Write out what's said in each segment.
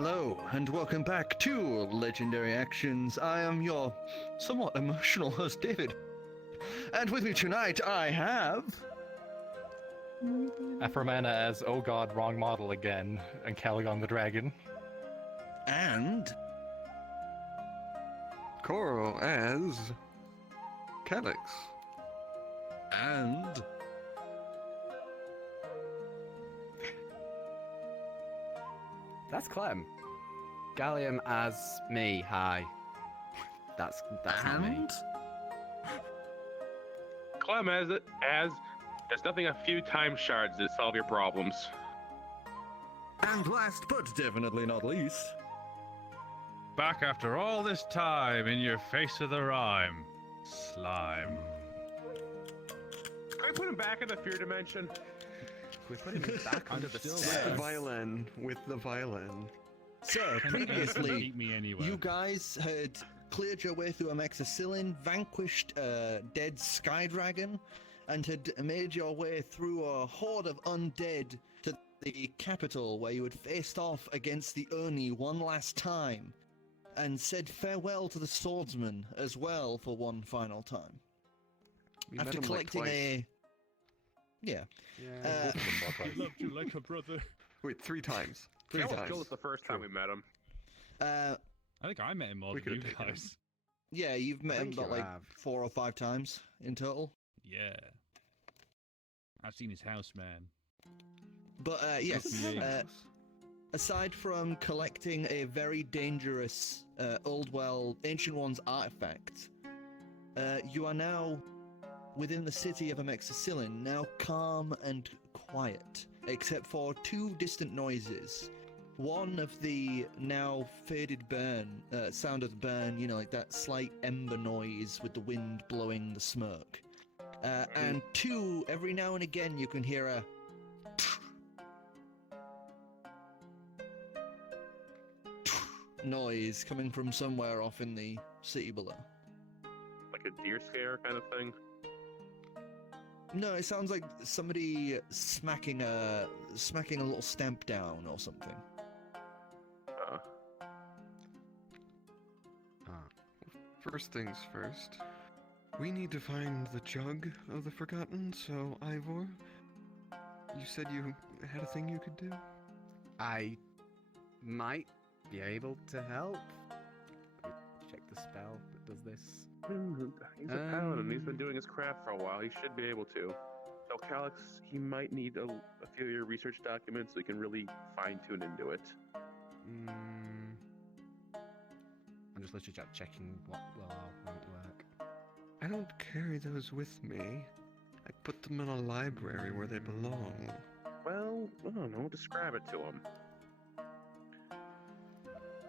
Hello, and welcome back to Legendary Actions. I am your somewhat emotional host, David. And with me tonight, I have... Afromana as, oh god, wrong model again, Ancalagon the dragon. And... Korro as... Calix. And... That's Clem. Gallium as me. Hi. That's not me. Clem as there's nothing a few time shards that solve your problems. And last but definitely not least... Back after all this time, in your face of the rhyme, Slime. Can we put him back in the fear dimension? We're putting him back under the With the stairs. violin. With the violin. So, Beat previously, me anyway. you guys had cleared your way through Amoxicillin, vanquished a dead sky dragon, and had made your way through a horde of undead to the capital, where you had faced off against the Oni one last time, and said farewell to the swordsman as well for one final time. We After met him collecting like twice. Yeah. Yeah. I loved you like a brother. Wait, 3 times. That 3 was times. Joel the first time we met him. Uh, I think I met him more We than you could've taken him. guys. yeah, you've met him think about you like have. 4 or 5 times in total. Yeah. I've seen his house, man. But yes, Yeah. aside from collecting a very dangerous Ancient One's artifact, you are now within the city of Amoxicillin, now calm and quiet, except for 2 distant noises. One of the now faded burn, sound of the burn, like that slight ember noise with the wind blowing the smoke. And 2, every now and again you can hear a noise coming from somewhere off in the city below. Like a deer scare kind of thing. No, it sounds like somebody smacking a little stamp down or something. First things first. We need to find the jug of the Forgotten, so Ivor, you said you had a thing you could do? I might be able to help. Let me check the spell that does this. He's a paladin. He's been doing his craft for a while. He should be able to. So Calix, he might need a few of your research documents so he can really fine-tune into it. I'm just literally checking what will or won't work. I don't carry those with me. I put them in a library where they belong. Well, I don't know. Describe it to him.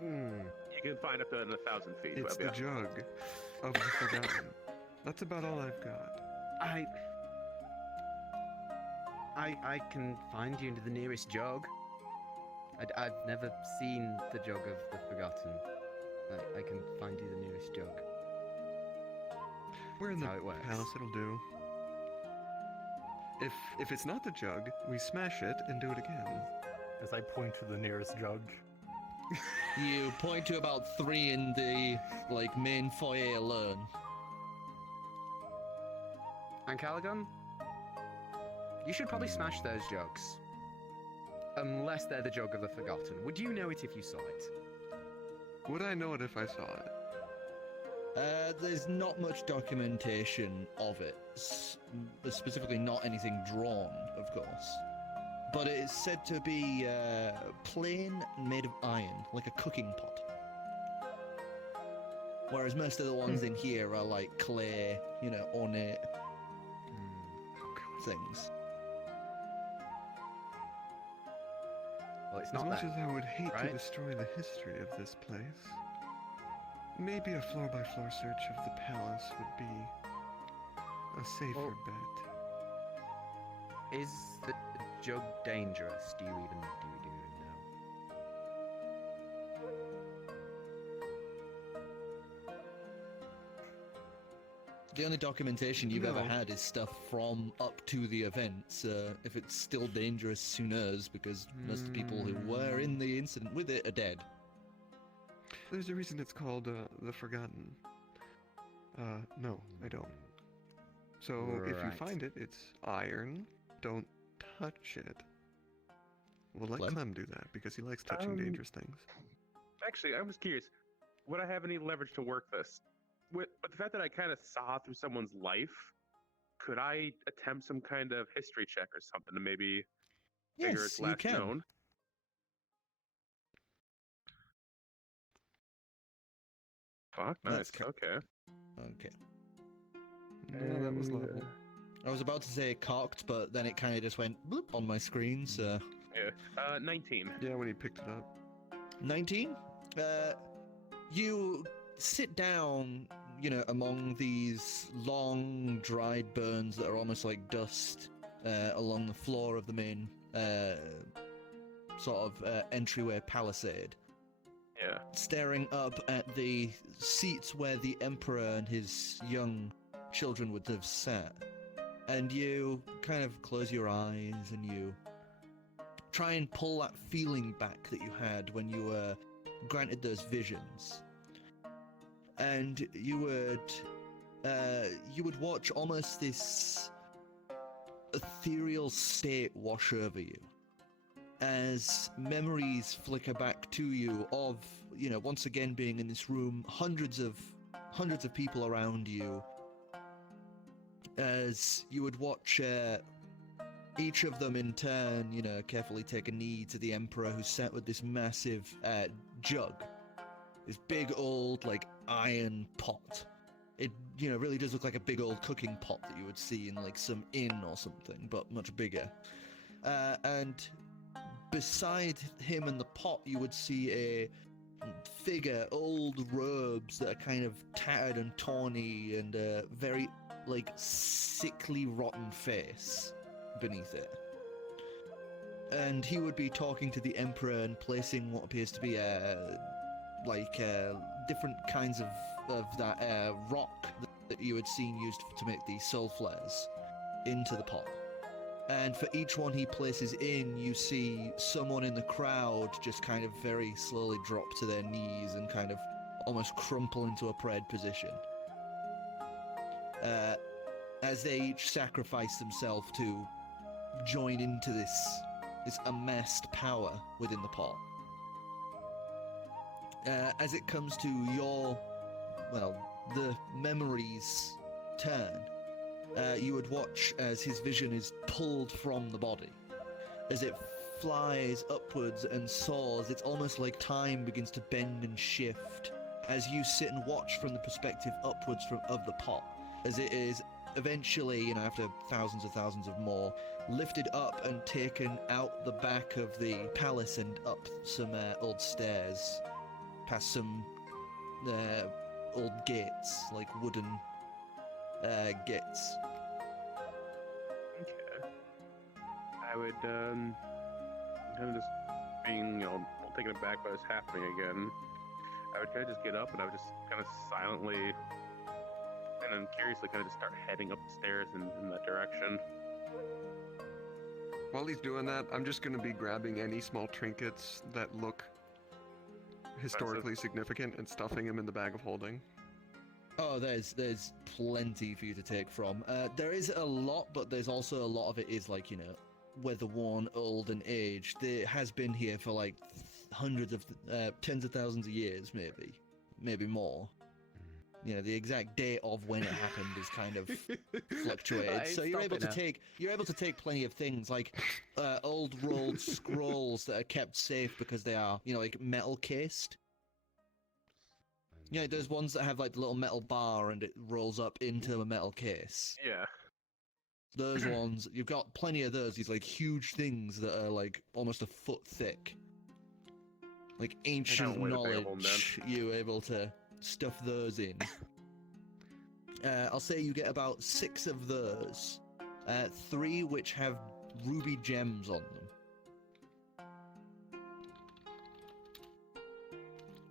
You can find up to 1,000 feet. It's the jug of the Forgotten. That's about all I've got. I can find you into the nearest jug. I've never seen the jug of the Forgotten. I can find you the nearest jug. We're in the That's how it works. palace, it'll do. If it's not the jug, we smash it and do it again. As I point to the nearest jug. You point to about 3 in the main foyer alone. Ancalagon? You should probably smash those jugs. Unless they're the jug of the Forgotten. Would you know it if you saw it? Would I know it if I saw it? There's not much documentation of it, specifically not anything drawn, of course. But it is said to be plain and made of iron, like a cooking pot. Whereas most of the ones in here are like clay, ornate things. Well, it's As not much that. as I would hate right? to destroy the history of this place, maybe a floor-by-floor search of the palace would be a safer Well- bet. Is the jug dangerous? Do you even know? The only documentation you've ever No. had is stuff from up to the event. So if it's still dangerous, who knows? Because most of the people who were in the incident with it are dead. There's a reason it's called the Forgotten. No, I don't. So if you Right. find it, it's iron. Don't touch it. We'll let Clem? Clem do that because he likes touching dangerous things. Actually, I was curious. Would I have any leverage to work this? With the fact that I kind of saw through someone's life, could I attempt some kind of history check or something to maybe figure its Yes, you last can. known? Fuck, That's nice. Okay. Okay. No, that was level. I was about to say cocked, but then it kind of just went bloop on my screen, so... Yeah. 19. Yeah, when he picked it up. 19? You sit down, you know, among these long, dried burns that are almost like dust along the floor of the main sort of entryway palisade, Yeah. staring up at the seats where the Emperor and his young children would have sat. And you kind of close your eyes and you try and pull that feeling back that you had when you were granted those visions. And you would watch almost this ethereal state wash over you as memories flicker back to you of, you know, once again being in this room, hundreds of people around you, as you would watch each of them in turn, you know, carefully take a knee to the Emperor who sat with this massive jug. This big old, like, iron pot. It, you know, really does look like a big old cooking pot that you would see in, like, some inn or something, but much bigger. And beside him and the pot, you would see a figure, old robes that are kind of tattered and tawny, and a very, like, sickly, rotten face beneath it. And he would be talking to the Emperor and placing what appears to be different kinds of that rock that you had seen used to make the soul flares into the pot. And for each one he places in, you see someone in the crowd just kind of very slowly drop to their knees and kind of almost crumple into a prayed position. As they each sacrifice themselves to join into this amassed power within the pot. As it comes to the memory's turn, you would watch as his vision is pulled from the body. As it flies upwards and soars, it's almost like time begins to bend and shift as you sit and watch from the perspective upwards of the pot, as it is eventually, you know, after thousands of more, lifted up and taken out the back of the palace and up some old stairs, past some old gates, like wooden gates. Okay. I would, kind of just being, you know, taken aback by this happening again. I would kind of just get up and I would just kind of silently and then curiously kind of just start heading up the stairs in that direction. While he's doing that, I'm just going to be grabbing any small trinkets that look historically significant and stuffing them in the bag of holding. Oh, there's plenty for you to take from. There is a lot, but there's also a lot of it is like, you know, weather-worn, old, and aged. It has been here for like hundreds of, tens of thousands of years, maybe more. You know, the exact date of when it happened is kind of fluctuated. Right, So you're stop able it to now. take plenty of things like old rolled scrolls that are kept safe because they are, you know, like metal cased. You know, there's ones that have like the little metal bar and it rolls up into a metal case. Yeah. Those ones, you've got plenty of those. These like huge things that are like almost a foot thick. Like ancient way to bag of holding knowledge. You're able to stuff those in. I'll say you get about 6 of those. 3 which have ruby gems on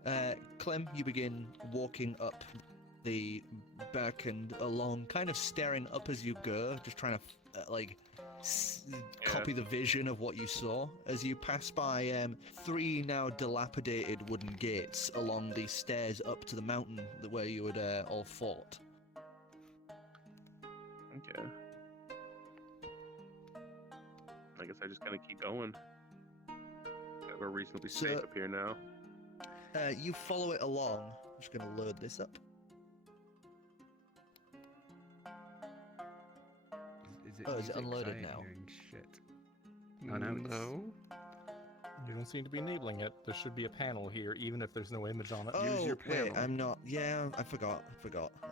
them. Clem, you begin walking up the back and along, kind of staring up as you go, just trying to copy the vision of what you saw as you pass by 3 now dilapidated wooden gates along the stairs up to the mountain where you had all fought. Okay. I guess I just kind of keep going. We're reasonably safe up here now. You follow it along. I'm just going to load this up. Is it unloaded now? Shit. Oh, no, No. You don't seem to be enabling it. There should be a panel here, even if there's no image on it. Oh, Use your wait, panel. I'm not. Yeah, I forgot.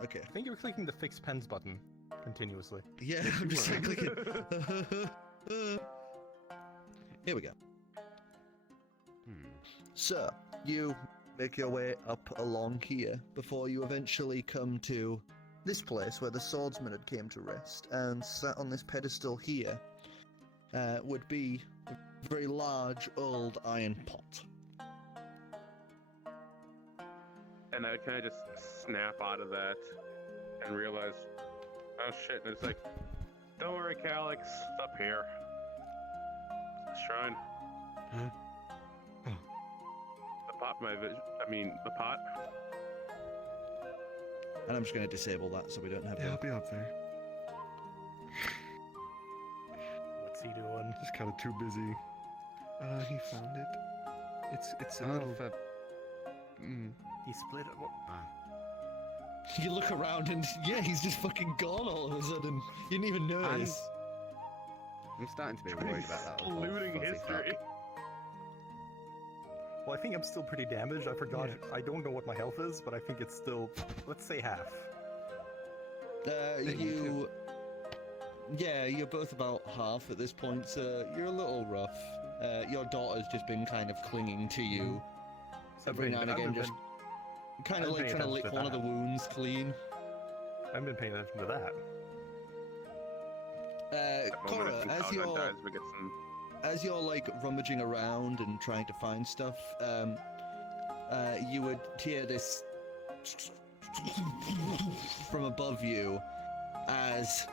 Okay. I think you were clicking the fix pens button continuously. Yeah, Yes, I'm you just were. clicking. Here we go. So, you make your way up along here before you eventually come to this place where the swordsman had came to rest, and sat on this pedestal here would be a very large old iron pot. And I kind of just snap out of that and realize, oh shit, and it's like, don't worry, Calix, it's up here. It's a shrine. Huh? Oh. The pot, the pot. And I'm just going to disable that so we don't have Yeah, I'll be up there. What's he doing? Just kind of too busy. He found it. It's a Oh, little... for... He split it. You look around and, yeah, he's just fucking gone all of a sudden. You didn't even notice. I'm starting to be worried about that. little Looting fuzzy history. fuck. Well, I think I'm still pretty damaged. I forgot. Yeah. I don't know what my health is, but I think it's still, let's say, half. Yeah, you're both about half at this point, so you're a little rough. Your daughter's just been kind of clinging to you every now and again, just kind of I've like been trying to paying lick attention one to of the wounds clean. I haven't been paying attention to that. Korro, as you're like rummaging around and trying to find stuff, you would hear this from above you as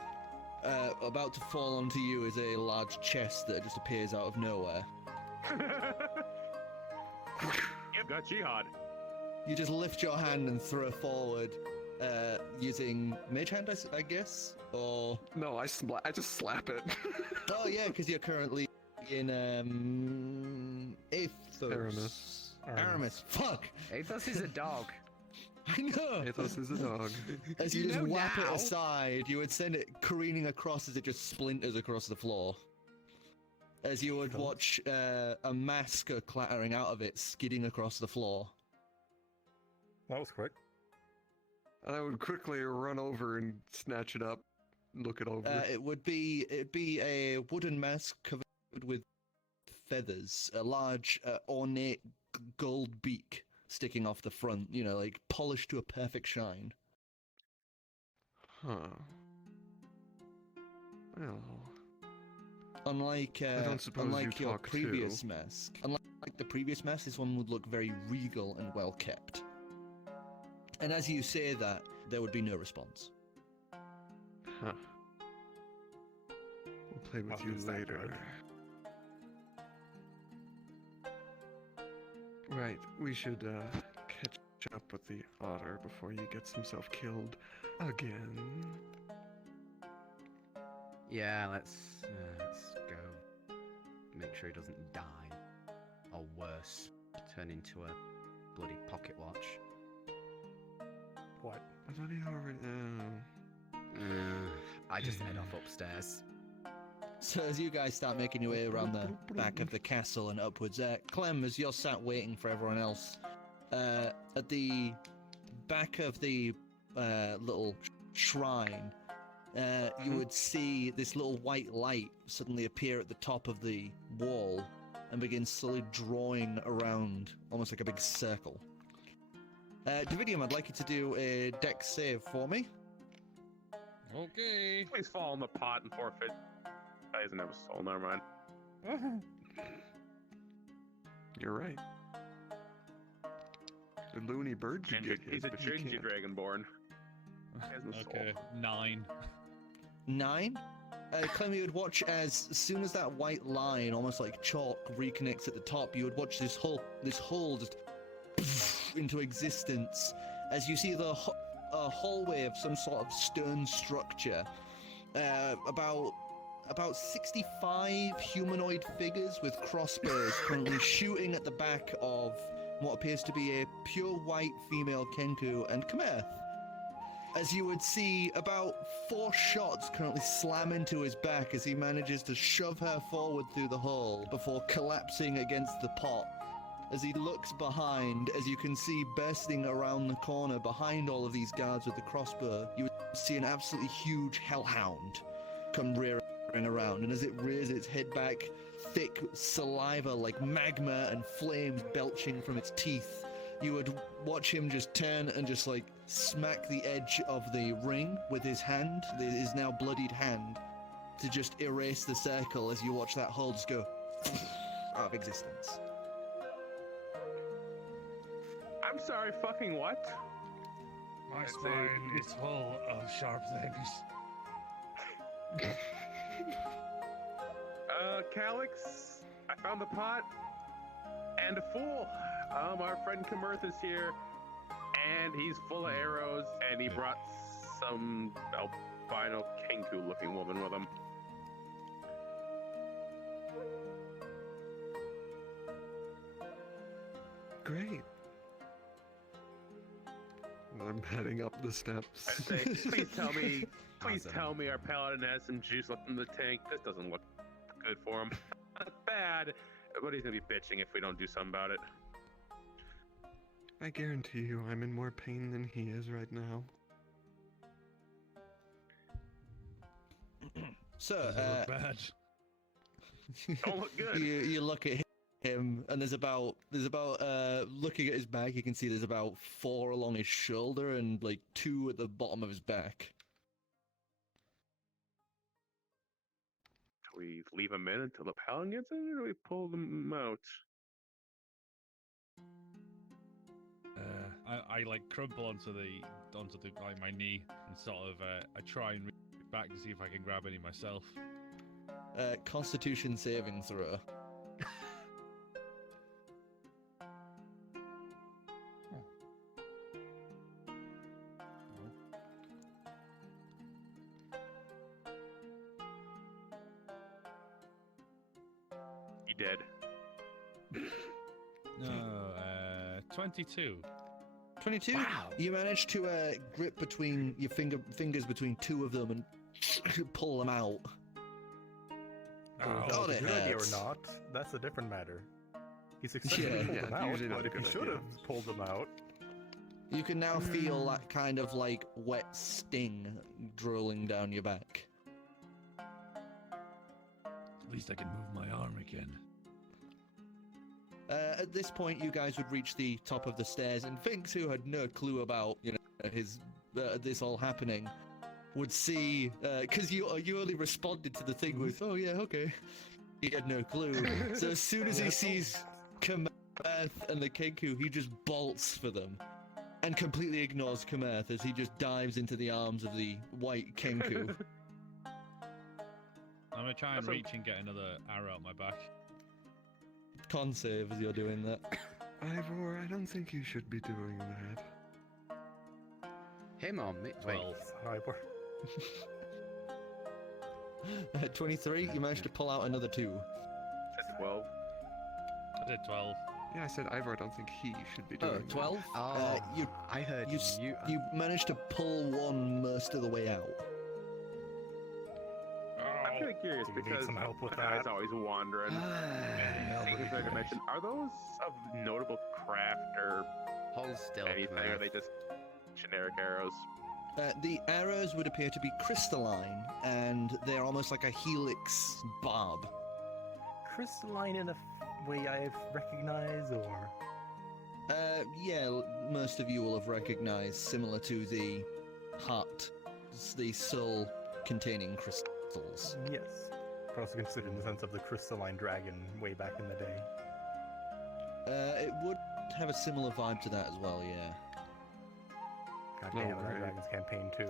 about to fall onto you is a large chest that just appears out of nowhere. Yep, got jihad. You just lift your hand and throw forward using mage hand, I guess, or... No, I just slap it. Oh yeah, because you're currently in Athos. Aramis. Fuck! Athos is a dog. I know! Athos is a dog. As you You just know whap it now. aside, you would send it careening across as it just splinters across the floor. As you would watch a mask go clattering out of it, skidding across the floor. That was quick. I would quickly run over and snatch it up, look it over. It'd be a wooden mask covered with feathers, a large ornate gold beak sticking off the front, you know, like polished to a perfect shine. Huh. Well, Unlike don't suppose unlike you your talk previous too. mask, unlike the previous mask, this one would look very regal and well kept. And as you say that, there would be no response. huh. We'll play with Must you be that later. good. Right, we should catch up with the otter before he gets himself killed again. Yeah, let's go. Make sure he doesn't die. Or worse, turn into a bloody pocket watch. What? I thought he already... I just head off upstairs. So as you guys start making your way around the back of the castle and upwards, Clem, as you're sat waiting for everyone else, at the back of the little shrine, you would see this little white light suddenly appear at the top of the wall and begin slowly drawing around, almost like a big circle. Dividium, I'd like you to do a dex save for me. Okay. Please fall in the pot and forfeit. He doesn't have a soul, never mind. You're right. The loony bird could Ginger, get hit, he's a but he ginger can't. dragonborn. Has no soul. Okay, 9. 9. Clem, you would watch as soon as that white line, almost like chalk, reconnects at the top, you would watch this hole just into existence as you see the hallway of some sort of stone structure. About 65 humanoid figures with crossbows currently shooting at the back of what appears to be a pure white female Kenku and Kamerth. As you would see, about 4 shots currently slam into his back as he manages to shove her forward through the hole before collapsing against the pot. As he looks behind, as you can see bursting around the corner behind all of these guards with the crossbow, you would see an absolutely huge hellhound come rearing around, and as it rears its head back, thick saliva like magma and flames belching from its teeth, you would watch him just turn and just like smack the edge of the ring with his hand, his now bloodied hand, to just erase the circle as you watch that hole just go out of existence. I'm sorry, fucking what? My say- spine is full of sharp things. Calix, I found the pot and a fool. Our friend Kamerth is here, and he's full of arrows, and he brought some albino Kenku-looking woman with him. Great. I'm heading up the steps. I say, please tell me our paladin has some juice left in the tank. This doesn't look good for him. Not bad, but he's gonna be bitching if we don't do something about it. I guarantee you I'm in more pain than he is right now. So, Does it look bad? Don't look good. you look at him, and there's about looking at his back, you can see there's about 4 along his shoulder and like 2 at the bottom of his back. Do we leave him in until the paladin gets in, or do we pull them out? I like crumple onto like my knee and sort of I try and reach back to see if I can grab any myself. Constitution saving throw. He dead. No, 22. 22. Wow. You manage to grip between your fingers between 2 of them and pull them out. Oh, God, a it good idea or hurts. not, that's a different matter. He successfully pulled them out, usually not but a if he good should idea. have pulled them out, You can now feel that kind of like wet sting drooling down your back. At least I can move my arm again. At this point, you guys would reach the top of the stairs, and Finks, who had no clue about his this all happening, would see because you only responded to the thing with "Oh yeah, okay." He had no clue. So as soon as he sees Kamerth and the Kenku, he just bolts for them, and completely ignores Kamerth as he just dives into the arms of the white Kenku. I'm gonna try and That's a- reach and get another arrow out my back. Con save as you're doing that. Ivor, I don't think you should be doing that. Him on me. Wait. 12. Ivor. 23. You managed to pull out another 2. At 12. I did 12. Yeah, I said Ivor, I don't think he should be doing that. 12. Oh, you I heard you managed to pull one most of the way out. I'm kind of curious Do you need because some help with my guy's that? always wandering. Thinking for a dimension. Are those of notable craft or Hold still. anything? Or are they just generic arrows? The arrows would appear to be crystalline, and they're almost like a helix barb. Crystalline in a way I recognize, or Yeah, most of you will have recognized, similar to the heart, the soul containing crystals. yes, but also considered in the sense of the crystalline dragon way back in the day. It would have a similar vibe to that as well, yeah. God Oh, damn it, that great. Dragon's campaign too.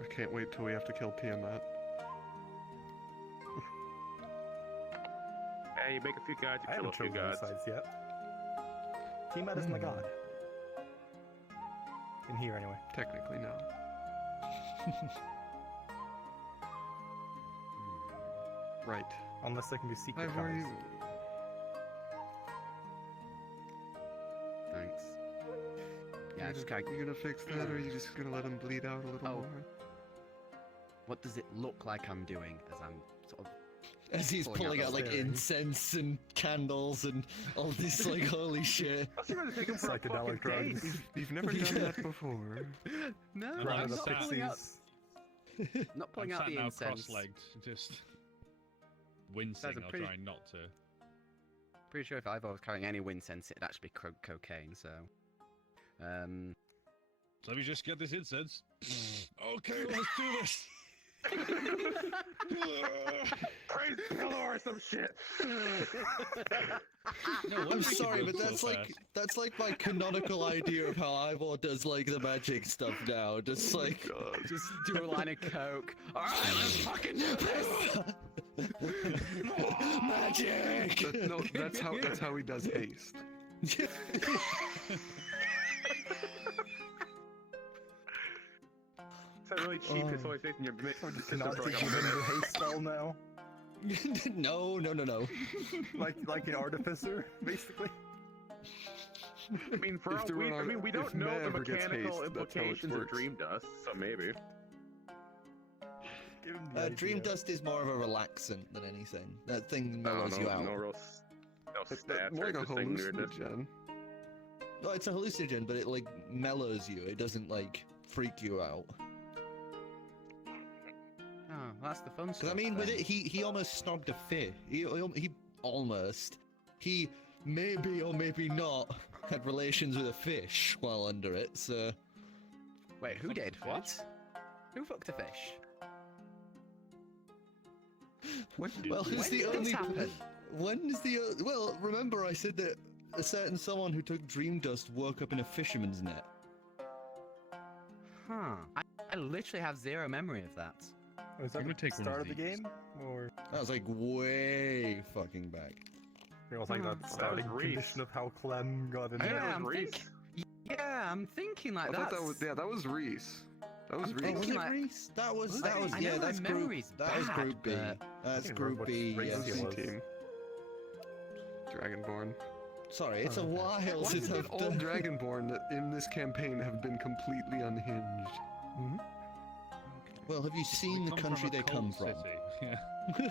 I can't wait till we have to kill Tiamat. Hey, you make a few gods, I you kill haven't a few chosen any gods. sides yet. Tiamat is my god. In here, anyway. Technically, no. Right. Unless there can be secret Ivor, cards. Thanks. Yeah, you just gonna, you gonna fix that, or are you just gonna let him bleed out a little Oh. more? What does it look like I'm doing as I'm sort of As he's pulling out like staring. incense and candles and all this like holy shit. Let's see where to take him for a Psychedelic fucking drugs. date. You've never done that before. No, And Grind I'm the sat- pulling out, pixies. not pulling I'm out sat the now incense. cross-legged, just wincing I'm or pretty- trying not to. Pretty sure if Ivor was carrying any incense, it'd actually be cocaine. So, So let me just get this incense. Okay, let's do this. Praise Pillar or some shit. No, I'm wonder we sorry, can but move so that's fast. like my canonical idea of how Ivor does like the magic stuff now. Just like just do a line of coke. All right, let's fucking do this. magic. No, that's how he does haste. It's a really cheap visualization. Your mix So system cannot for take like you a into minute. haste spell now? No. Like an artificer, basically? I mean, for If all there we, were I mean, we if don't know Mav the ever gets mechanical haste, that's how it implications of works. dream dust, so maybe. Give him the Dream idea. dust is more of a relaxant than anything. That thing No, mellows you out. no real, no It's stats more or like a interesting weirdness. hallucinogen. No, it's a hallucinogen, but it like mellows you. It doesn't like freak you out. Oh, that's the fun Because stuff. I mean, with then. it, he almost snogged a fish. He almost. He maybe or maybe not had relations with a fish while under it. So Wait, who did? What? Who fucked a fish? What? well, who's When the did this only? happen? When is the? Well, remember I said that a certain someone who took dream dust woke up in a fisherman's net. Huh. I literally have zero memory of that. Was I'm that gonna the take one start of of the these. game? Or That was like way fucking back. it was like Hmm. that starting Reese. condition of how Clem got in I there? think Yeah, that I'm was Reese. Yeah, I'm thinking like I that. thought that was that was Reese. That was I'm Reese. Oh, was thinking it like- Reese? That was I know yeah. my That's group. memory's That was bad, group B. but- That's can't group remember B. what race That was he Yes. was. team. Dragonborn. Sorry, it's a Oh, okay. while Why since did I've all done. Dragonborn in this campaign have been completely unhinged? Well, have you seen We the come country from a they come cold from? city. Yeah.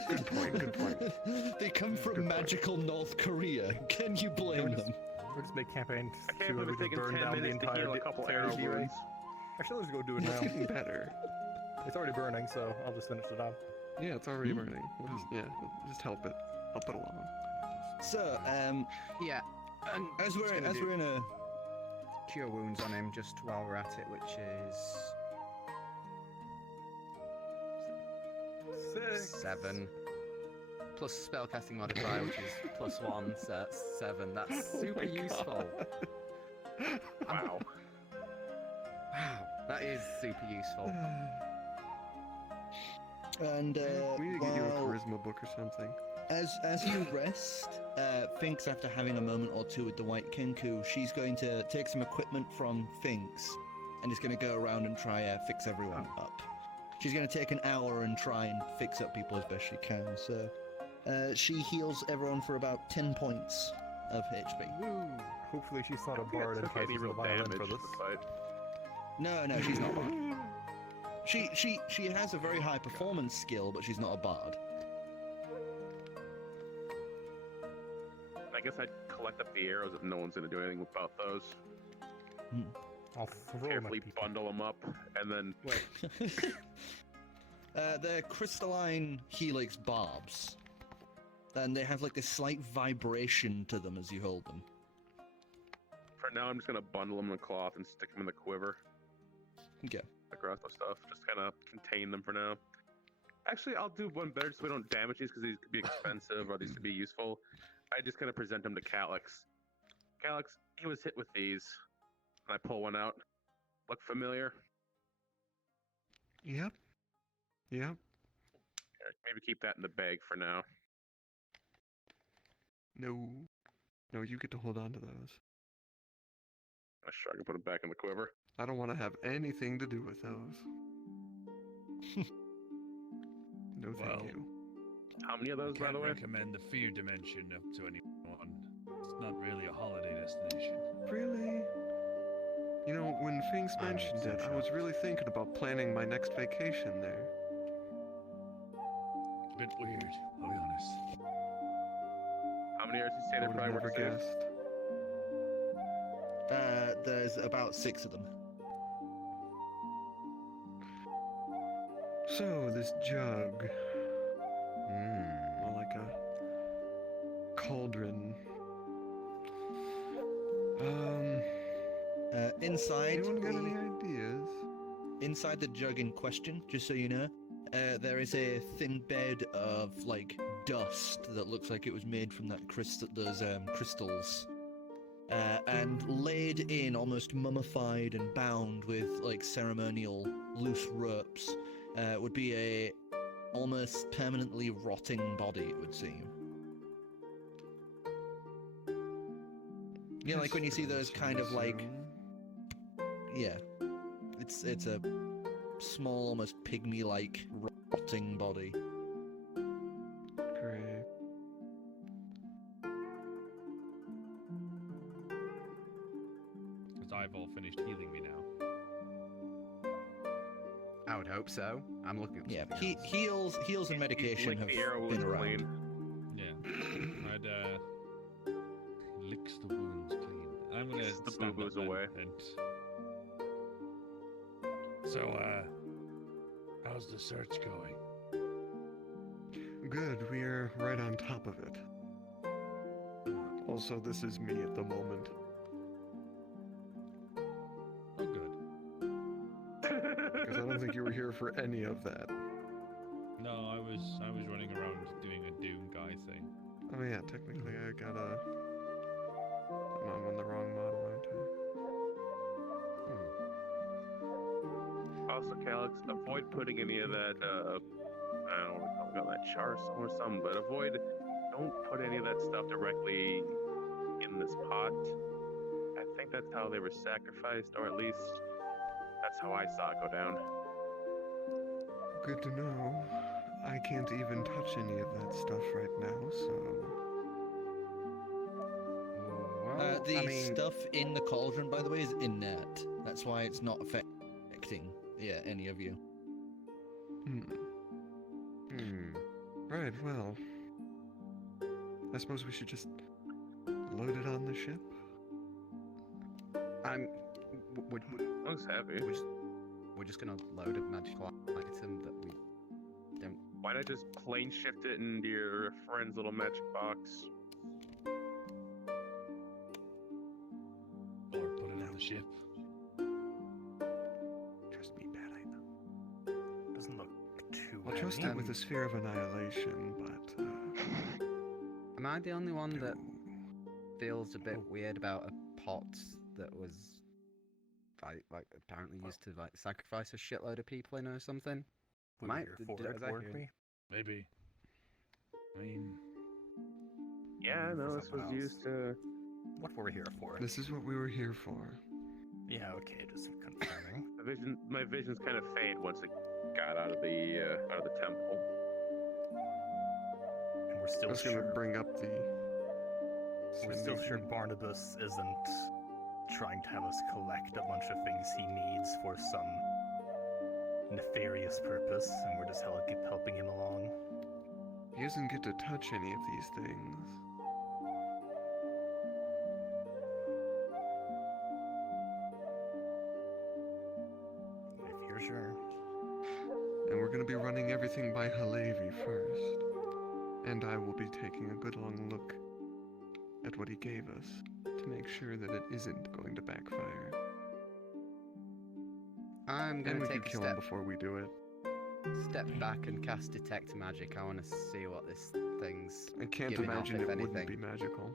Good point, good point. They come from Good point. magical North Korea. Can you blame them? We'll just make campaign I can't 2 believe where it's we just taken burn 10 down the minutes to entire heal a couple entire arrow D-Ray. wounds. Actually, let's go do it It's now. getting better. It's already burning, so I'll just finish it off. Yeah, it's already Hmm. burning. We'll just help it along. So, Yeah. And as just we're gonna do in a cure wounds on him just while we're at it, which is 6. 7 plus spellcasting modifier, which is +1, so that's 7. That's super useful. Wow. Wow, that is super useful. and We need to get you a while- charisma book or something. as you rest, Finks, after having a moment or two with the White Kenku, she's going to take some equipment from Finks and is going to go around and try fix everyone up. She's going to take an hour and try and fix up people as best she can. So she heals everyone for about 10 points of HP. Woo! Hopefully she's not a I don't think bard I and took any plays real the violin damage for this this. fight. No, she's not a bard. She has a very high performance skill, but she's not a bard. I guess I'd collect up the arrows if no one's gonna do anything about those. I'll throw them Carefully at people. bundle them up, and then They're crystalline helix barbs. And they have like this slight vibration to them as you hold them. for now I'm just gonna bundle them in a cloth and stick them in the quiver Okay. across the stuff. Just kind of contain them for now. Actually, I'll do one better so we don't damage these because these could be expensive or these could be useful. I just kind of present them to Calix. Calix, he was hit with these. And I pull one out. Look familiar? Yep. Yep. Maybe keep that in the bag for now. No. No, you get to hold on to those. I sure I can put them back in the quiver. I don't want to have anything to do with those. No, thank Well, you. How many of those, by Can't the way? recommend the Fear Dimension up to anyone. It's not really a holiday destination. Really? You know, when Finks I'm mentioned so it, I was shocked. really thinking about planning my next vacation there. It's a bit weird, I'll be honest. How many years you say I they would have probably never were safe? guessed. There's about 6 of them. So, this jug, Hmm. more like a cauldron. Inside Anyone got the, any ideas? inside the jug in question, just so you know, there is a thin bed of like dust that looks like it was made from that those crystals. And laid in, almost mummified and bound with like ceremonial loose ropes, would be a almost permanently rotting body, it would seem. You know, like when you see those kind of like, yeah, it's a small, almost pygmy-like rotting body. Great. Has Ivor finished healing me now? I would hope so. I'm looking at Yeah, something else. heals and medication Lick have the arrow been wounds around. clean. Yeah. I'd licks the wounds clean. I'm gonna Licks the stand boo-boos up then away. and So, how's the search going? Good, we're right on top of it. Also, this is me at the moment. oh good. Because I don't think you were here for any of that. No, I was running around doing a Doom guy thing. Oh yeah, technically I got a... I'm on the wrong model, aren't I? Also, Calix, avoid putting any of that, I don't know what we call it, that char or something, but don't put any of that stuff directly in this pot. I think that's how they were sacrificed, or at least that's how I saw it go down. Good to know. I can't even touch any of that stuff right now, so... Well, The I mean, stuff in the cauldron, by the way, is inert. That's why it's not affecting, yeah, any of you. Right, well... I suppose we should just load it on the ship? Looks heavy. we're just gonna load a magical item that we don't. Why not just plane shift it into your friend's little magic box? Or put it on the ship? Trust me, bad I know. Doesn't look too I'll trust heavy. it with a sphere of annihilation, but... Am I the only one that no. feels a bit weird about a pot that was like apparently used to like sacrifice a shitload of people in or something? We Am were I- here for did- it, was I weren't hearing- we? Maybe. I mean, Yeah, no, this was something used to. What were we here for? This is what we were here for. Yeah, okay, just confirming. My visions kind of fade once it got out of the temple. And we're I still was gonna sure. bring up the... We're still sending sure thing. Barnabas isn't trying to have us collect a bunch of things he needs for some nefarious purpose, and we're just helping him along. He doesn't get to touch any of these things. If you're sure. And we're gonna be running everything by Halevi first. And I will be taking a good long look at what he gave us to make sure that it isn't going to backfire. I'm And gonna we take can a kill him step before we do it. back and cast detect magic. I want to see what this thing's. I can't Giving off, imagine if it wouldn't anything. be magical.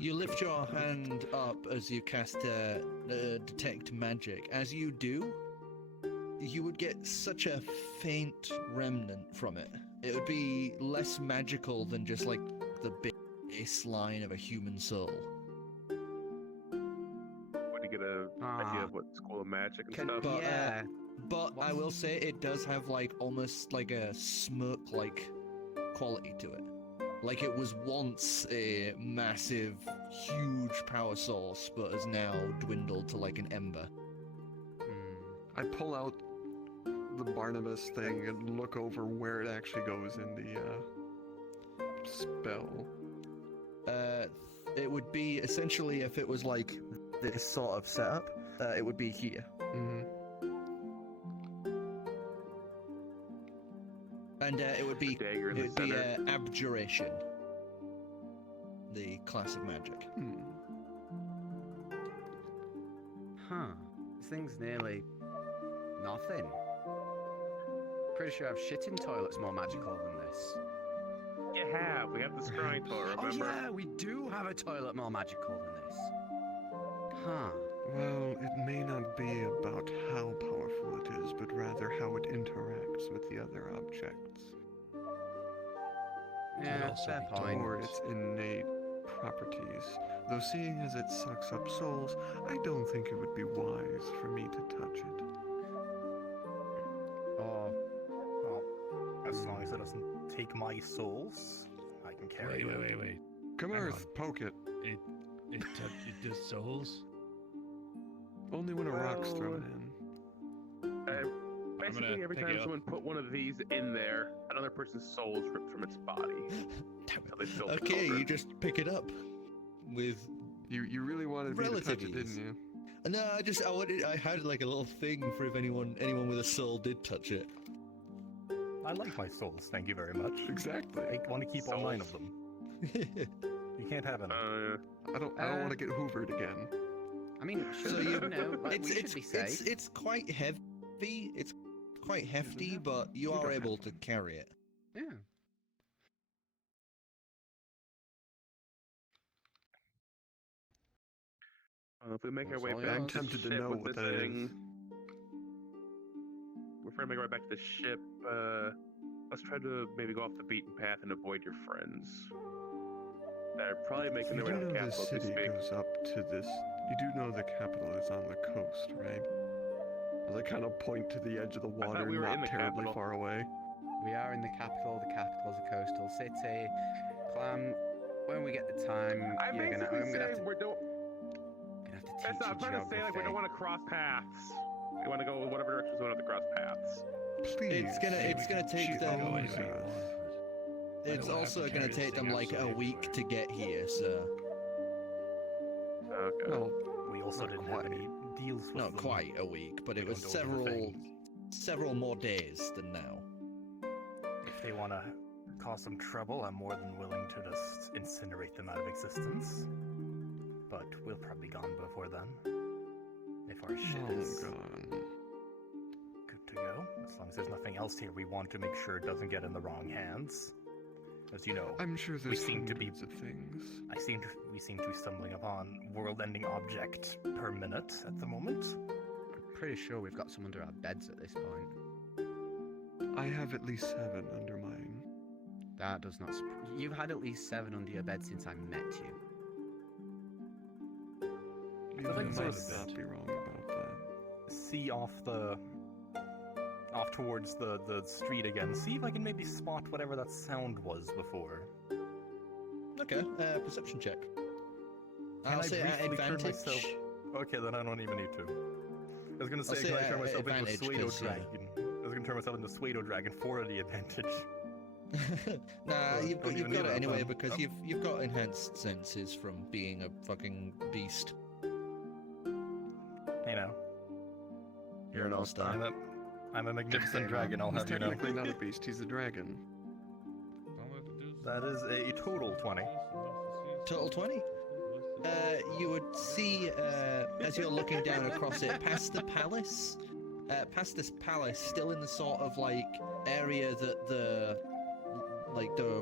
You lift your hand up as you cast Detect Magic. As you do, you would get such a faint remnant from it. It would be less magical than just like the baseline of a human soul. When you get a idea of what school of magic and stuff. But, yeah. But I will say it does have like almost like a smoke-like quality to it. Like it was once a massive, huge power source, but has now dwindled to like an ember. I pull out the Barnabas thing and look over where it actually goes in the spell. It would be essentially if it was like this sort of setup, it would be here. Mm-hmm. And it would be Dagger in the center. Abjuration, the class of magic. Huh. This thing's nearly nothing. Pretty sure I've shit in toilets more magical than this. You have. We have the scrying toilet, remember? Oh yeah, we do have a toilet more magical than this. Huh. Well, it may not be about how powerful it is, but rather how it interacts with the other objects. Yeah, also fair be point. Or its innate properties. Though seeing as it sucks up souls, I don't think it would be wise for me to touch it. Oh, Well, as long as it doesn't take my souls, I can carry it. Wait. Kamerth, poke it. It does souls? Only when a rock's thrown in. Basically, every pick time it up. someone put one of these in there, another person's soul is ripped from its body. Until they fill the Okay, cauldron. you just pick it up with. You really wanted me to Relative touch it, ease. didn't you? No, I had like a little thing for if anyone with a soul did touch it. I like my souls, thank you very much. Exactly. I want to keep all 9 of Souls. them. You can't have any. I don't want to get hoovered again. I mean, So surely, you- like, we should be safe. it's quite heavy. It's quite hefty, but you You are don't able have to to. carry it. Yeah. If we make our That's way all back I'm to tempted the to ship know with what this that thing, is. we're trying to make our way back to the ship. Let's try to maybe go off the beaten path and avoid your friends. They're probably making You their way do to the know the capital as we city speak. goes up to this. You do know the capital is on the coast, right? As I kind of point to the edge of the thought water, we were not in the terribly capital. far away. We are in the capital. The capital's a coastal city. Clam, when we get the time, I'm I'm basically gonna have saying to, we don't. gonna have to teach That's not. I'm you trying to say like we don't geography. want to cross paths. We want to go whatever direction we don't have to cross paths. Please. It's gonna take She them. owns anyway. us. It's don't have also to gonna carry this take them thing like a outside week for- to get here, so Okay. Well, We also Not didn't quite. have any deals with not them. quite a week, but We it was don't know anything. several more days than now. If they want to cause some trouble, I'm more than willing to just incinerate them out of existence. But we'll probably be gone before then. If our shit is gone. good to go. As long as there's nothing else here, we want to make sure it doesn't get in the wrong hands. As you know, I'm sure there's seem to be- hundreds of things. we seem to be stumbling upon world-ending object per minute at the moment. I'm pretty sure we've got some under our beds at this point. I have at least 7 under mine. That does not. You've had at least 7 under your bed since I met you. You The thing might is- not be wrong about that. See off towards the street again. See if I can maybe spot whatever that sound was before. Okay, perception check. Can I'll I say at briefly turn advantage. myself- Okay, then I don't even need to. I was gonna say, say can I turn myself into a advantage, pseudo 'cause, dragon? I was gonna turn myself into a pseudo dragon for the advantage. Nah, Well, you've don't got even need it that anyway then. because Oh. you've got enhanced senses from being a fucking beast. You know, You're an all-star. I'm a magnificent dragon. I'll He's have you know. technically not a beast, he's a dragon. That is a total 20. Total 20. You would see as you're looking down across it, past the palace, past this palace, still in the sort of like area that the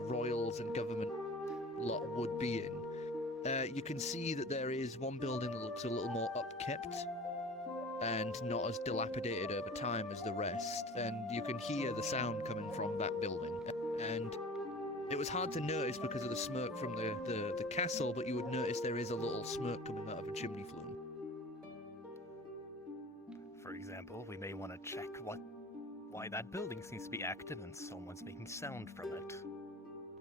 royals and government lot would be in. You can see that there is one building that looks a little more upkept and not as dilapidated over time as the rest, and you can hear the sound coming from that building. And it was hard to notice because of the smoke from the castle, but you would notice there is a little smoke coming out of a chimney flume. For example, we may want to check why that building seems to be active and someone's making sound from it.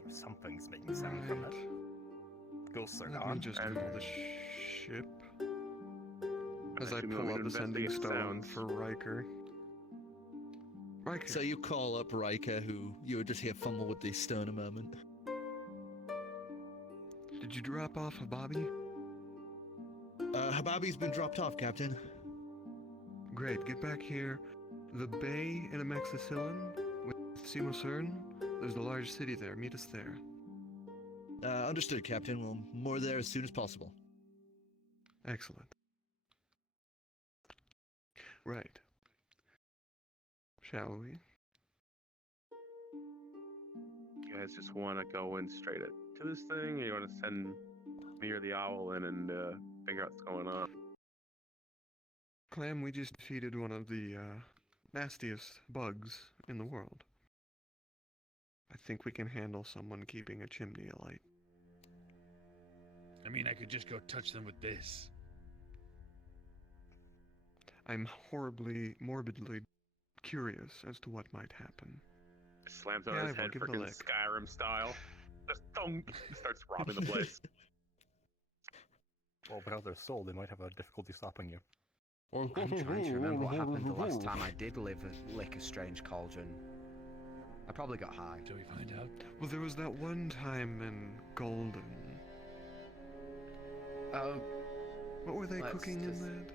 Or something's making sound from it. Ghosts are Let me gone. just And- Google the ship as I Actually, pull we up want a to sending investigate stone sounds. for Riker. Riker, So you call up Riker, who you would just hear fumble with the stone a moment. did you drop off Hababi? Hababi's been dropped off, Captain. Great, get back here. The bay in Amexicillin with Simo Cern. There's a large city there. Meet us there. Understood, Captain. Well, more there as soon as possible. Excellent. Right. Shall we? You guys just want to go in straight to this thing, or you want to send me or the owl in and figure out what's going on? Clam, we just defeated one of the nastiest bugs in the world. I think we can handle someone keeping a chimney alight. I mean, I could just go touch them with this. I'm morbidly curious as to what might happen. Slams on Yeah, his Ivor, head, give it a freaking lick. Skyrim style. Just thunk, starts robbing the place. Well, without their soul, they might have a difficulty stopping you. I'm trying to remember what happened the last time I did lick a strange cauldron. I probably got high. Shall we find out? Well, there was that one time in Golden. Oh, What were they Let's cooking just- in that?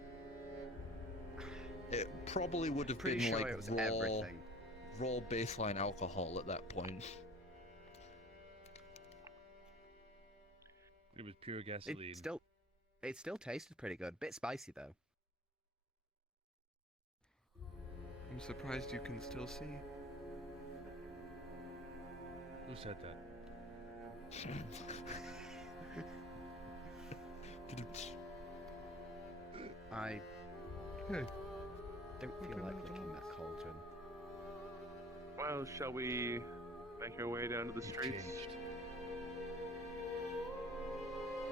It probably would have pretty been sure like it was raw everything. baseline alcohol at that point. It was pure gasoline. It still tasted pretty good. Bit spicy though. I'm surprised you can still see. Who said that? I Hey, don't feel Okay, like that's licking all. that cauldron. Well, shall we make our way down to the You've streets? changed.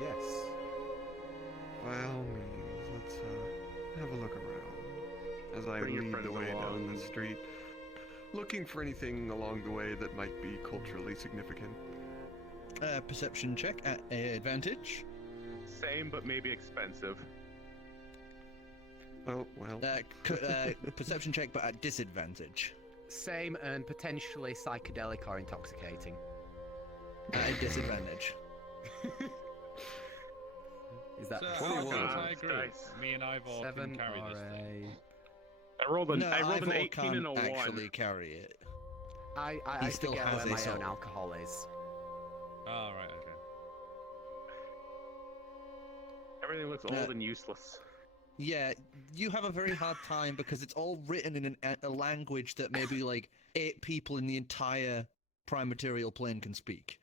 Yes. by all means, let's have a look around. As I Bring your lead the friends way down along. the street, looking for anything along the way that might be culturally significant. Perception check at advantage. Same, but maybe expensive. Oh, well. Perception check, but at disadvantage. Same and potentially psychedelic or intoxicating. At a disadvantage. Is that So, 21. I agree. Dice. Me and Ivor 7 can carry or this thing. I rolled an, No, I rolled an Ivor 18 and a can't 1. actually carry it. I He still forget has where a my soul. own alcohol is. Oh, right, okay. Everything looks old and useless. Yeah, you have a very hard time because it's all written in a language that maybe like 8 people in the entire prime material plane can speak.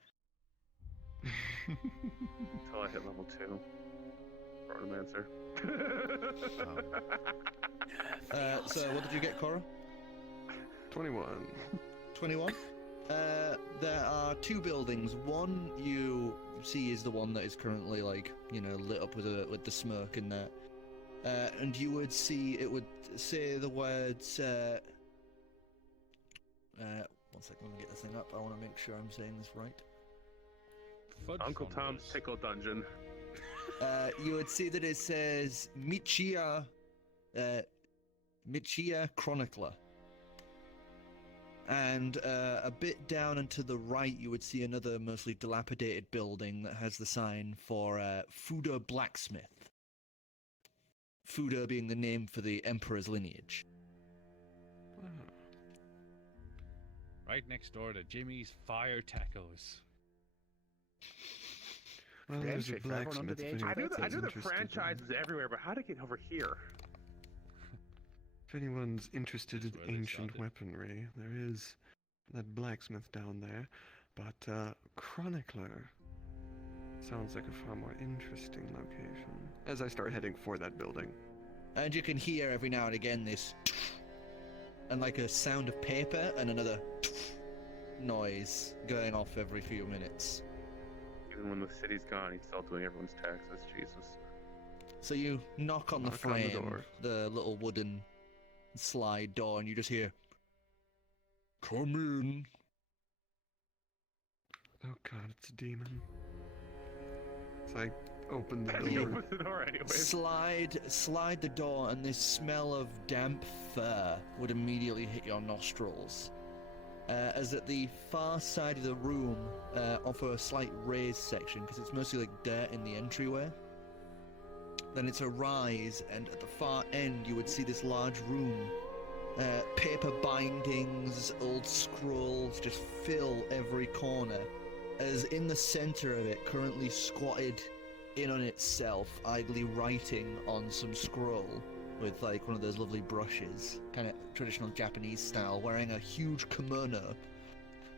Until I hit level 2. Rotomancer. So what did you get, Korro? 21. 21. There are 2 buildings. One you see is the one that is currently like, you know, lit up with the smoke in there. And you would see it would say the words. One second, let me get this thing up. I want to make sure I'm saying this right. Fudge Uncle Tom's fonders. Tickle Dungeon. You would see that it says Michia Chronicler. And a bit down and to the right, you would see another mostly dilapidated building that has the sign for Fuda Blacksmith. Fuda being the name for the Emperor's lineage. Wow. Right next door to Jimmy's Fire Tacos. Well, Damn there's a straight for everyone under blacksmith. the age if of I knew, anyone's I knew the interested in- franchise was everywhere, but how to get over here? If anyone's interested in That's where they ancient started. weaponry, there is that blacksmith down there. But, Chronicler. Sounds like a far more interesting location. As I start heading for that building. And you can hear every now and again this and like a sound of paper and another noise going off every few minutes. Even when the city's gone, he's still doing everyone's taxes. Jesus. So you knock on the Knock on the frame, door. the little wooden slide door, and you just hear, "Come in." Oh god, it's a demon. So I open the You door. open the door anyway. Slide the door, and this smell of damp fur would immediately hit your nostrils. As at the far side of the room, off a slight raised section, because it's mostly like dirt in the entryway. Then it's a rise, and at the far end you would see this large room. Paper bindings, old scrolls just fill every corner. As in the center of it, currently squatted in on itself, idly writing on some scroll with like one of those lovely brushes, kind of traditional Japanese style, wearing a huge kimono,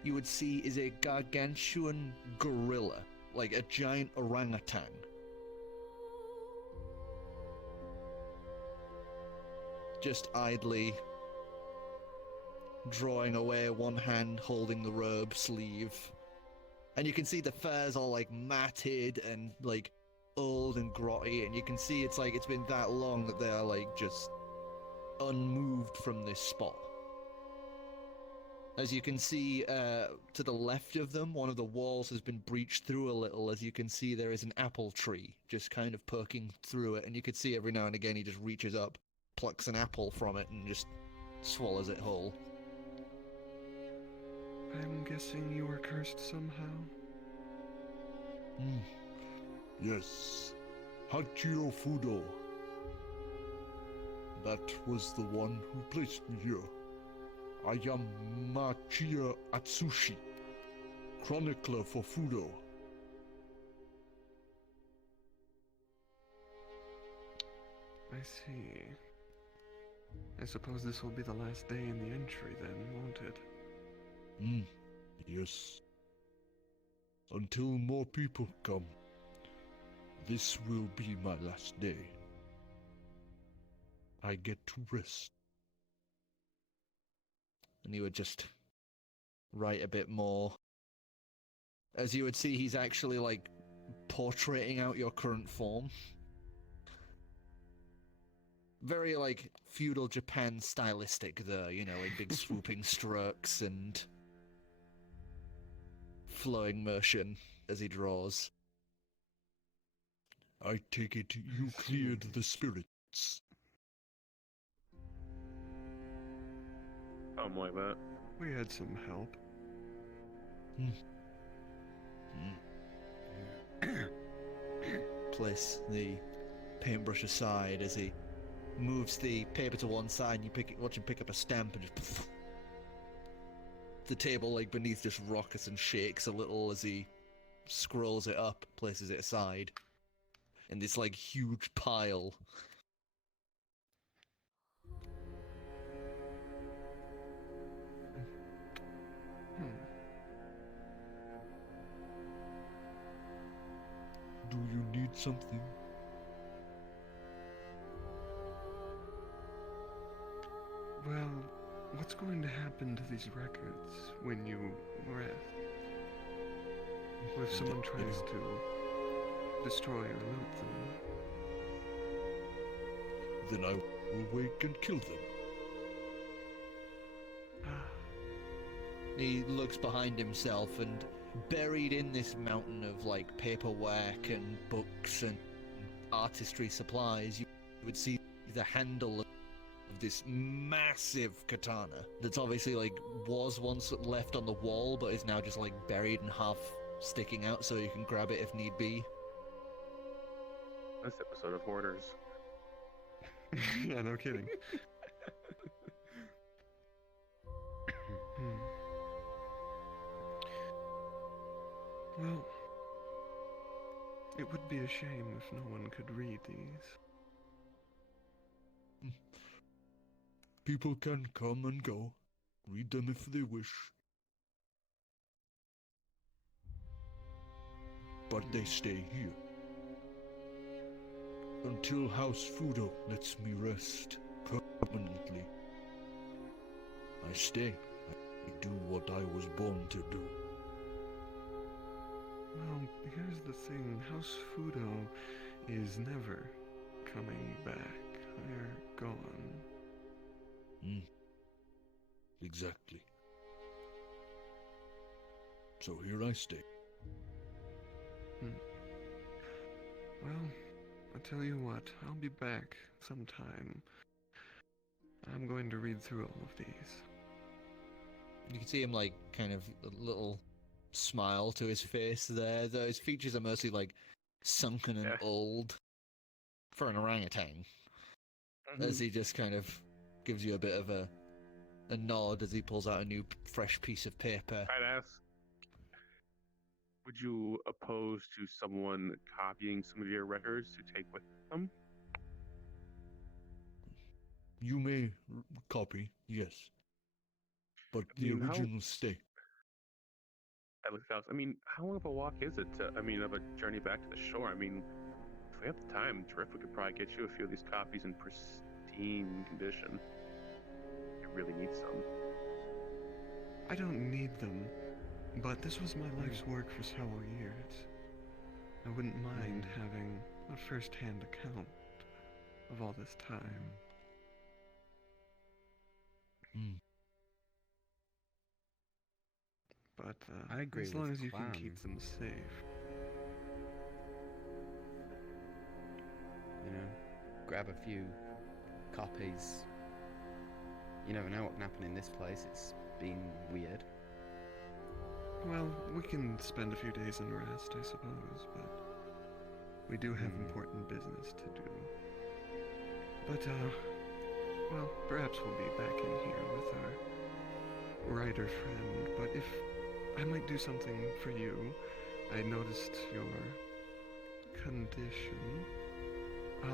you would see is a gargantuan gorilla, like a giant orangutan. Just idly drawing away, one hand holding the robe sleeve. And you can see the fur's all like matted and like old and grotty, and you can see it's like it's been that long that they are like just unmoved from this spot. As you can see to the left of them, one of the walls has been breached through a little. As you can see, there is an apple tree just kind of poking through it, and you can see every now and again he just reaches up, plucks an apple from it, and just swallows it whole. I'm guessing you were cursed somehow? Yes. Hachiro Fudo. That was the one who placed me here. I am Machiya Atsushi, chronicler for Fudo. I see. I suppose this will be the last day in the entry then, won't it? Yes. Until more people come, this will be my last day. I get to rest. And he would just write a bit more. As you would see, he's actually like portraying out your current form. Very like feudal Japan stylistic though, you know, like big swooping strokes and flowing motion as he draws. I take it you cleared the spirits. Something like that. We had some help. Place the paintbrush aside as he moves the paper to one side, and you watch him pick up a stamp and just the table like beneath just rocks and shakes a little as he scrolls it up, places it aside in this like huge pile. Do you need something? Well, what's going to happen to these records when you rest? What if someone tries to destroy or loot them? Then I will wake and kill them. He looks behind himself, and buried in this mountain of like paperwork and books and artistry supplies, you would see the handle of this massive katana that's obviously like was once left on the wall but is now just like buried and half sticking out so you can grab it if need be. This episode of Hoarders. Yeah, no kidding. Well, it would be a shame if no one could read these. People can come and go. Read them if they wish. but they stay here. Until House Fudo lets me rest permanently. I stay. I do what I was born to do. Well, here's the thing. House Fudo is never coming back. They're gone. Exactly. So here I stay. Well, I'll tell you what, I'll be back sometime. I'm going to read through all of these. You can see him, like, kind of a little smile to his face there, though his features are mostly, like, sunken and old for an orangutan. As he just kind of gives you a bit of a nod as he pulls out a new fresh piece of paper. I'd ask, would you oppose to someone copying some of your records to take with them? You may copy, yes. But the originals stay. I looked out. I mean, how long of a walk is it of a journey back to the shore? I mean, if we have the time, Drift, we could probably get you a few of these copies in pristine condition. You really need some. I don't need them, but this was my life's work for several years. I wouldn't mind having a first-hand account of all this time. But I agree as long with as you Clam. can keep them safe. You know, grab a few copies. You never know what can happen in this place. It's been weird. Well, we can spend a few days in rest, I suppose, but we do have important business to do. But, well, perhaps we'll be back in here with our writer friend, but if I might do something for you, I noticed your condition. I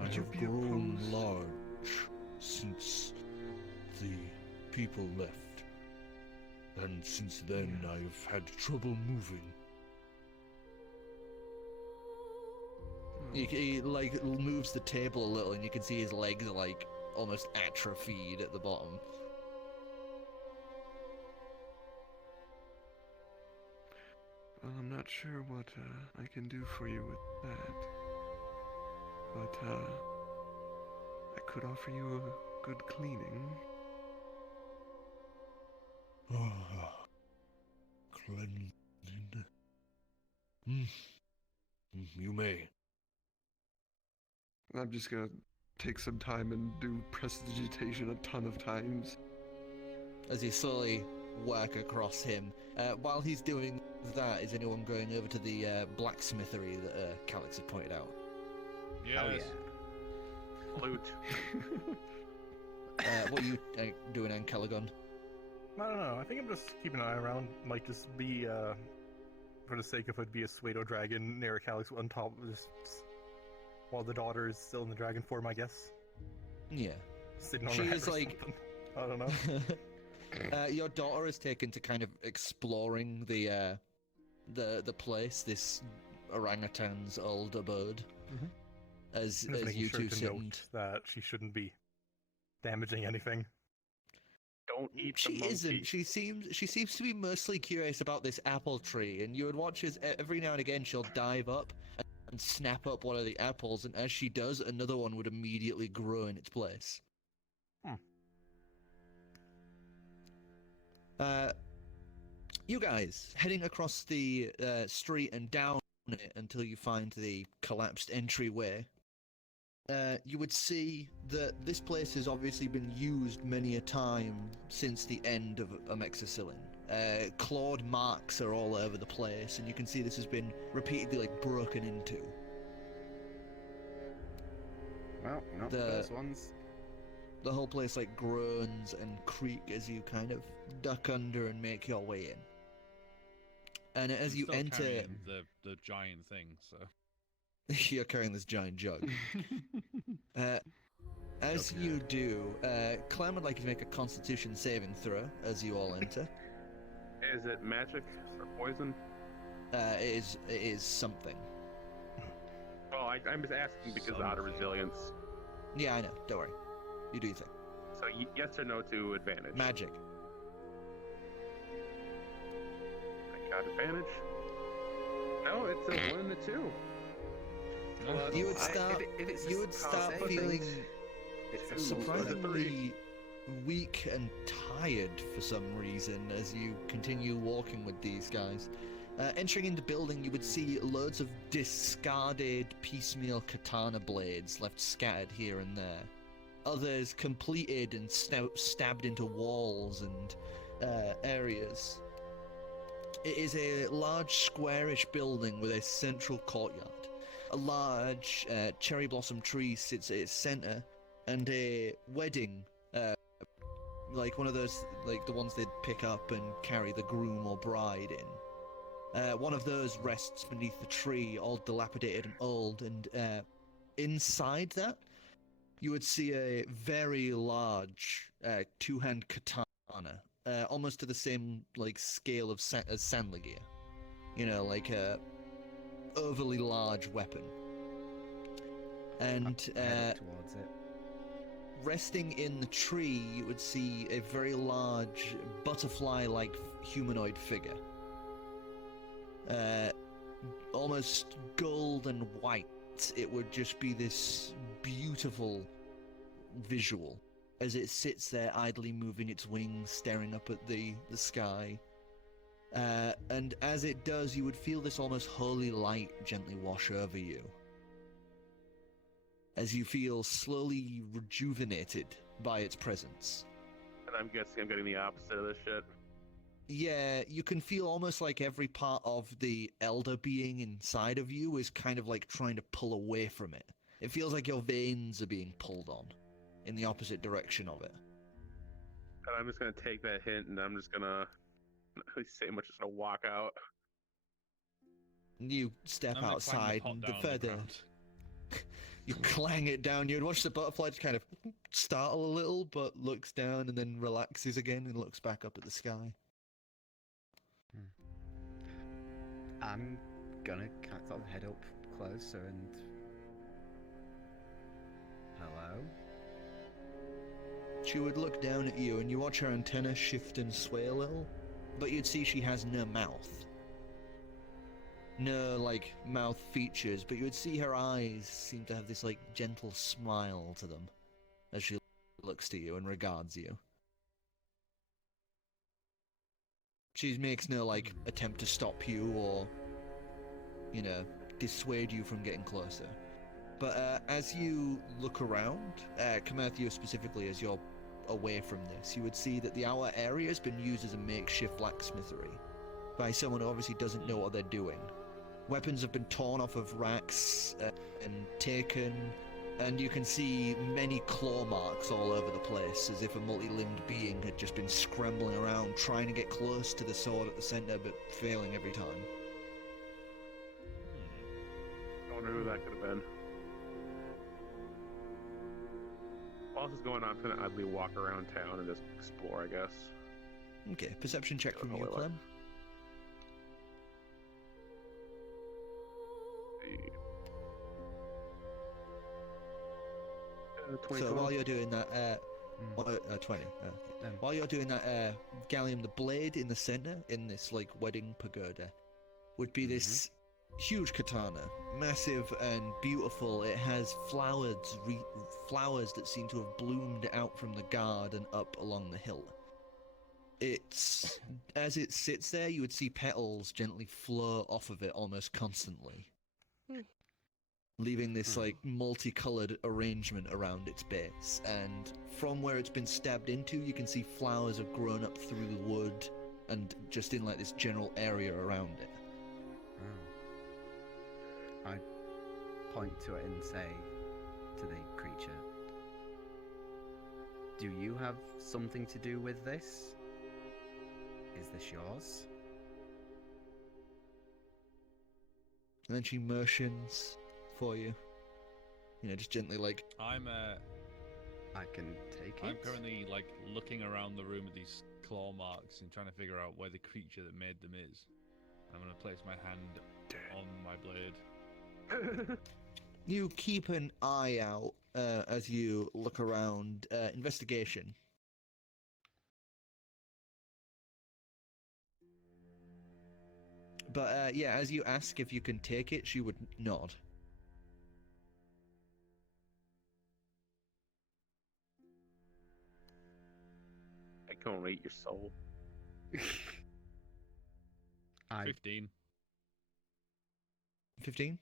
would you have be grown opposed? large since the people left. And since then, Yes. I've had trouble moving. He like moves the table a little, and you can see his legs are like almost atrophied at the bottom. Well, I'm not sure what I can do for you with that. But I could offer you a good cleaning. Cleansing. You may. I'm just gonna take some time and do prestidigitation a ton of times. As you slowly work across him. While he's doing that, is anyone going over to the blacksmithery that Calix had pointed out? Yes. Flute. What are you doing, Ancalagon? I don't know. I think I'm just keeping an eye around. Might just be, for the sake of it, be a pseudo dragon near Calix on top of this, while the daughter is still in the dragon form, I guess. Yeah. Sitting on She her head is or like- something. I don't know. Your daughter is taken to kind of exploring the place, this orangutan's old abode. As I'm just making you sure two to sit note and... that she shouldn't be damaging anything. Don't eat the She monkey. isn't. She seems to be mostly curious about this apple tree, and you would watch as every now and again she'll dive up and snap up one of the apples, and as she does, another one would immediately grow in its place. You guys heading across the street and down it until you find the collapsed entryway. You would see that this place has obviously been used many a time since the end of Amexicillin. Clawed marks are all over the place, and you can see this has been repeatedly broken into. Well, not the first ones. The whole place groans and creak as you kind of duck under and make your way in. And as I'm you still enter, carrying the giant thing, so you're carrying this giant jug. As you do, Clem would like you to make a Constitution saving throw as you all enter. Is it magic or poison? It is something. Oh, I'm just asking because out of resilience. Yeah, I know. Don't worry. You do your thing. So yes or no to advantage? Magic. I got advantage. No, it's a 1 and a 2. You would start. if it's You would start feeling it's surprisingly weak and tired for some reason as you continue walking with these guys. Entering into the building, you would see loads of discarded piecemeal katana blades left scattered here and there. Others completed and stabbed into walls and areas. It is a large squarish building with a central courtyard. A large cherry blossom tree sits at its center, and a wedding, like one of those, like the ones they'd pick up and carry the groom or bride in. One of those rests beneath the tree, all dilapidated and old, and inside that, you would see a very large two-hand katana, almost to the same like scale of as Sandligir. You know, like a overly large weapon. And towards it. resting in the tree, you would see a very large butterfly-like humanoid figure. Almost gold and white. It would just be this beautiful visual as it sits there idly moving its wings, staring up at the sky. And as it does, you would feel this almost holy light gently wash over you, as you feel slowly rejuvenated by its presence. And I'm guessing I'm getting the opposite of this shit. Yeah, you can feel almost like every part of the elder being inside of you is kind of like trying to pull away from it. It feels like your veins are being pulled on in the opposite direction of it. And I'm just gonna take that hint, and I'm just gonna say much. Just gonna walk out. You step I'm gonna outside, clang and the the pot down on the further ground. you clang it down, you'd watch the butterfly just kind of startle a little, but looks down and then relaxes again and looks back up at the sky. I'm gonna kind of head up closer and... Hello? She would look down at you and you watch her antenna shift and sway a little, but you'd see she has no mouth. No, like, mouth features, but you would see her eyes seem to have this, like, gentle smile to them as she looks to you and regards you. She makes no, like, attempt to stop you or, you know, dissuade you from getting closer. But as you look around, Kamerth, you specifically, as you're away from this, you would see that the outer area has been used as a makeshift blacksmithery by someone who obviously doesn't know what they're doing. Weapons have been torn off of racks and taken, and you can see many claw marks all over the place, as if a multi-limbed being had just been scrambling around, trying to get close to the sword at the center, but failing every time. I wonder who that could have been. While this is going on, I'm gonna idly walk around town and just explore, I guess. Okay, perception check from you, Well, Clem. So 20. while you're doing that, 20. While you're doing that, Gallium, the blade in the center, in this like wedding pagoda, would be this huge katana, massive and beautiful. It has flowers that seem to have bloomed out from the guard and up along the hilt. It's as it sits there, you would see petals gently flow off of it almost constantly, leaving this like multicolored arrangement around its base. And from where it's been stabbed into, you can see flowers have grown up through the wood and just in like this general area around it. I point to it and say to the creature, "Do you have something to do with this? Is this yours?" And then she motions for you. You know, just gently like... I can take I'm it. currently like looking around the room at these claw marks and trying to figure out where the creature that made them is. I'm gonna place my hand on my blade. You keep an eye out as you look around. Investigation. But yeah, as you ask if you can take it, she would nod. I can't eat your soul. 15. 15?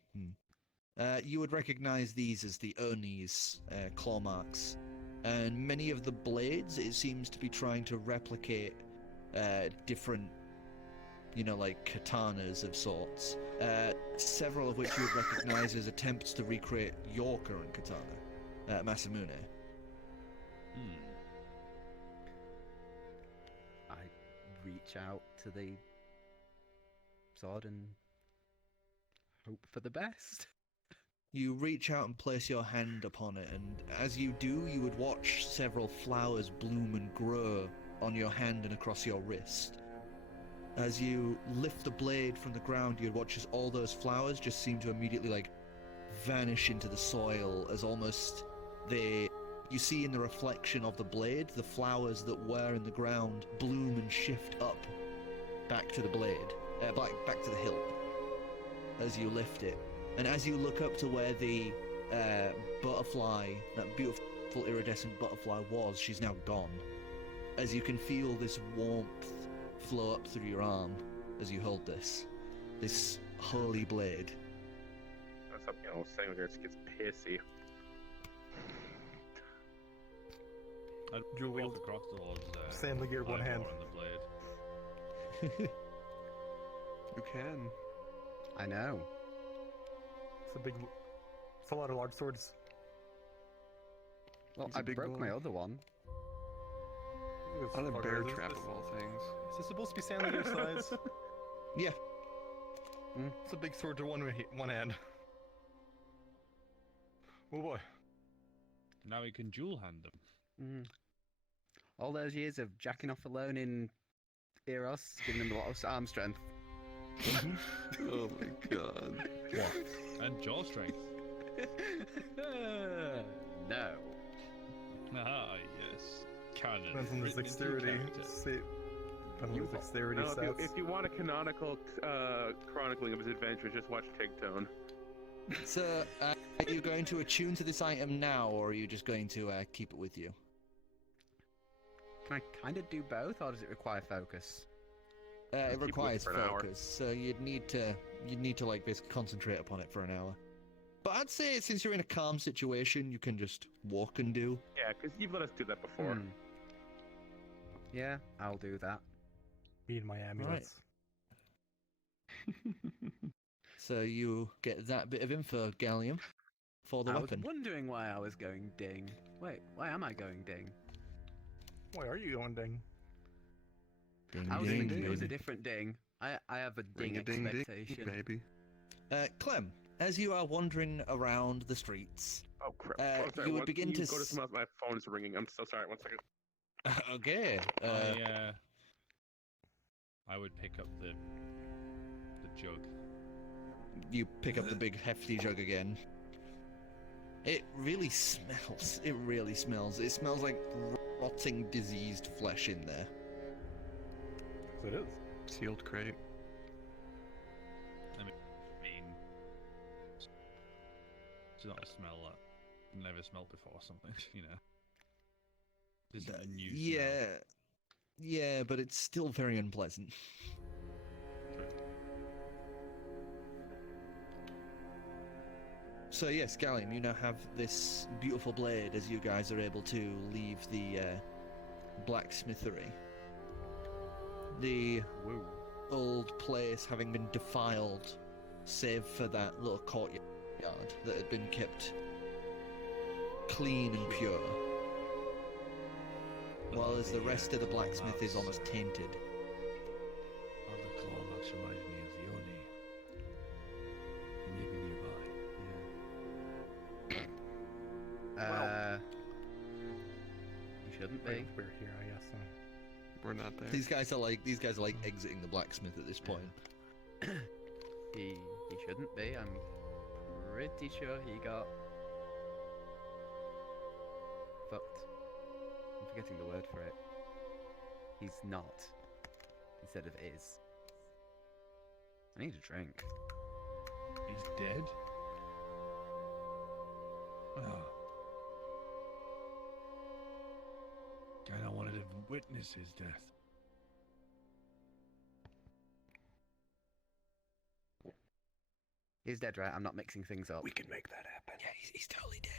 You would recognize these as the Oni's claw marks. And many of the blades, it seems to be trying to replicate different, like katanas of sorts. Several of which you would recognize as attempts to recreate your current katana, Masamune. I reach out to the sword and hope for the best. You reach out and place your hand upon it, and as you do, you would watch several flowers bloom and grow on your hand and across your wrist. As you lift the blade from the ground, you'd watch as all those flowers just seem to immediately, vanish into the soil, as almost you see in the reflection of the blade, the flowers that were in the ground bloom and shift up back to the blade, back to the hilt, as you lift it. And as you look up to where the butterfly, that beautiful iridescent butterfly was, she's now gone. As you can feel this warmth flow up through your arm as you hold this holy blade. That's up, saying it gets pissy. I'd You walk wield across towards Stanley Gear one Ivor hand. and the blade. You can. I know. It's a lot of large swords. Well, He's a I big broke boy. my other one. On a bear Is trap this- of all things. Is this supposed to be Stanley Gear size? Yeah. It's a big sword to one hand. Oh boy. Now we can dual hand them. All those years of jacking off alone in Eros, giving them a lot of arm strength. Oh my god. And jaw strength. No. Ah, yes. Canon. Depends on the written into dexterity. character. Depends on the dexterity No, stats. if you want a canonical chronicling of his adventures, just watch Tigtone. So, are you going to attune to this item now, or are you just going to keep it with you? Can I kind of do both, or does it require focus? It Keep it requires for an hour. focus, so you'd need to basically concentrate upon it for an hour. But I'd say since you're in a calm situation, you can just walk and do. Yeah, because you've let us do that before. Yeah, I'll do that. Me and my amulets. So you get that bit of info, Gallium, for the I weapon. was wondering why I was going ding. Wait, why am I going ding? Why are you going ding? Ding, I was ding, thinking it was a ding. different ding. I have a ding Ring-a-ding-ding, expectation. baby. Clem, as you are wandering around the streets, Oh crap! you would once begin you to go to s- someone else, my phone's ringing. I'm so sorry. 1 second. okay. I would pick up the jug. You pick up the big hefty jug again. It really smells. It really smells. It smells like rotting, diseased flesh in there. So it is. Sealed crate. I mean, it's not a smell that I've never smelled before or something, This is a new smell. Yeah, but it's still very unpleasant. So yes, Gallium, you now have this beautiful blade as you guys are able to leave the blacksmithery. The old place having been defiled, save for that little courtyard that had been kept clean and pure. While as the rest of the blacksmith is almost tainted. All the claw marks remind me of the Oni. Maybe nearby. You shouldn't be. We're here, I guess. We're not there. These guys are like exiting the blacksmith at this point. he shouldn't be. I'm pretty sure he got fucked. I'm forgetting the word for it. He's not instead of is. I need a drink. He's dead? Oh. I don't want to witness his death. He's dead, right? I'm not mixing things up. We can make that happen. Yeah, he's totally dead.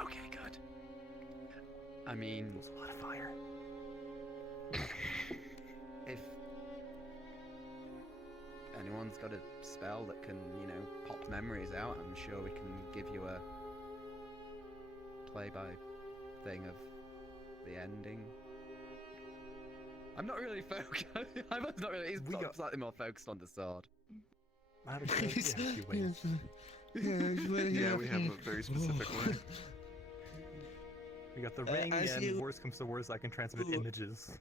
Okay, good. I mean, There's a lot of fire. if anyone's got a spell that can, you know, pop memories out, I'm sure we can give you a play-by thing of the ending. I'm not really focused. I'm not really. He's slightly more focused on the sword. I had a good idea if you wait. Yeah, we have a very specific way. We got the ring, as and you- worst comes to worst, I can transmit images.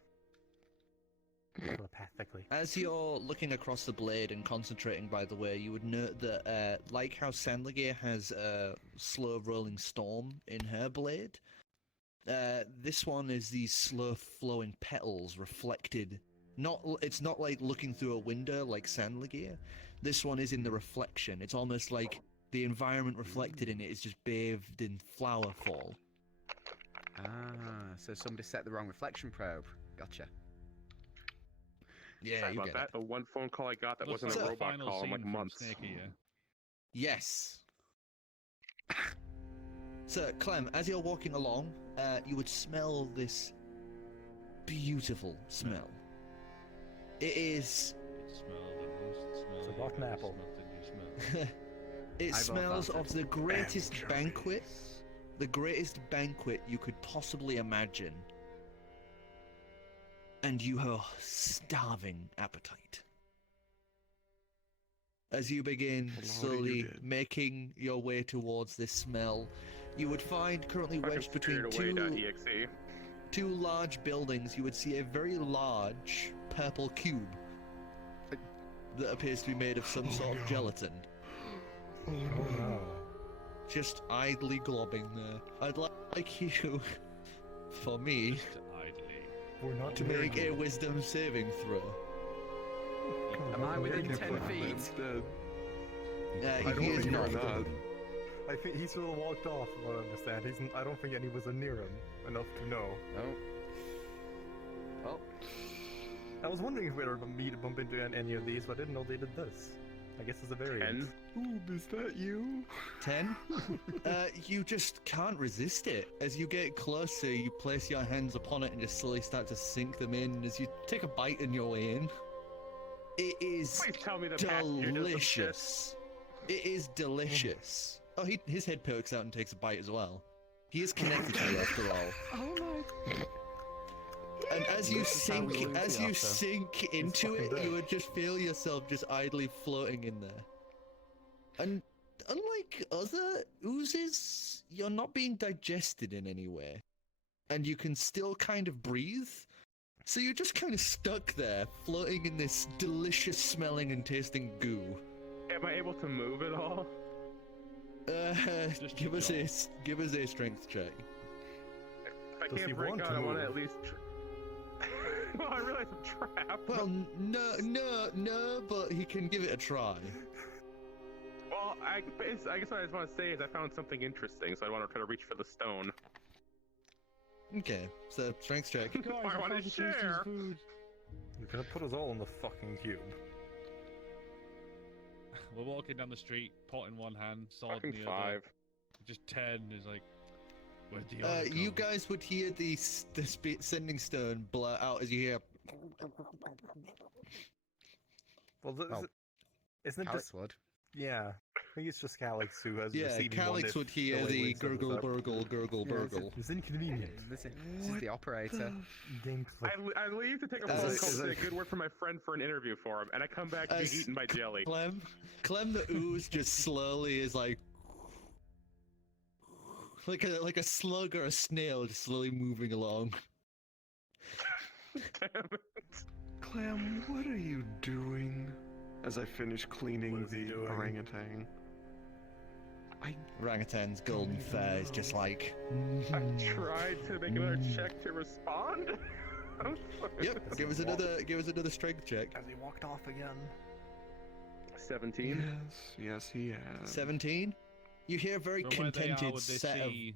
Telepathically. As you're looking across the blade and concentrating, by the way, you would note that, like how Sandligay has a slow rolling storm in her blade, this one is these slow flowing petals reflected. It's not like looking through a window like Sandligay. This one is in the reflection. It's almost like the environment reflected in it is just bathed in flower fall. Ah, so somebody set the wrong reflection probe. Gotcha. Yeah, Sorry you about get that. it. The one phone call I got that Looks wasn't like a the robot final call in scene like from months. Snake Eater. Yes. So, Clem, as you're walking along, you would smell this beautiful smell. It is. It smelled the most smell. It's a rotten apple. It Ivor smells found of it. the greatest banquet. The greatest banquet you could possibly imagine. And you have starving appetite. As you begin Lordy, you slowly did. making your way towards this smell, you would find currently Fucking wedged between Spirit two large buildings, you would see a very large purple cube that appears to be made of some sort of gelatin. Oh Oh no. Just idly globbing there. I'd like you, for me, Just idly. We're not to near make a you. wisdom saving throw. Am I within Near 10 you. feet? Instead. He I don't is think you're not. not. I think he sort of walked off, from what I understand. I don't think any was near him enough to know. Oh. Well, I was wondering if we'd ever bump into any of these, but I didn't know they did this. I guess it's a variant. 10. Ooh, is that you? 10? You just can't resist it. As you get closer, you place your hands upon it and just slowly start to sink them in. As you take a bite in your way in, it is Please tell me the passenger does some shit. delicious. It is delicious. Oh, his head pokes out and takes a bite as well. He is connected to you after all. Oh my. And as you This is how we sink, lose as the you Opta. sink into fucking it, dead. you would just feel yourself just idly floating in there. And unlike other oozes, you're not being digested in any way, and you can still kind of breathe. So you're just kind of stuck there, floating in this delicious smelling and tasting goo. Am I able to move at all? Just Give us jump. a strength check. If I Does he can't break want out, to I want to move? at least. Well, I realize I'm trapped. Well, no, but he can give it a try. Well, I guess what I just want to say is I found something interesting, so I want to try to reach for the stone. Okay, so strength check. Guys, I wanna found the share. tasty food. You're gonna put us all in the fucking cube. We're walking down the street, pot in one hand, sword in Fucking the other. 5. Just 10 is like, where'd the other You go? guys would hear the sending stone blur out as you hear. Well, Oh. isn't it Calix just... would. Yeah. I think it's just Calix who has Yeah, receiving one Calix if would hear LA the Wings sends us gurgle, up. burgle, gurgle, Yeah, burgle. it's inconvenient. This is the operator. Game clip. I leave to take a Is phone it- call is to say a it- good word for my friend for an interview for him, and I come back to be As- eaten by jelly. Clem the ooze just slowly is like a slug or a snail just slowly moving along. Damn it. Clam, what are you doing? as I finish cleaning What is he the doing? orangutan. Orangutan's golden fur is just like. I tried to make another check to respond. Yep. Give us another strength check. Has he walked off again? 17. Yes, he has. 17. You hear a very From where they are, contented would they set of see...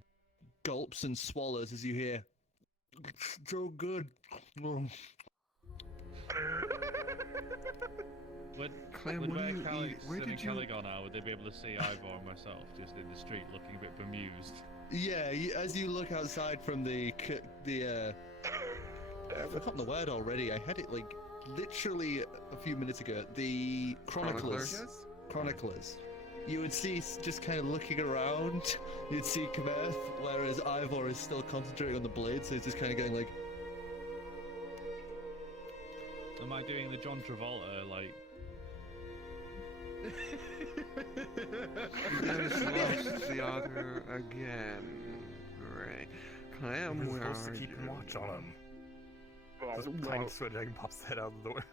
gulps and swallows as you hear. So good. Oh. Clem, Would what where do you Calix eat? Where and did you... Ancalagon are, would they be able to see Ivor and myself just in the street looking a bit bemused? Yeah, as you look outside from I've forgotten the word already. I had it like literally a few minutes ago. The Chroniclers. You would see just kind of looking around. You'd see Kamerth, whereas Ivor is still concentrating on the blade, so he's just kind of going like. Am I doing the John Travolta, like... You guys lost the other again. Great. Clam, We're where supposed are to keep you? watch on him. This tiny sweat dragon pops head out of the door.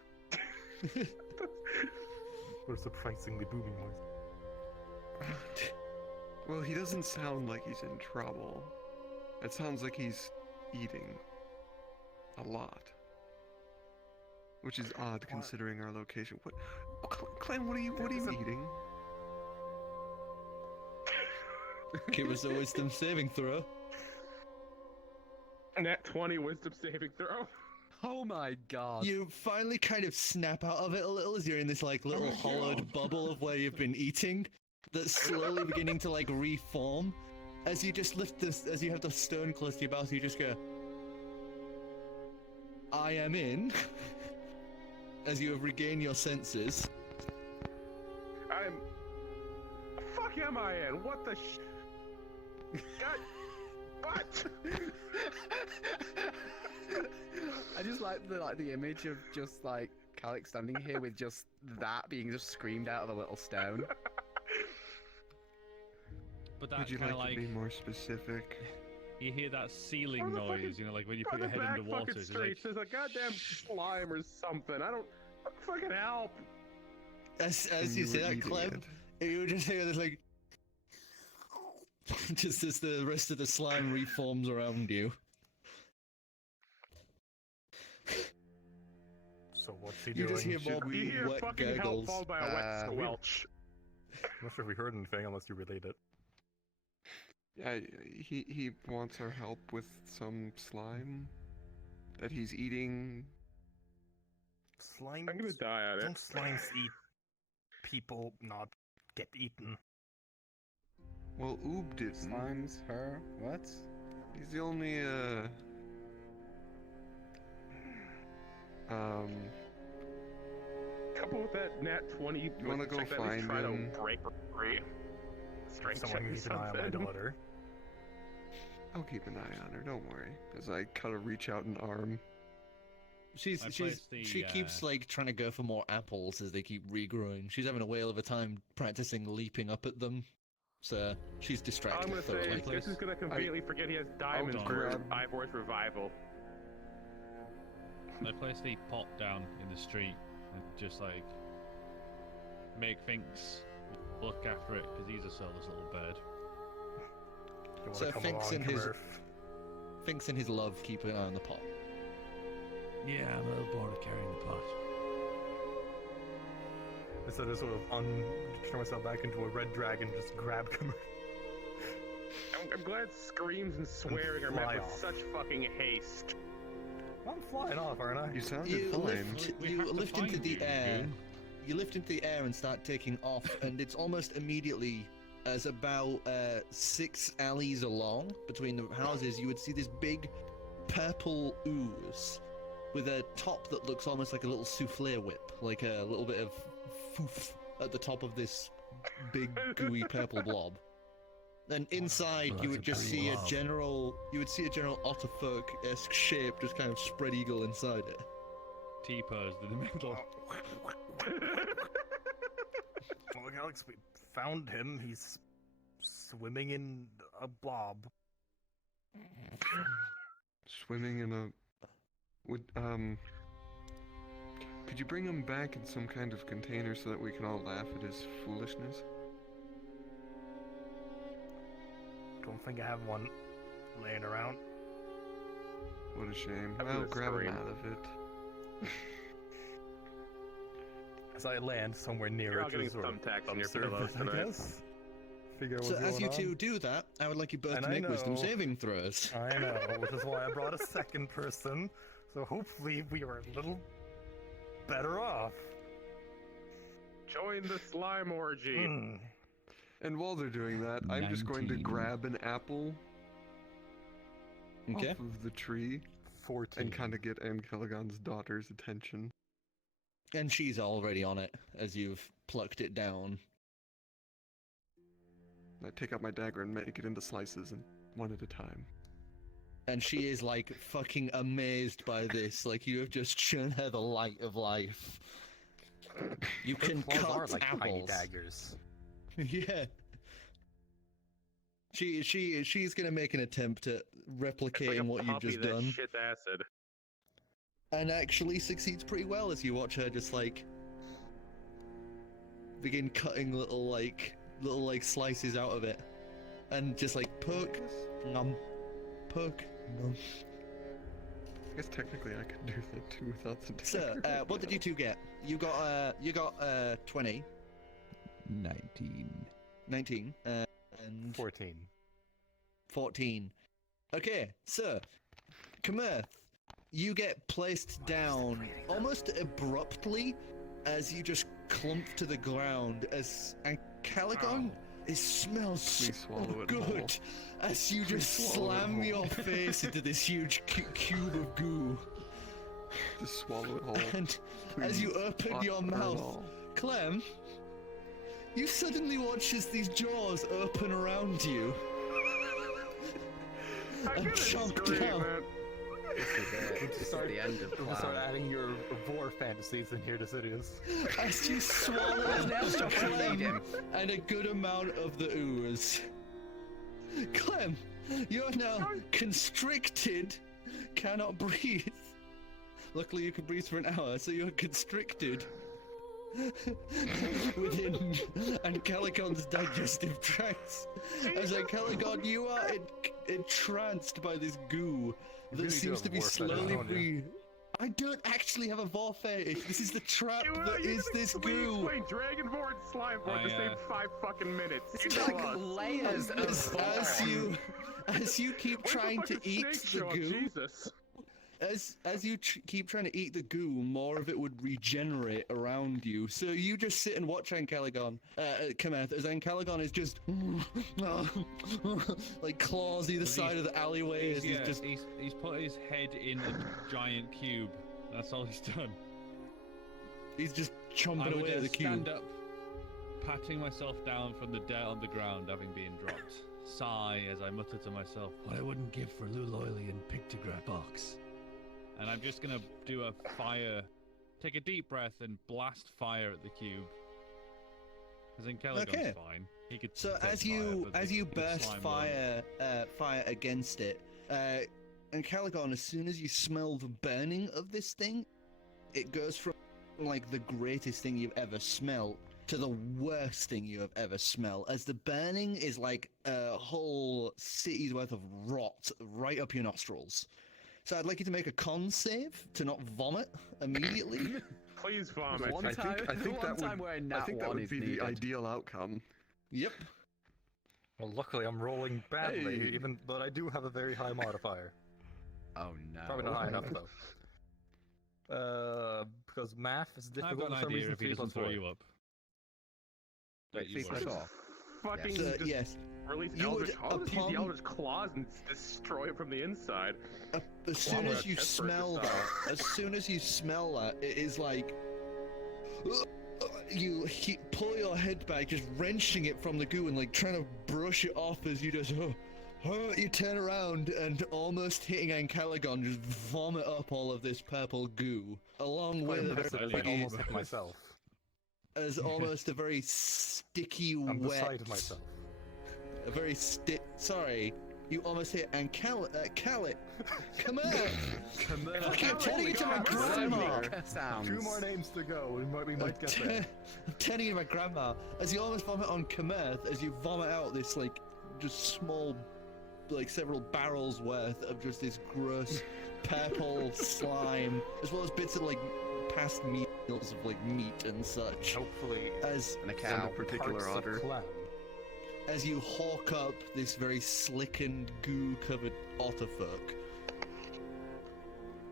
What a surprisingly booming noise. Well, he doesn't sound like he's in trouble. It sounds like he's eating a lot. Which is odd considering our location. What? Clem, what are you eating? Give us a wisdom saving throw. Nat 20 wisdom saving throw. Oh my god. You finally kind of snap out of it a little as you're in this like little hollowed bubble of where you've been eating that's slowly beginning to like reform. As you just lift this, as you have the stone close to your mouth, you just go, I am in. As you have regained your senses. Fuck am I in? What the God. What? I just like the image of just like Calix standing here with just that being just screamed out of a little stone. But Would that's you kind of like to like... be more specific? You hear that ceiling On the noise, fucking- you know, like when you put On your the head back in the water. fucking It's streets, like... there's a goddamn slime or something. I don't fucking help. As And you you say were that, eating Clem, it. you just hear this like. Just as the rest of the slime reforms around you. So what's he You doing? just hear more You hear wet fucking help gurgles. followed by a wet squelch. I'm not sure if we heard anything unless you relayed it. Yeah, he wants our help with some slime that he's eating. Slimes. I'm gonna die on it. Don't slimes eat people, not get eaten? Well, Oob didn't. Slimes, her, what? He's the only Couple with that nat 20. You wanna go check that, find try him? to break free. Strength Someone check or keep an eye on my something. daughter. I'll keep an eye on her, don't worry. As I kind of reach out an arm. She the, keeps like trying to go for more apples as they keep regrowing. She's having a whale of a time practicing leaping up at them. So she's All I'm distracted gonna say thoroughly. is this is gonna completely forget he has diamonds on. for Grab- Ivor's revival. I place the pot down in the street and just like make Finks look after it because he's a soulless little bird. You wanna So come Finks along, and his Kamerth? Finks and his love keep an eye on the pot. Yeah, I'm a little bored of carrying the pot. Instead of sort of turn myself back into a red dragon, just grab Kamerth. I'm glad screams and swearing are met fly with off. such fucking haste. I'm flying off, aren't I? You sounded You fine. lift, We you have to lift into find the you, air. dude. You lift into the air and start taking off, and it's almost immediately, as about 6 alleys along between the houses, you would see this big purple ooze with a top that looks almost like a little souffle whip, like a little bit of foof at the top of this big gooey purple blob. And inside, Oh, you that's would a just pretty see a blob. general, Otterfolk-esque shape just kind of spread eagle inside it. T-posed in the middle. Well, Alex, we found him. He's swimming in a blob. Swimming in a... Could you bring him back in some kind of container so that we can all laugh at his foolishness? Don't think I have one laying around. What a shame. I'm Well, gonna grab him scream. out of it. As I land somewhere near You're it, all getting to sort of thumbtacks in your observe pillows it, I tonight. guess. Figure out So what's as you going two on. do that, I would like you both And to I make wisdom know. saving throws. I know, which is why I brought a second person. So hopefully we are a little better off. Join the slime orgy. Hmm. And while they're doing that, I'm just going to 19. grab an apple Okay. off of the tree 14. and kind of get Ancalagon's daughter's attention. And she's already on it as you've plucked it down. I take out my dagger and make it into slices, and one at a time. And she is like fucking amazed by this. Like you have just shown her the light of life. You Her can claws are cut like tiny apples. daggers. Yeah. She's gonna make an attempt at It's like replicating a what you've puppy just that done, shits acid. and actually succeeds pretty well as you watch her just like begin cutting little slices out of it, and just like poke, num, poke, num. I guess technically I could do that too without the dagger. So, what did you two get? You got 20, 19, and 14. 14. Okay, so, Kamerth, you get placed down almost abruptly as you just clump to the ground as Ancalagon, it smells Please so swallow it whole. good as you just Please swallow it slam whole. your face into this huge cube of goo. Just swallow it whole. And as you open Not your burn mouth, all. Clem, you suddenly watch as these jaws open around you. I'm And gonna chomp scream, down. man. This is the end of We'll start Clam. adding your war fantasies in here to Sidious. As you swallow Clem and a good amount of the ooze. Clem, you're now constricted, cannot breathe. Luckily you can breathe for an hour, so you're constricted within Ancalagon's digestive tracts. As Ancalagon, you are entranced by this goo that really do seems have to be war fetish, slowly don't you? breathing. I don't actually have a vor fetish. This is the trap You that is can this explain goo. Dragonborn slime for the I, same 5 fucking minutes. You It's know like us. layers of As you keep Where's the trying to fucking eat snake the show up? goo, Jesus. as you keep trying to eat the goo, more of it would regenerate around you. So you just sit and watch Ancalagon, Kamerth, as Ancalagon is just like claws either side of the alleyway as he's just. He's put his head in a giant cube. That's all he's done. He's just I chomping would away at the stand cube. up, patting myself down from the dirt on the ground, having been dropped. Sigh as I mutter to myself, "What I wouldn't give for Luloily and Pictograph box." And I'm just gonna do a fire, take a deep breath and blast fire at the cube. Because Ancalagon's Okay. fine. He could. So take as fire, you but the burst slime fire against it, Ancalagon, as soon as you smell the burning of this thing, it goes from like the greatest thing you've ever smelled to the worst thing you have ever smelled, as the burning is like a whole city's worth of rot right up your nostrils. So I'd like you to make a con save to not vomit immediately. Please vomit. One I time, think one that time would, where I nat think that one would is be needed. the ideal outcome. Yep. Well, luckily I'm rolling badly, Hey. but I do have a very high modifier. Oh no. Probably not high enough though. Because math is I've difficult got for an some idea reason. if he 3 doesn't plus throw 4. you up. Don't you Wait, worry. sure. Fucking So just yes, release you would, Eldritch. I'll just use upon- the Eldritch claws and destroy it from the inside. as soon Swallow as a you chest burst smell aside. that, it is like you pull your head back, just wrenching it from the goo and like trying to brush it off as you just you turn around and almost hitting Ancalagon, just vomit up all of this purple goo along Quite with a impressive, very, I almost hit myself. as almost a very sticky I'm wet beside myself. a very sorry, You almost hit Calix. Kamerth. I'm turning into my grandma. Sounds. 2 more names to go. We might get there. I'm turning into my grandma as you almost vomit on Kamerth, as you vomit out this like just small, like several barrels worth of just this gross purple slime, as well as bits of like past meals of like meat and such. Hopefully, As And a And cow. a particular parts of otter. Clem. as you hawk up this very slickened, goo-covered Otterfolk.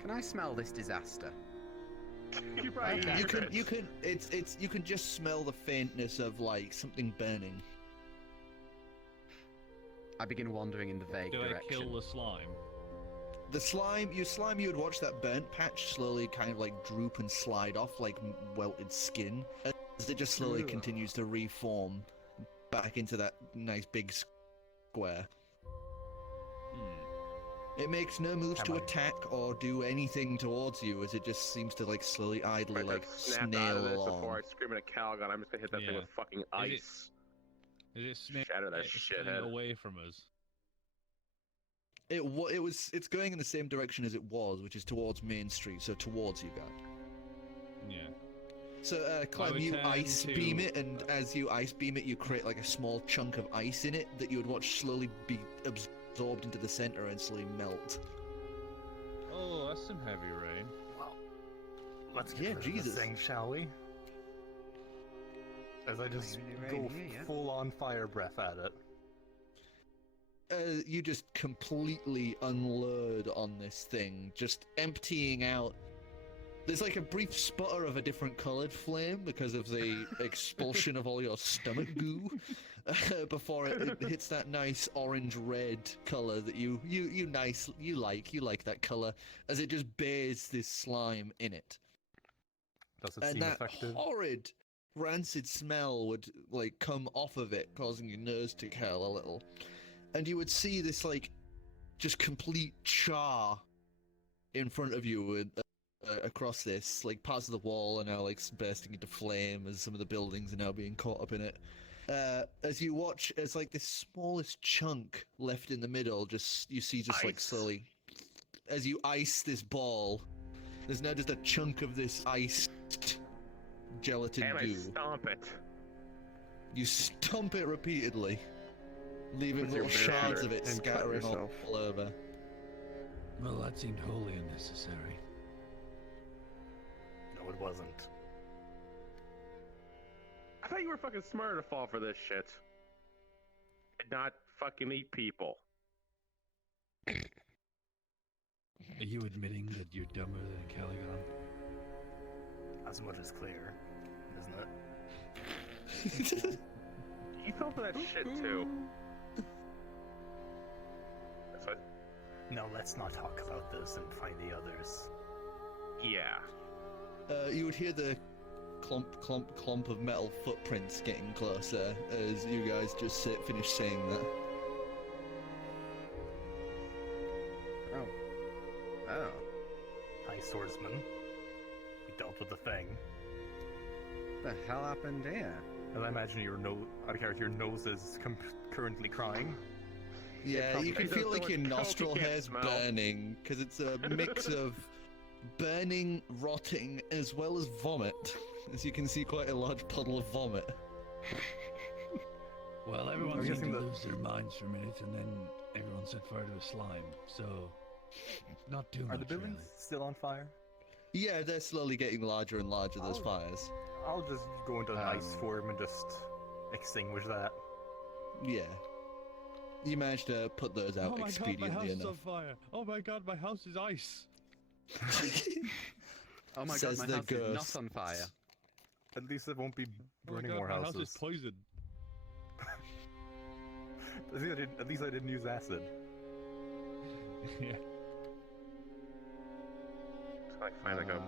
Can I smell this disaster? You probably You can just smell the faintness of like something burning. I begin wandering in the vague Do I direction. kill the slime? The slime you would watch that burnt patch slowly kind of like droop and slide off like welted skin as it just slowly continues to reform back into that nice big square. It makes no moves to attack or do anything towards you as it just seems to like slowly idly like snap out snail of this along. before I scream at Ancalagon. I'm just gonna hit that thing Yeah. with fucking ice. Is it Shatter that snake shithead. away from us? It's going in the same direction as it was, which is towards Main Street, so towards you guys. Yeah. So, Clem, would you turn ice to- beam it, and as you ice beam it, you create like a small chunk of ice in it that you would watch slowly be absorbed into the center and slowly melt. Oh, that's some heavy rain. Well, let's get Yeah, rid of Jesus. this thing, shall we? As I just Rain go here, yeah. full-on fire breath at it. You just completely unload on this thing, just emptying out. There's like a brief sputter of a different coloured flame because of the expulsion of all your stomach goo before it hits that nice orange-red colour that you like that colour as it just bathes this slime in it. Does it And seem that effective? horrid rancid smell would like come off of it, causing your nose to curl a little. And you would see this like just complete char in front of you and across this, like parts of the wall are now like bursting into flame as some of the buildings are now being caught up in it. As you watch, as like this smallest chunk left in the middle, you see like Ice. slowly, as you ice this ball, there's now just a chunk of this iced gelatin And I goo. stomp it. You stomp it repeatedly, leaving With your little bare shards foot of it and cut scattering all yourself. over. Well, that seemed wholly unnecessary. No, it wasn't. I thought you were fucking smart to fall for this shit. And not fucking eat people. Are you admitting that you're dumber than Ancalagon? As much as clear, isn't it? You fell for that shit too. That's what, No, let's not talk about this and find the others. yeah. You would hear the clump of metal footprints getting closer as you guys just finish saying that. Oh. Hi, swordsman. We dealt with the thing. The hell happened here? And I imagine your nose is currently crying. Yeah, you can probably feel like does your so much coke nostril you can't hair's smell. burning because it's a mix of burning, rotting, as well as vomit. As you can see, quite a large puddle of vomit. Well, everyone I'm seemed guessing to that- lose their minds for a minute, and then everyone set fire to a slime. So, not too Are much. the buildings really. still on fire? Yeah, they're slowly getting larger and larger, those Oh. fires. I'll just go into an ice form and just extinguish that. Yeah. You managed to put those out Oh my god, my expediently house is on enough. fire! Oh my god, my house is ice! Oh my Says god, the my house is ghost. not on fire. At least it won't be Oh my burning god, more my houses. house is poisoned. At least I didn't use acid. Yeah. Just like find like a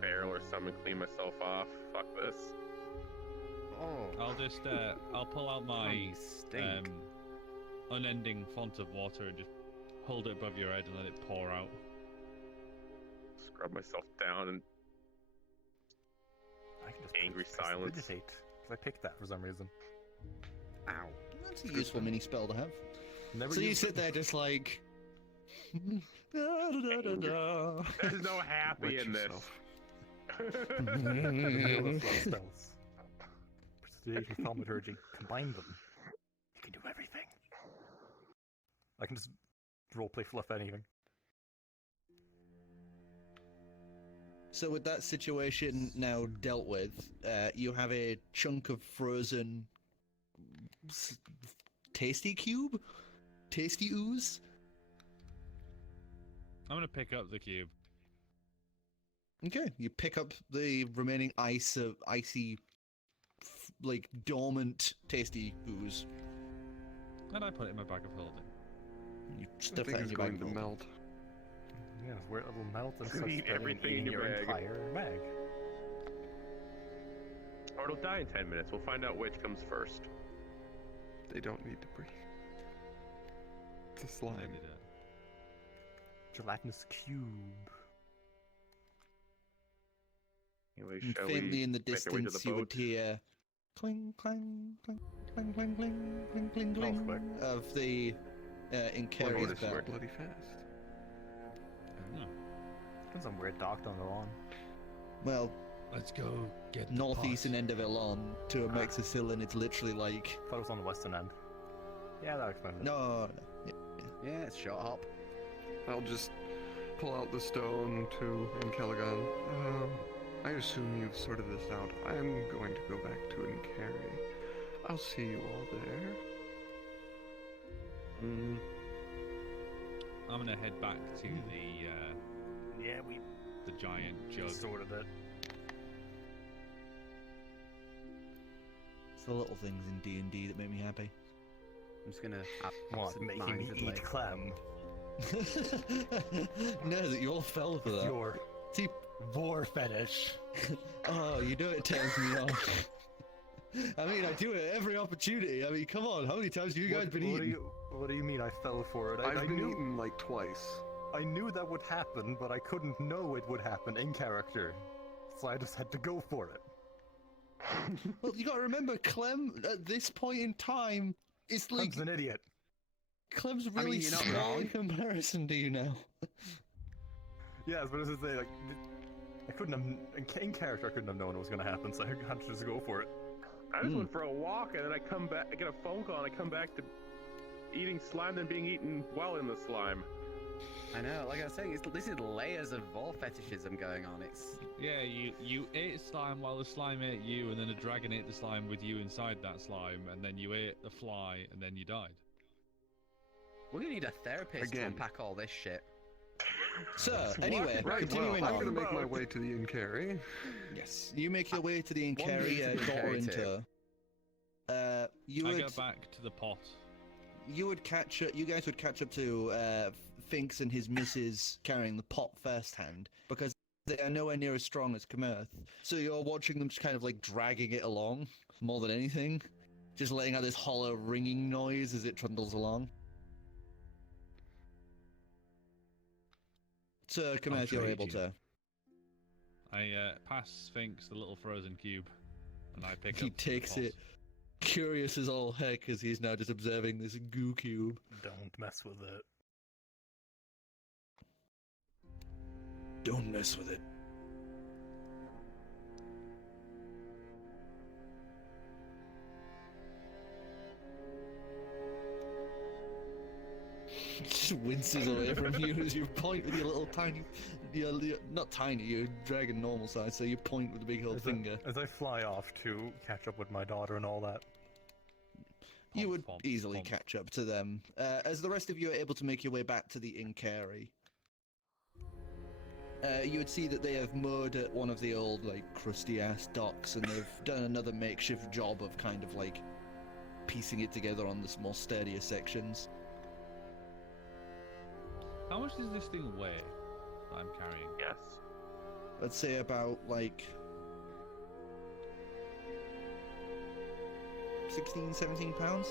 barrel or something, clean myself off. Fuck this. Oh, I'll just, I'll pull out my you stink. unending font of water and just hold it above your head and let it pour out. Scrub myself down and I can just Angry press silence. Prestidigitate, 'cause I picked that for some reason. Ow. That's a useful mini spell to have. Never So you used sit it. there just like. Da, da, da, da. There's no happy Wet in this. yourself. Vanilla flow spells. Prestidigitation, thaumaturgy, combine them. You can do everything. I can just roleplay fluff anything. So with that situation now dealt with, you have a chunk of frozen tasty cube? Tasty ooze? I'm gonna pick up the cube. Okay, you pick up the remaining icy, like, dormant tasty ooze. And I put it in my bag of holding. You I stuff think that in it's your bag going of to holding. melt. Yeah, where it will melt and Eat such that everything in eating your bag. entire bag. Or it'll die in 10 minutes. We'll find out which comes first. They don't need to breathe. It's a slime. I did it. Gelatinous cube. Anyway, And shall faintly we in the make our way to distance, the you would boat? hear cling, clang, clang, clang, clang, cling, cling, cling, cling, quick. of the Well, Incari's this bell. is bloody fast. No. Depends on where it docked on the lawn. Well, Let's go get the northeastern pot. end of Elon to Amexicillin, it's literally like... Thought it was on the western end. Yeah, that explains it. No, Yeah, it's short hop. I'll just pull out the stone to Ancalagon. I assume you've sorted this out. I'm going to go back to Incari. I'll see you all there. I'm gonna head back to the Yeah, we giant jug. sorted it. it's the little things in D&D that make me happy. I'm just gonna What, making me eat Clem? No, that you all fell for that. Your See, vor fetish. oh, you know it turns me on. I mean, I do it every opportunity. I mean, come on, how many times have you guys been eating? What do you mean I fell for it? I I've been knew, eaten like twice. I knew that would happen, but I couldn't know it would happen in character. So I just had to go for it. Well, you gotta remember, Clem, at this point in time, it's like... Clem's an idiot. Clem's mean, really you're not small in wrong. comparison to you now. Yes, but as I say, like, I couldn't have, in character, I couldn't have known it was going to happen, so I had to just go for it. I just went for a walk and then I come back, I get a phone call and I come back to eating slime and being eaten while in the slime. I know, like I was saying, this is layers of vor fetishism going on. It's Yeah, you ate slime while the slime ate you, and then a dragon ate the slime with you inside that slime, and then you ate the fly, and then you died. we're gonna need a therapist to Again. unpack all this shit. So, anyway, Right, continuing well, I'm on. gonna make my way to the Incari. Yes, you make your way to the Wandering Incari, to the daughter Incari into. You I would go back to the pot. you would catch up. You guys would catch up to Finks and his missus carrying the pot firsthand because they are nowhere near as strong as Kamerth. So you're watching them just kind of like dragging it along more than anything, just letting out this hollow ringing noise as it trundles along. So Kamerth, you're trade able you. to. I pass Sphinx the little frozen cube, and I pick He up the takes pot. it, curious as all heck, as he's now just observing this goo cube. Don't mess with it. Don't mess with it. Just winces away from you as you point with your little tiny, your not tiny, you're dragon normal size, so you point with a big old finger. As I fly off to catch up with my daughter and all that. You Pomp, would pomp, easily pomp. catch up to them. As the rest of you are able to make your way back to the Incari, you would see that they have moored at one of the old, like, crusty-ass docks, and they've done another makeshift job of kind of, like, piecing it together on the more sturdier sections. How much does this thing weigh that I'm carrying? Yes. Let's say about, like, 16, 17 pounds?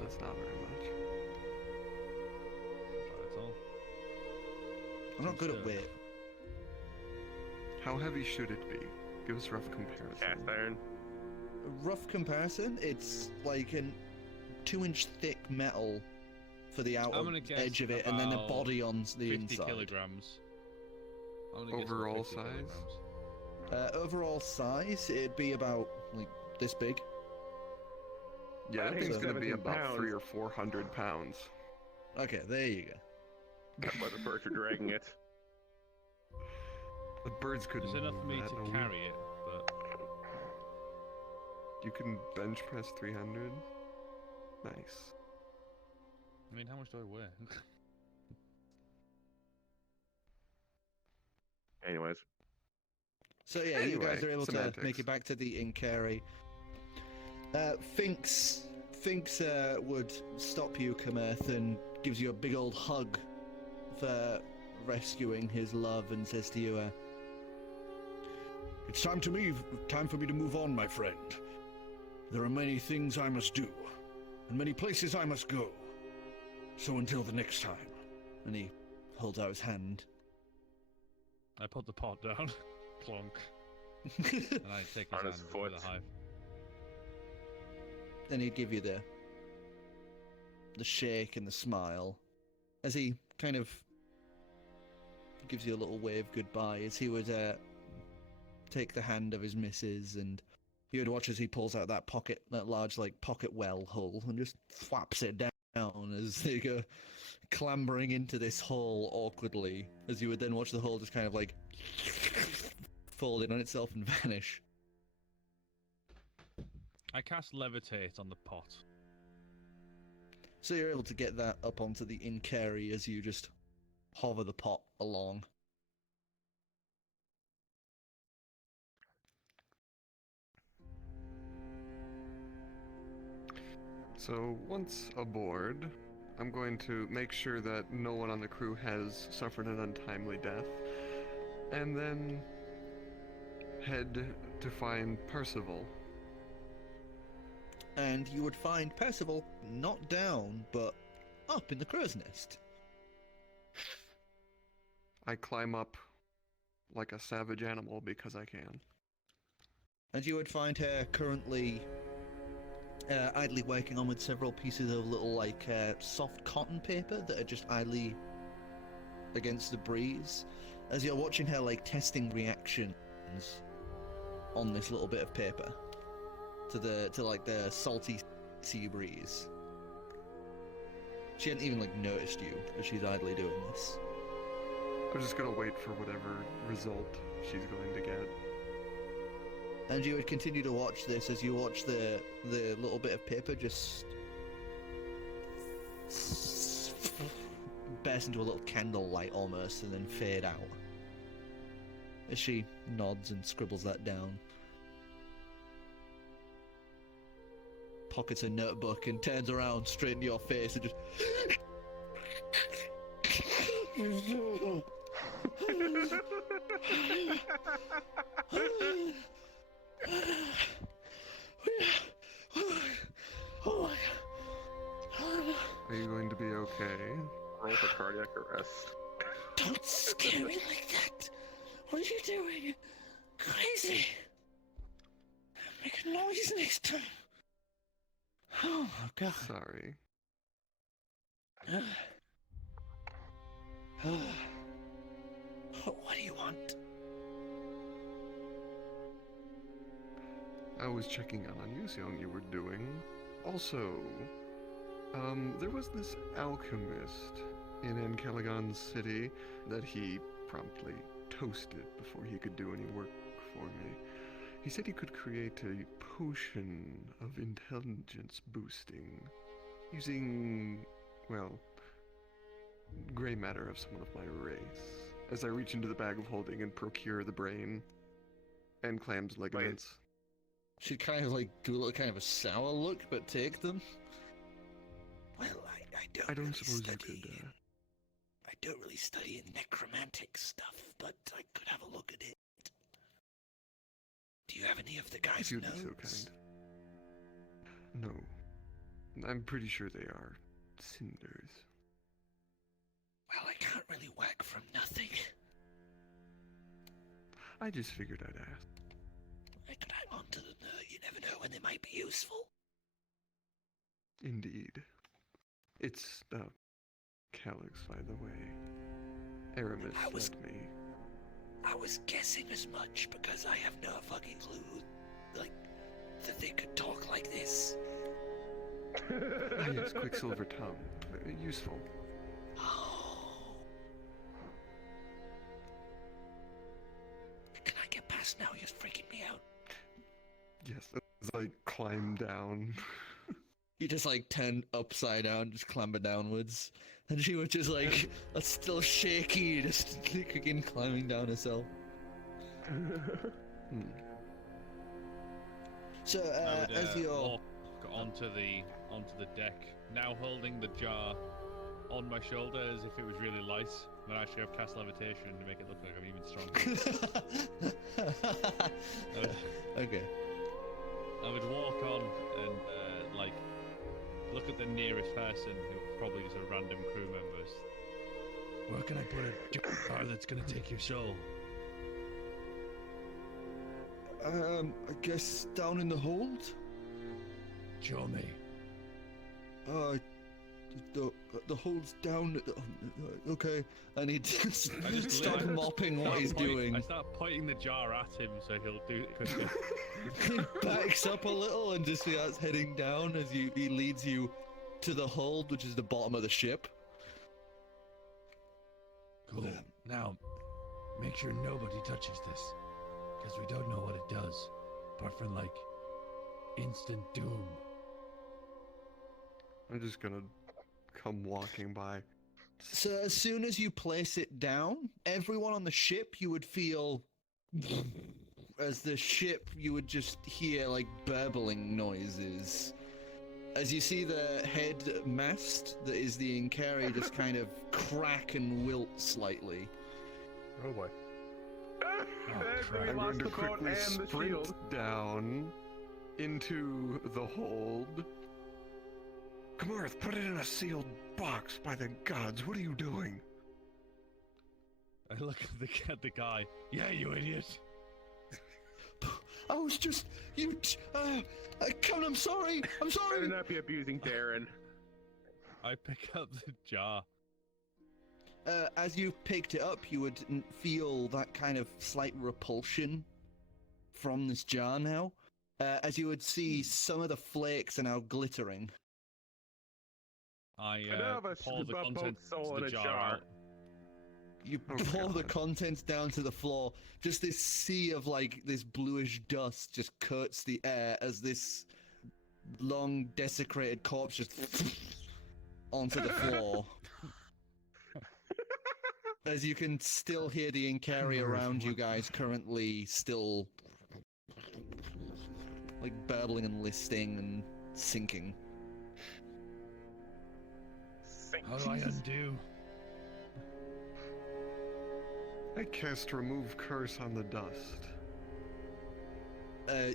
That's not very much. That's all. I'm not good at Just, weight. How heavy should it be? Give us a rough comparison. Cast iron. A rough comparison, it's like an 2-inch thick metal for the outer I'm gonna guess edge of it, and then the about body on the 50 inside. kilograms. I'm gonna guess about Overall 50 size? kilograms. Overall size, it'd be about like this big. Yeah, I that think thing's gonna be 17 about pounds. 300 or 400 pounds. Okay, there you go. That's why the birds are dragging it. The birds couldn't It's enough for me move that, to no. carry it, but You can bench press 300. Nice. I mean, how much do I weigh? Anyways, So yeah, you guys Anyway, are able to semantics. make it back to the Inkari. Finks would stop you, Kamerth, and gives you a big old hug for rescuing his love, and says to you, It's time for me to move on, my friend. There are many things I must do, and many places I must go. So until the next time. and he holds out his hand. I put the pot down, clunk, and I take his On his hand foot. with a high. Then he'd give you the shake and the smile, as he kind of gives you a little wave goodbye, as he would take the hand of his missus, and you would watch as he pulls out that large like pocket well hole, and just flaps it down as they go clambering into this hole awkwardly, as you would then watch the hole just kind of like fold in on itself and vanish. I cast levitate on the pot. So you're able to get that up onto the Inkari as you just hover the pot along. So once aboard, I'm going to make sure that no one on the crew has suffered an untimely death, and then head to find Percival. And you would find Percival not down, but up in the crow's nest. I climb up like a savage animal because I can. And you would find her currently idly working on with several pieces of little like soft cotton paper that are just idly against the breeze. As you're watching her like testing reactions on this little bit of paper to the salty sea breeze. She hadn't even like noticed you as she's idly doing this. I'm just gonna wait for whatever result she's going to get. And you would continue to watch this as you watch the little bit of paper just burst into a little candle light almost, and then fade out. As she nods and scribbles that down. Pockets a notebook and turns around straight into your face and just... Are you going to be okay? roll for cardiac arrest. Don't scare me like that! What are you doing? Crazy! Make a noise next time! Oh, God. Sorry. What do you want? I was checking out on you, seeing how you were doing. Also, there was this alchemist in Ancalagon City that he promptly toasted before he could do any work for me. He said he could create a potion of intelligence boosting using, well, gray matter of someone of my race. As I reach into the bag of holding and procure the brain and Clam's ligaments. She'd kind of like do a little kind of a sour look, but take them. Well, I don't suppose you could. I don't really study necromantic stuff, but I could have a look at it. Do you have any of the guys' If you'd notes? be so kind. No. I'm pretty sure they are cinders. Well, I can't really work from nothing. I just figured I'd ask. I could hang on to them, though. You never know when they might be useful. Indeed. It's, Calix, by the way. Aramis led me. I was guessing as much because I have no fucking clue, like, that they could talk like this. Ah, yes, Quicksilver tongue. Very useful. Oh. Can I get past now? You're freaking me out. Yes, as I climb down. You just like turn upside down, just clamber downwards. And she was just like, that's still shaky, just again climbing down herself. So, I would, as you're... walk onto the deck, now holding the jar on my shoulder as if it was really light, when I actually have cast levitation to make it look like I'm even stronger. Okay. I would walk on and, like, look at the nearest person, who probably just a random crew members. Where can I put a jar that's gonna take your soul? I guess down in the hold? Show me. The hold's down. Okay, and he just starts mopping what he's doing. I start pointing the jar at him so he'll do it quicker. He backs up a little and just starts heading down as he leads you to the hold, which is the bottom of the ship. Cool. Now, make sure nobody touches this, because we don't know what it does, apart from, like, instant doom. I'm just gonna come walking by. So as soon as you place it down, everyone on the ship, you would feel, as the ship, you would just hear like burbling noises. As you see the head mast that is the Inkari just kind of crack and wilt slightly. Oh boy. I'm going to quickly sprint down into the hold. Kamerth, put it in a sealed box, by the gods, what are you doing? I look at the guy. Yeah, you idiot. I was just, Kevin, I'm sorry, Better not be abusing Darren. I pick up the jar. As you picked it up, you would feel that kind of slight repulsion from this jar now. As you would see some of the flakes are now glittering. I have a pour the contents soul of in the a jar jar. out. You pour the contents down to the floor. Just this sea of like this bluish dust just coats the air as this long desecrated corpse just onto the floor. As you can still hear the Inkari around you guys currently still like burbling and listing and sinking. How do I undo? I cast remove curse on the dust.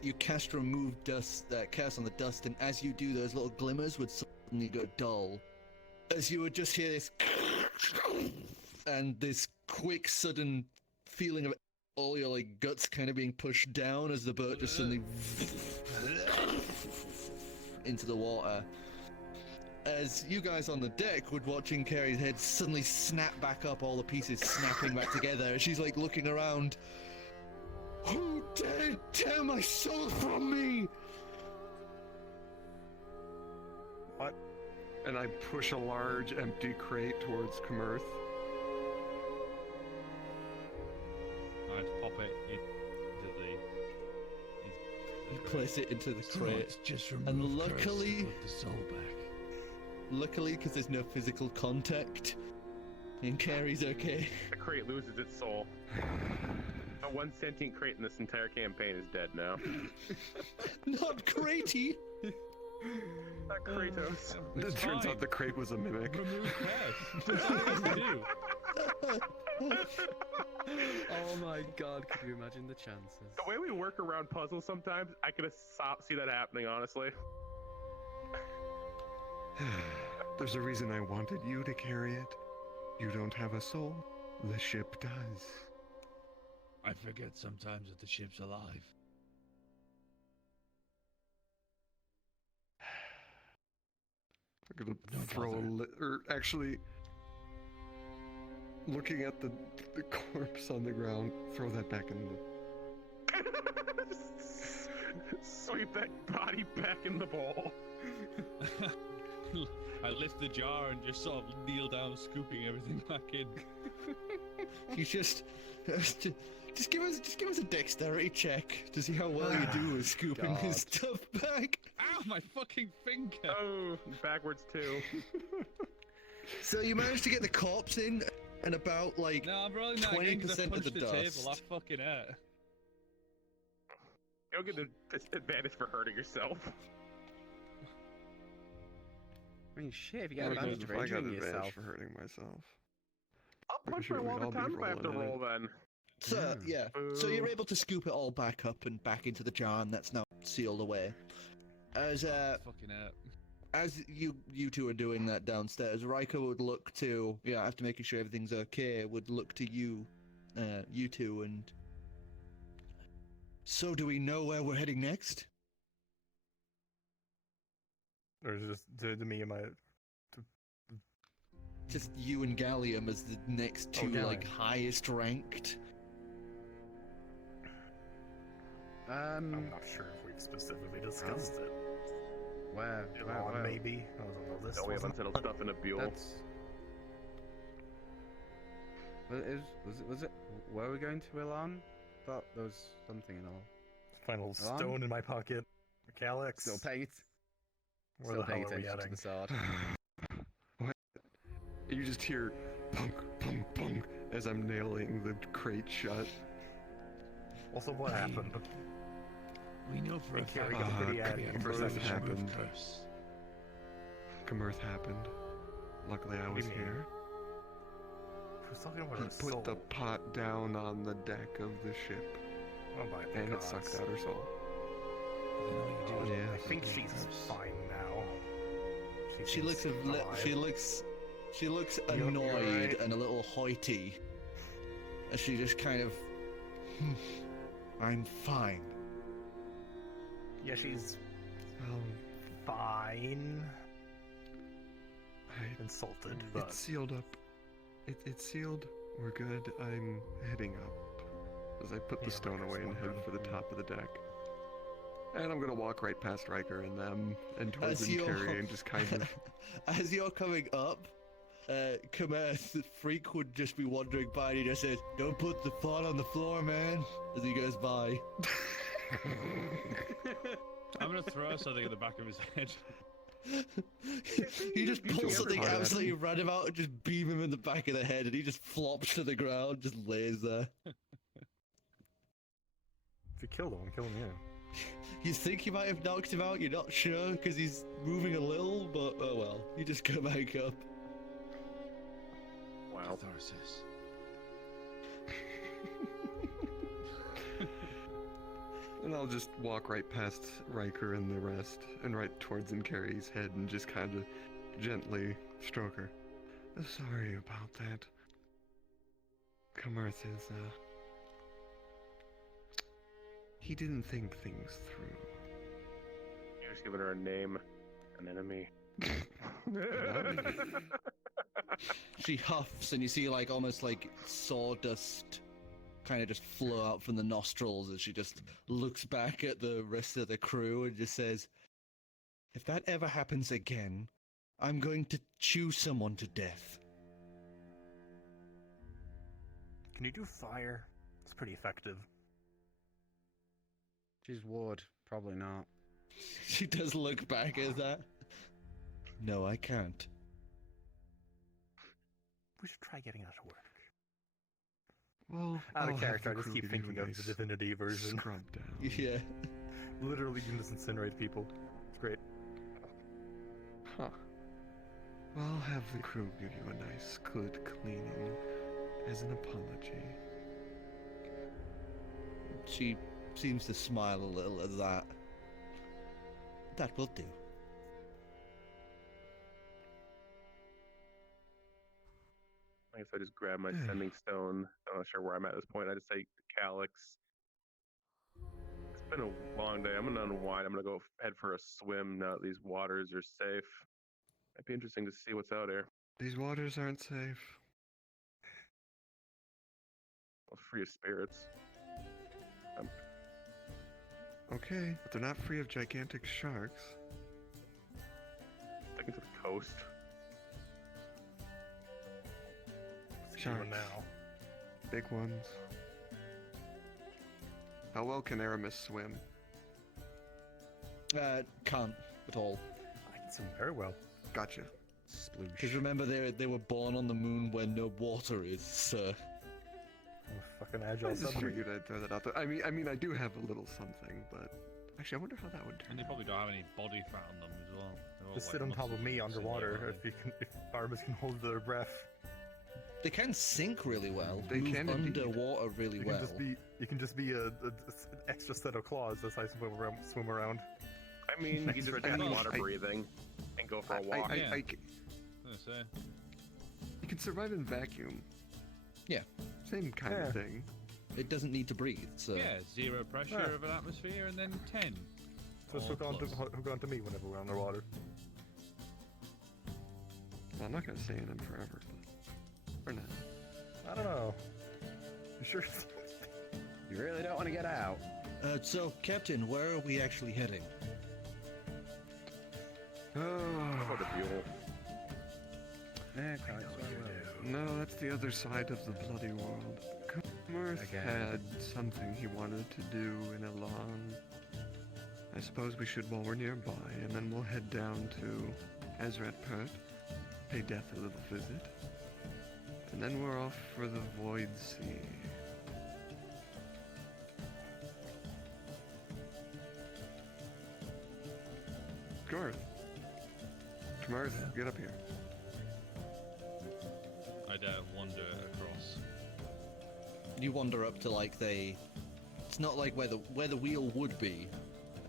You cast remove dust, curse on the dust, and as you do, those little glimmers would suddenly go dull. As you would just hear this, and this quick, sudden feeling of all your like guts kind of being pushed down as the boat just suddenly into the water. As you guys on the deck would watching Carrie's head suddenly snap back up, all the pieces snapping back together, she's like looking around. Who dared tear my soul from me? What? And I push a large empty crate towards Kamerth. I just pop it into the. You place it into the crate, just and luckily, the soul back. Luckily, because there's no physical contact, and Carrie's okay. The crate loses its soul. One sentient crate in this entire campaign is dead now. Not Cratey! Not Kratos. It turns out the crate was a mimic. Remove curse. That's what you do. Oh my god, could you imagine the chances? The way we work around puzzles sometimes, I could see that happening, honestly. There's a reason I wanted you to carry it. You don't have a soul. The ship does. I forget sometimes that the ship's alive. gonna Don't throw bother. or actually, looking at the corpse on the ground, throw that back in the. Sweep that body back in the bowl. I lift the jar and just sort of kneel down, scooping everything back in. You just give us a dexterity check to see how well you do with scooping God. his stuff back. Ow, my fucking finger! Oh, backwards too. So you managed to get the corpse in, and about like No, I'm rolling that again 'cause I 20% of punched the the table. I dust. fucking hurt. You'll get the advantage for hurting yourself. I mean, shit, if you I get advantage got for injuring advantage yourself. for hurting myself. I'll Pretty punch sure my we'd wall all the be time if I have to rolling roll then. So yeah, so Boo. you're able to scoop it all back up and back into the jar, and that's now sealed away. As Fucking hurt. as you two are doing that downstairs, Riker would look to after making sure everything's okay, would look to you two, and so do we know where we're heading next? Or is it just to me and my. Just you and Gallium as the next two like Gallium. highest ranked. I'm not sure if we've specifically discussed it. Where? Elon, maybe. That was on the list. No, we have wasn't unsettled stuff in a buell. That's. Was it? Where are we going to, Elon? Thought there was something and all. it? Final Elon? stone in my pocket. Calix. Still paying. Where Still the paying hell are we attention to heading? the sword. What? You just hear punk, punk, punk as I'm nailing the crate shut. Also, what happened? We know for a And Carrie fact got that pretty we angry have for to that remove happened. curse. Kamerth happened. Luckily, I What do was you mean? here. She was talking about He her put soul. the pot down on the deck of the ship, Oh my and god. it sucked out her soul. Then all you do is Yeah. I think remove she's curse. fine now. She seems looks alive. she looks You're annoyed right. and a little hoity as she just kind of I'm fine. Yeah, she's Well, fine. I, Insulted, but it's sealed up. It's sealed. We're good. I'm heading up. As I put the Yeah, stone Riker's away and head wondering. for the top of the deck. And I'm gonna walk right past Riker and them and towards As you're- Carrie and just kind of. As you're coming up, Kamerth, the freak would just be wandering by and he just says, "Don't put the pot on the floor, man," as he goes by. I'm gonna throw something at the back of his head. He just pulls something Paladin. absolutely random out and just beam him in the back of the head, and he just flops to the ground, just lays there. if you killed him, kill him, yeah. You think you might have knocked him out, you're not sure, because he's moving a little, but oh well. You just go back up. Wow. Catharsis. And I'll just walk right past Riker and the rest, and right towards Carrie's head, and just kind of gently stroke her. Sorry about that. Kamerth is, he didn't think things through. You're just giving her a name, an enemy. She huffs, and you see like almost like sawdust kind of just flow out from the nostrils as she just looks back at the rest of the crew and just says, "If that ever happens again, I'm going to chew someone to death." Can you do fire? It's pretty effective. She's ward. Probably not. She does look back at that. No, I can't. We should try getting that to work. Well, Out I'll of have character, I the just crew keep give you thinking a of nice the Divinity version. Scrub down. Yeah. Literally, you can just incinerate people. It's great. Huh. Well, I'll have the crew give you a nice, good cleaning as an apology. She seems to smile a little at that. That will do. I guess I just grab my sending stone. I'm not sure where I'm at this point. I just say Calix. It's been a long day. I'm gonna unwind. I'm gonna go head for a swim now that these waters are safe. It'd be interesting to see what's out here. These waters aren't safe. Well, free of spirits. Okay, but they're not free of gigantic sharks. Sticking to the coast. See one Sharks. now. Big ones. How well can Aramis swim? Can't at all. I can swim very well. Gotcha. Because Sploosh. remember, they were born on the moon where no water is, so... I'm a fucking I agile just submarine. figured I'd throw that out there. I mean, I do have a little something, but actually, I wonder how that would turn And they out. probably don't have any body fat on them as well. They're all, Just like, sit on top of muscles me and underwater stuff. if armors can hold their breath. They can sink really well. They move can indeed. underwater really You well. can just be an extra set of claws as I swim around. I mean, you just I do mean, water breathing and go for a walk. Yeah. I I was gonna say. you can survive in vacuum. Yeah. Same kind of Yeah. thing. It doesn't need to breathe, so... Yeah, 0 pressure Yeah. of an atmosphere and then 10. Just Or hook onto me whenever we're underwater. Well, I'm not gonna stay in them forever, but for now. I don't know. You sure? You really don't want to get out. So, Captain, where are we actually heading? Oh, For the fuel. Yeah, no, that's the other side of the bloody world. Kamerth Again. had something he wanted to do in Elan. I suppose we should while we're nearby, and then we'll head down to Azratpert, pay Death a little visit, and then we're off for the Void Sea. Kamerth, get up here. I'd wander across. You wander up to, like, It's not like where the wheel would be,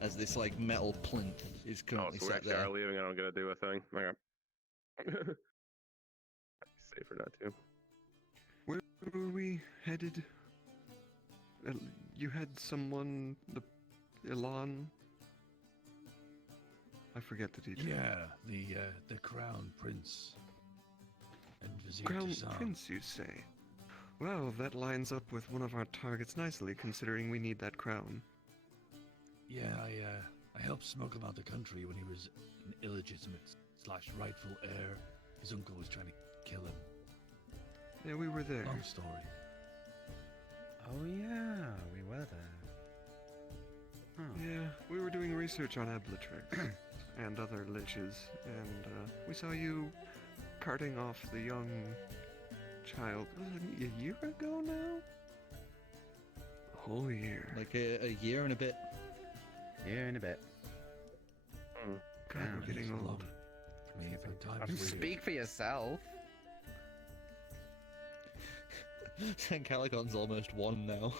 as this, like, metal plinth is Oh, currently so we set actually there. are leaving. I don't get to do a thing. Okay. Safer not to. Where were we headed? You had someone, the Elan? I forget the details. Yeah, the Crown Prince and Vizier Crown Tazan. Prince, you say? Well, that lines up with one of our targets nicely, considering we need that crown. Yeah, I helped smuggle him out the country when he was an illegitimate / rightful heir. His uncle was trying to kill him. Yeah, we were there. Long story. Oh yeah, we were there. Huh. Yeah, we were doing research on Ablatrix and other liches, and we saw you carting off the young child. Was it a year ago now? A whole year. Like a year and a bit. Year and a bit. God, we're getting It's old. long for me, but time I'm to bleeding. Speak for yourself. Ancalagon's almost 1 now.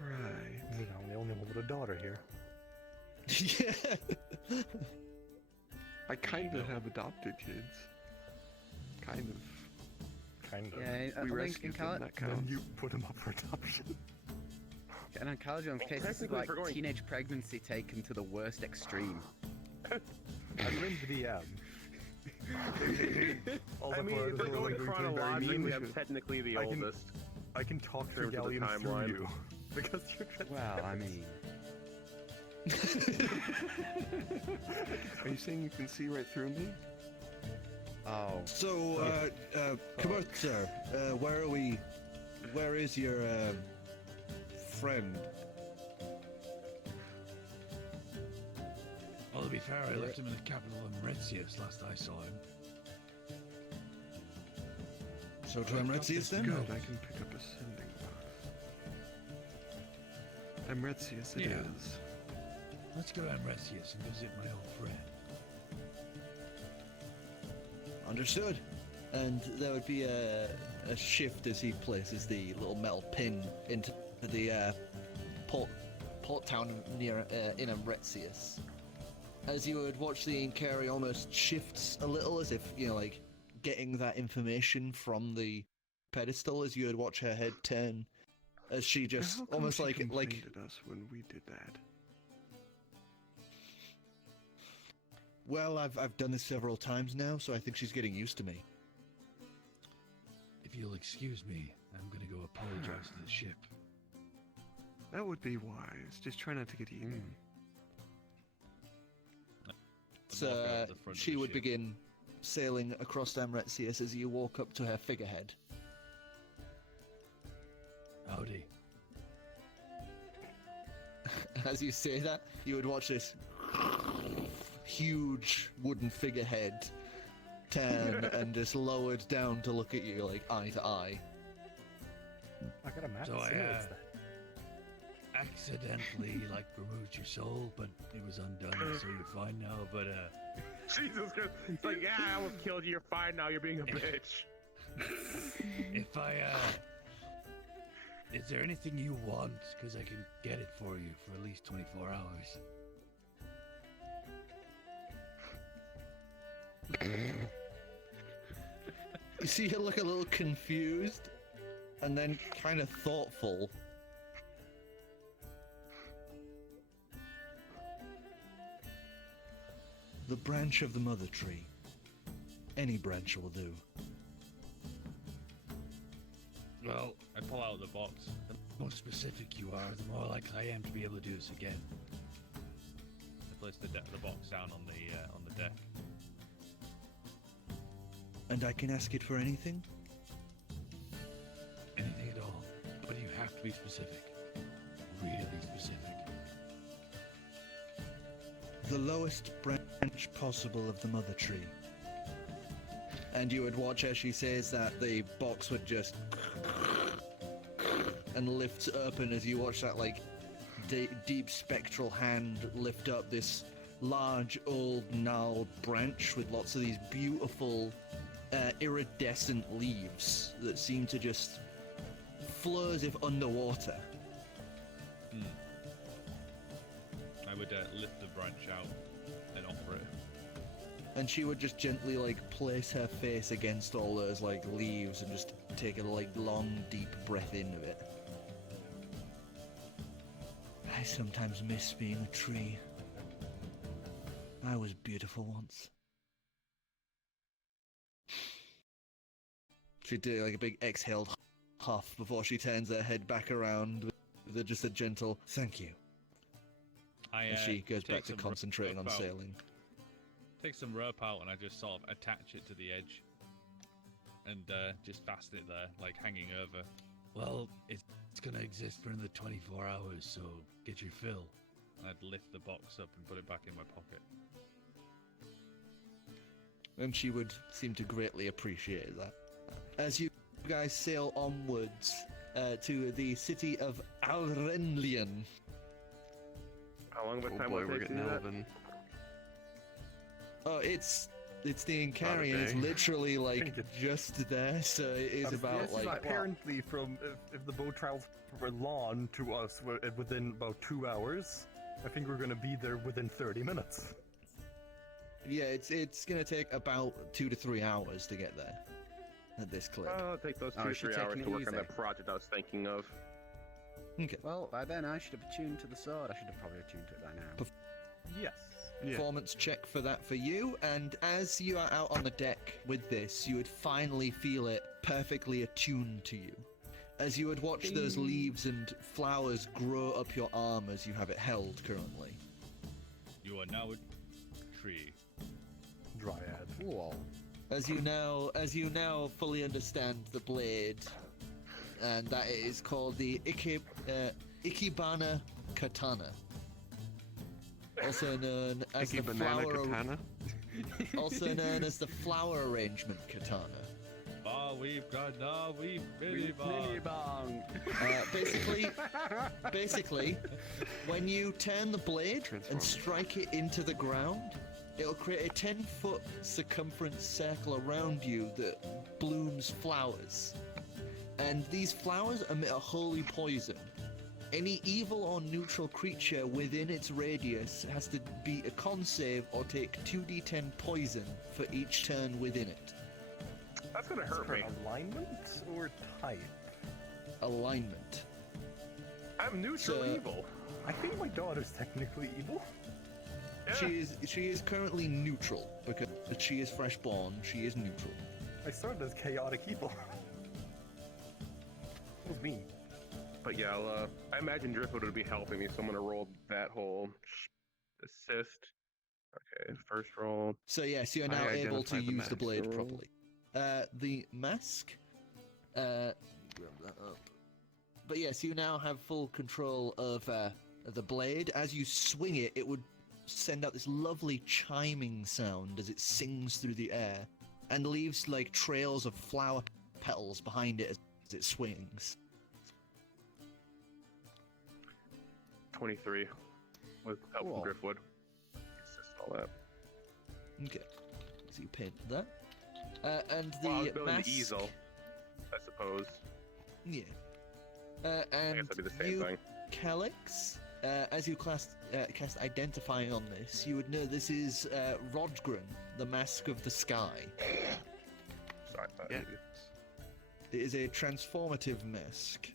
Right. I'm the only one with a daughter here. Yeah. I kind of have adopted kids. Kind of. Kind of. Yeah, I We think rescued them, that And counts. then you put him up for adoption. in Ancalagon's case, this is technically, like if we're going- teenage pregnancy taken to the worst extreme. I'm in the DM. All I the mean, players if we're are going like very chronologically, mean. I'm technically the I can- oldest. I can talk through terms of the Gallium through timeline. you. Because you're Well, I mean, Are you saying you can see right through me? oh, So, Kamerth, sir, where are we? Where is your friend? Well, to be fair, I left him in the capital of Mretzius last I saw him. So to Amretzius then? Good, I can pick up a sending box. Amretzius it Yeah. is. Let's go to Mretzius and visit my old friend. Understood. And there would be a shift as he places the little metal pin into the port town near in Amretzius. As you would watch the Inkari almost shifts a little, as if, you know, like getting that information from the pedestal, as you would watch her head turn As she just How come almost she like complained at us when we did that? well, I've done this several times now, so I think she's getting used to me. If you'll excuse me, I'm gonna go apologize to the ship. That would be wise. Just try not to get eaten. So she would begin sailing across Amretsius as you walk up to her figurehead. Howdy. As you say that, you would watch this huge wooden figurehead turn and just lowered down to look at you like eye to eye. I got a map. So I accidentally removed your soul, but it was undone, so you're fine now. But Jesus Christ. It's like, yeah, I almost killed you. You're fine now. You're being a bitch. if I is there anything you want? Because I can get it for you for at least 24 hours. You see her look a little confused and then kind of thoughtful. The branch of the mother tree. Any branch will do. Well, I pull out the box. the more specific you are, the more likely I am to be able to do this again. I place the box down on the deck. And I can ask it for anything? Anything at all. But you have to be specific. Really specific. The lowest branch possible of the mother tree. And you would watch as she says that, the box would just and lifts open as you watch that deep spectral hand lift up this large old gnarled branch with lots of these beautiful iridescent leaves that seem to just flow as if underwater. I would lift the branch out and offer it. And she would just gently place her face against all those leaves and just take a long deep breath into it. I sometimes miss being a tree. I was beautiful once. She'd do a big exhaled huff before she turns her head back around with just a gentle thank you. And she goes back to concentrating on sailing. Take some rope out and I just sort of attach it to the edge and just fasten it there, hanging over. Well, it's gonna exist for another 24 hours, so get your fill. And I'd lift the box up and put it back in my pocket. And she would seem to greatly appreciate that. As you guys sail onwards to the city of Alrenlian. How long of a Oh time boy, will we're it take to getting do that? elven. Oh, it's the Ancalagon is day. literally think it's- just there, so it is about Yes, apparently from if the boat travels from lawn to us within about 2 hours, I think we're gonna be there within 30 minutes. yeah, it's gonna take about 2 to 3 hours to get there at this clip. I'll take those 2 Oh, to is she 3 hours taking to it work on easy? that project I was thinking of. Okay. Well, by then I should have attuned to the sword. I should have probably attuned to it by now. Yes. Yeah. Performance check for that for you, and as you are out on the deck with this, you would finally feel it perfectly attuned to you. As you would watch those leaves and flowers grow up your arm as you have it held currently. You are now a tree. Dryad. Whoa. As you now fully understand the blade, and that it is called the Ikebana Katana. Also known as Icky the banana flower, katana. also known as the flower arrangement katana. Ah, we've got now we've really bong. Basically, when you turn the blade and Transform. strike it into the ground, it'll create a 10-foot circumference circle around you that blooms flowers. And these flowers emit a holy poison. Any evil or neutral creature within its radius has to beat a con save or take 2d10 poison for each turn within it. That's gonna hurt For me. alignment or type? Alignment. I'm neutral So- evil. I think my daughter's technically evil. Yeah. She is currently neutral because she is freshborn. She is neutral. I started as chaotic evil. It was me. But yeah, I imagine Driftwood would be helping me, so I'm gonna roll that whole assist. Okay, first roll. So yes, you're I now able to identified the use the mask. blade properly. The mask. Grab that up. But yes, you now have full control of the blade. As you swing it, it would send out this lovely chiming sound as it sings through the air, and leaves like trails of flower petals behind it as it swings. 23 with help Cool. from Driftwood. Assist and all that. Okay, so you paint that. And the Well, I was building mask. the easel, I suppose. Yeah. I And guess that'd be the same you, thing. Calix, as you cast Identify on this, you would know this is Rodgren, the Mask of the Sky. Sorry, Yeah. It is a transformative mask,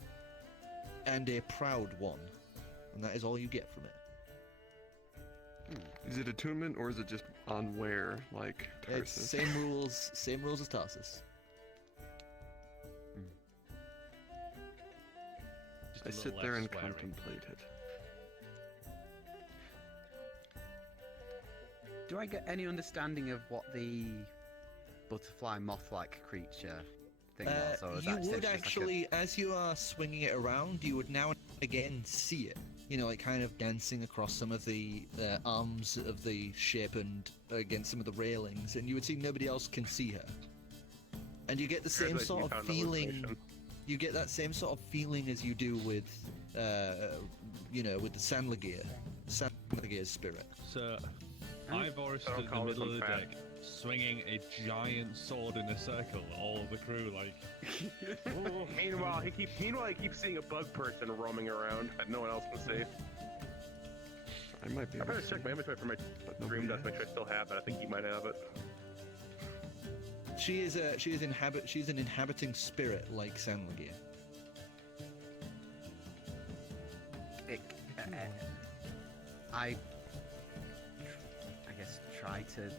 and a proud one, and that is all you get from it. Is it attunement or is it just on wear like It's Tarsus? same rules as Tarsus. Just a I little sit there less and swearing. contemplate it. Do I get any understanding of what the butterfly moth-like creature thing was? Or is You that would just like a- actually, as you are swinging it around, you would now and again see it. You know, like kind of dancing across some of the arms of the ship and against some of the railings, and you would see nobody else can see her. And you get the same Congratulations, sort you of found the feeling. location. You get that same sort of feeling as you do with, you know, with the Sandlagear's spirit. So, Ivor is I don't stood in the call this middle of one the fat. deck, swinging a giant sword in a circle. All of the crew, like, Meanwhile, he keeps seeing a bug person roaming around that no one else can see. I might be I able better to check my inventory for my dream dust, make sure I still have it. I think he might have it. She's an inhabiting spirit like Sandlagear. I guess try to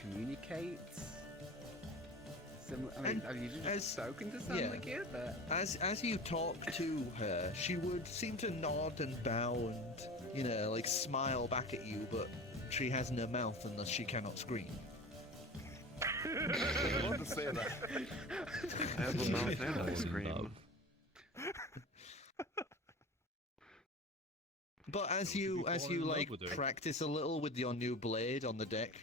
communicate. I mean, And have you as- just spoken to yeah. someone here? But As you talk to her, she would seem to nod and bow and, you know, like smile back at you, but she has no mouth and thus she cannot scream. I love to say that. I have a mouth and I scream. But as Would you you be as falling you in love like with her? practice a little with your new blade on the deck,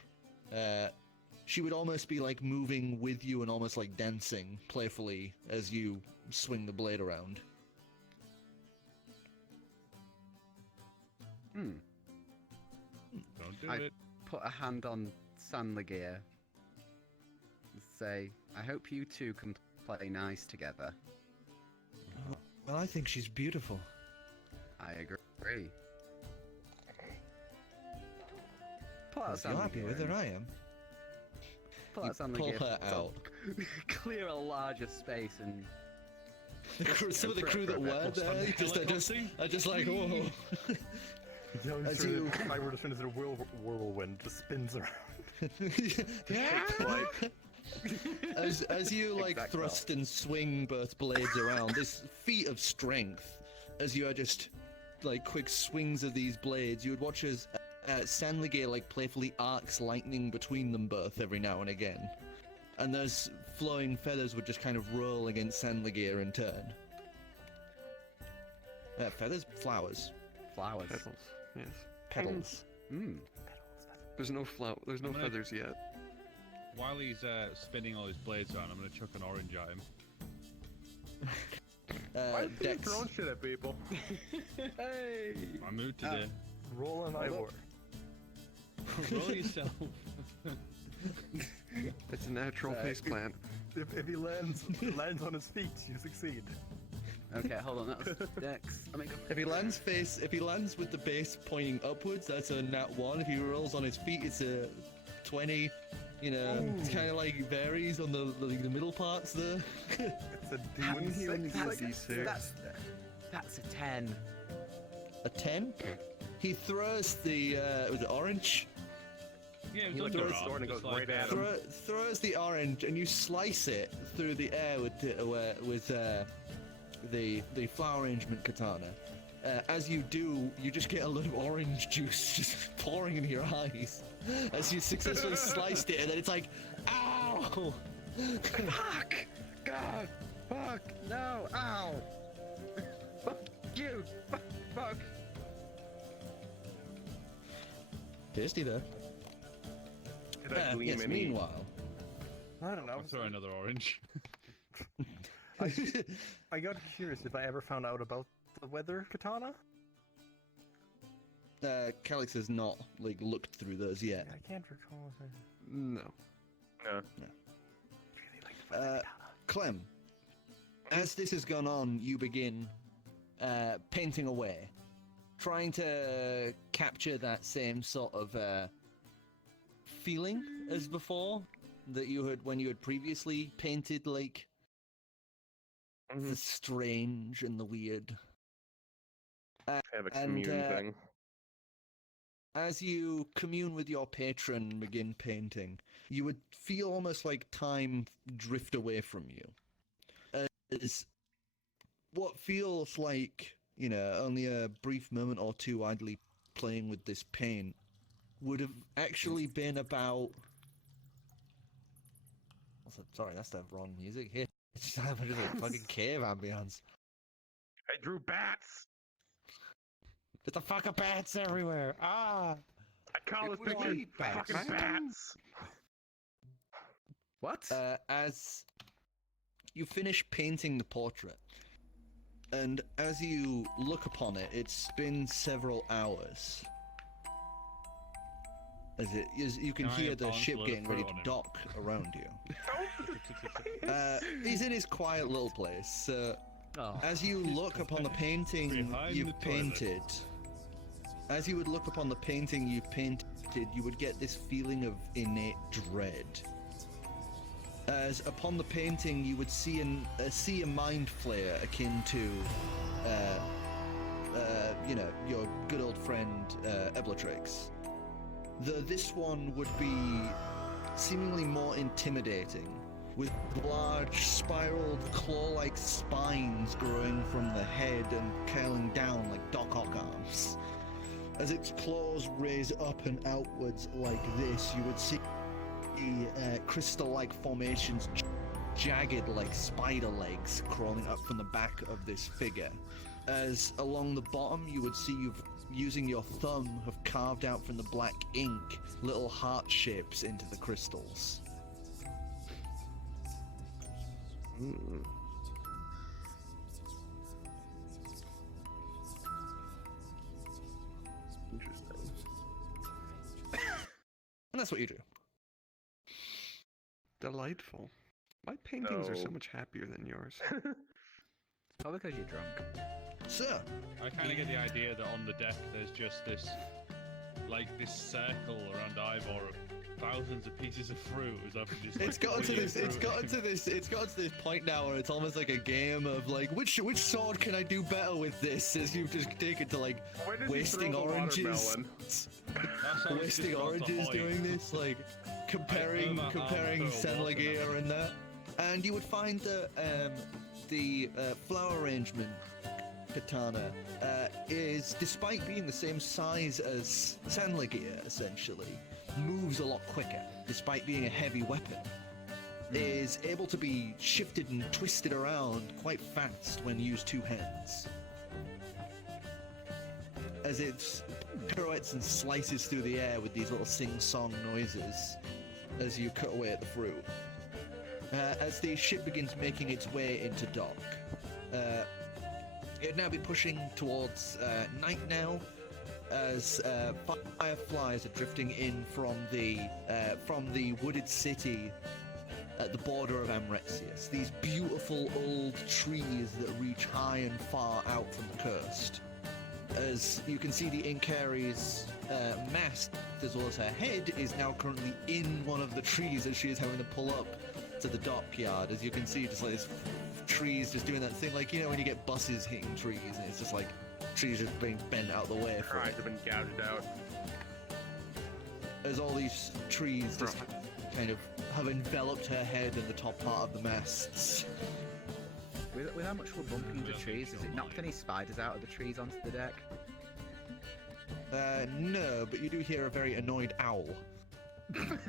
she would almost be like moving with you and almost like dancing playfully as you swing the blade around. don't do I- it. put a hand on Sandlagear and say, I hope you two can play nice together. Well, I think she's beautiful. I agree. Pull out If you're happy with her, Sandlagear. I am. Pull You out Sandlagear. pull her sort of out. Clear a larger space and Some of the crew that were there are just like, whoa. Young As sort you- of, I would have as a whirlwind just spins around. as you like Exact thrust and swing both blades around, this feat of strength, as you are just like quick swings of these blades, you would watch as Sandlagear like playfully arcs lightning between them both every now and again, and those flowing feathers would just kind of roll against Sandlagear in turn. Feathers, flowers, flowers. Petals. Yes. petals. Mm. There's no There's no I'm gonna- feathers yet. While he's spinning all his blades around, I'm gonna chuck an orange at him. Why is he Dex. throwing shit at people? Hey! My mood today. Roll an Ivor. Roll yourself. It's a natural face plant. If he lands on his feet, you succeed. Okay, hold on. That was Dex. I mean, If he lands with the base pointing upwards, that's a nat 1. If he rolls on his feet, it's a 20. You know, it's kind of like varies on the middle parts there. It's a Wouldn't he only D6. get a D6? That's a 10. A 10? He throws the, was it orange? Yeah, it He was like under goes arm, sword and just goes like, right at him. Throws the orange, and you slice it through the air with the flower arrangement katana. As you do, you just get a lot of orange juice just pouring into your eyes as you successfully sliced it, and then it's like, ow! Fuck! God! Fuck! No! Ow! Fuck you! Fuck! Tasty though. Did I gleam Yes, any? meanwhile. I don't know. I'll throw another orange. I got curious if I ever found out about the weather katana. Calix has not looked through those yet. I can't recall if I No. really like the weather katana. Clem, as this has gone on, you begin painting away, trying to capture that same sort of feeling as before that you had when you had previously painted the strange and the weird. Have a and, commune thing. As you commune with your patron and begin painting, you would feel almost like time drift away from you. As what feels like, only a brief moment or two idly playing with this paint would have actually been about... Sorry, that's the wrong music here. It's just a fucking cave ambience. I drew bats! There's the fucking bats everywhere! Ah! I call this It was picture like fucking bats. bats! What? As you finish painting the portrait, and as you look upon it, it's been several hours. As you can Can I hear have the bounce ship load getting ready fruit to on him? dock around you. He's in his quiet little place. Oh. As you look upon the painting Behind you've the toilet. painted, as you would look upon the painting you've painted, you would get this feeling of innate dread. As upon the painting you would see a mind flare akin to, your good old friend Eblatrix. This one would be seemingly more intimidating, with large spiraled claw-like spines growing from the head and curling down like Doc Ock arms. As its claws raise up and outwards like this, you would see crystal-like formations, jagged like spider legs crawling up from the back of this figure. As along the bottom you would see you've, using your thumb, have carved out from the black ink little heart shapes into the crystals. Interesting. And that's what you do. Delightful. My paintings are so No. much happier than yours. Probably because you're drunk. So, I kind of get the idea that on the deck there's just this circle around Ivor of thousands of pieces of fruit. As I've just, it's gotten to whizzing this. It's through gotten to this. It's gotten to this point now where it's almost like a game of which sword can I do better with this? As you've just taken to Where does he wasting throw the oranges, watermelon? That's how it's wasting just gone to oranges Hoy. doing this, comparing I'll comparing throw Senlagear and that, and you would find that the flower arrangement katana is, despite being the same size as Senlagear, essentially, moves a lot quicker, despite being a heavy weapon. Is able to be shifted and twisted around quite fast when used two hands. As it pirouettes and slices through the air with these little sing-song noises as you cut away at the fruit. As the ship begins making its way into dock, it'd now be pushing towards night now, as fireflies are drifting in from the wooded city at the border of Amretsius. These beautiful old trees that reach high and far out from the coast. As you can see, the Inkari's mast, as well as her head, is now currently in one of the trees as she is having to pull up to the dockyard. As you can see, just like this trees just doing that thing, like, you know, when you get buses hitting trees, and it's just like trees just being bent out of the way for Eyes it. have been gouged out. As all these trees just kind of have enveloped her head and the top part of the masts. With how much we're bumping into trees, has it knocked any spiders out of the trees onto the deck? No, but you do hear a very annoyed owl. Hoot,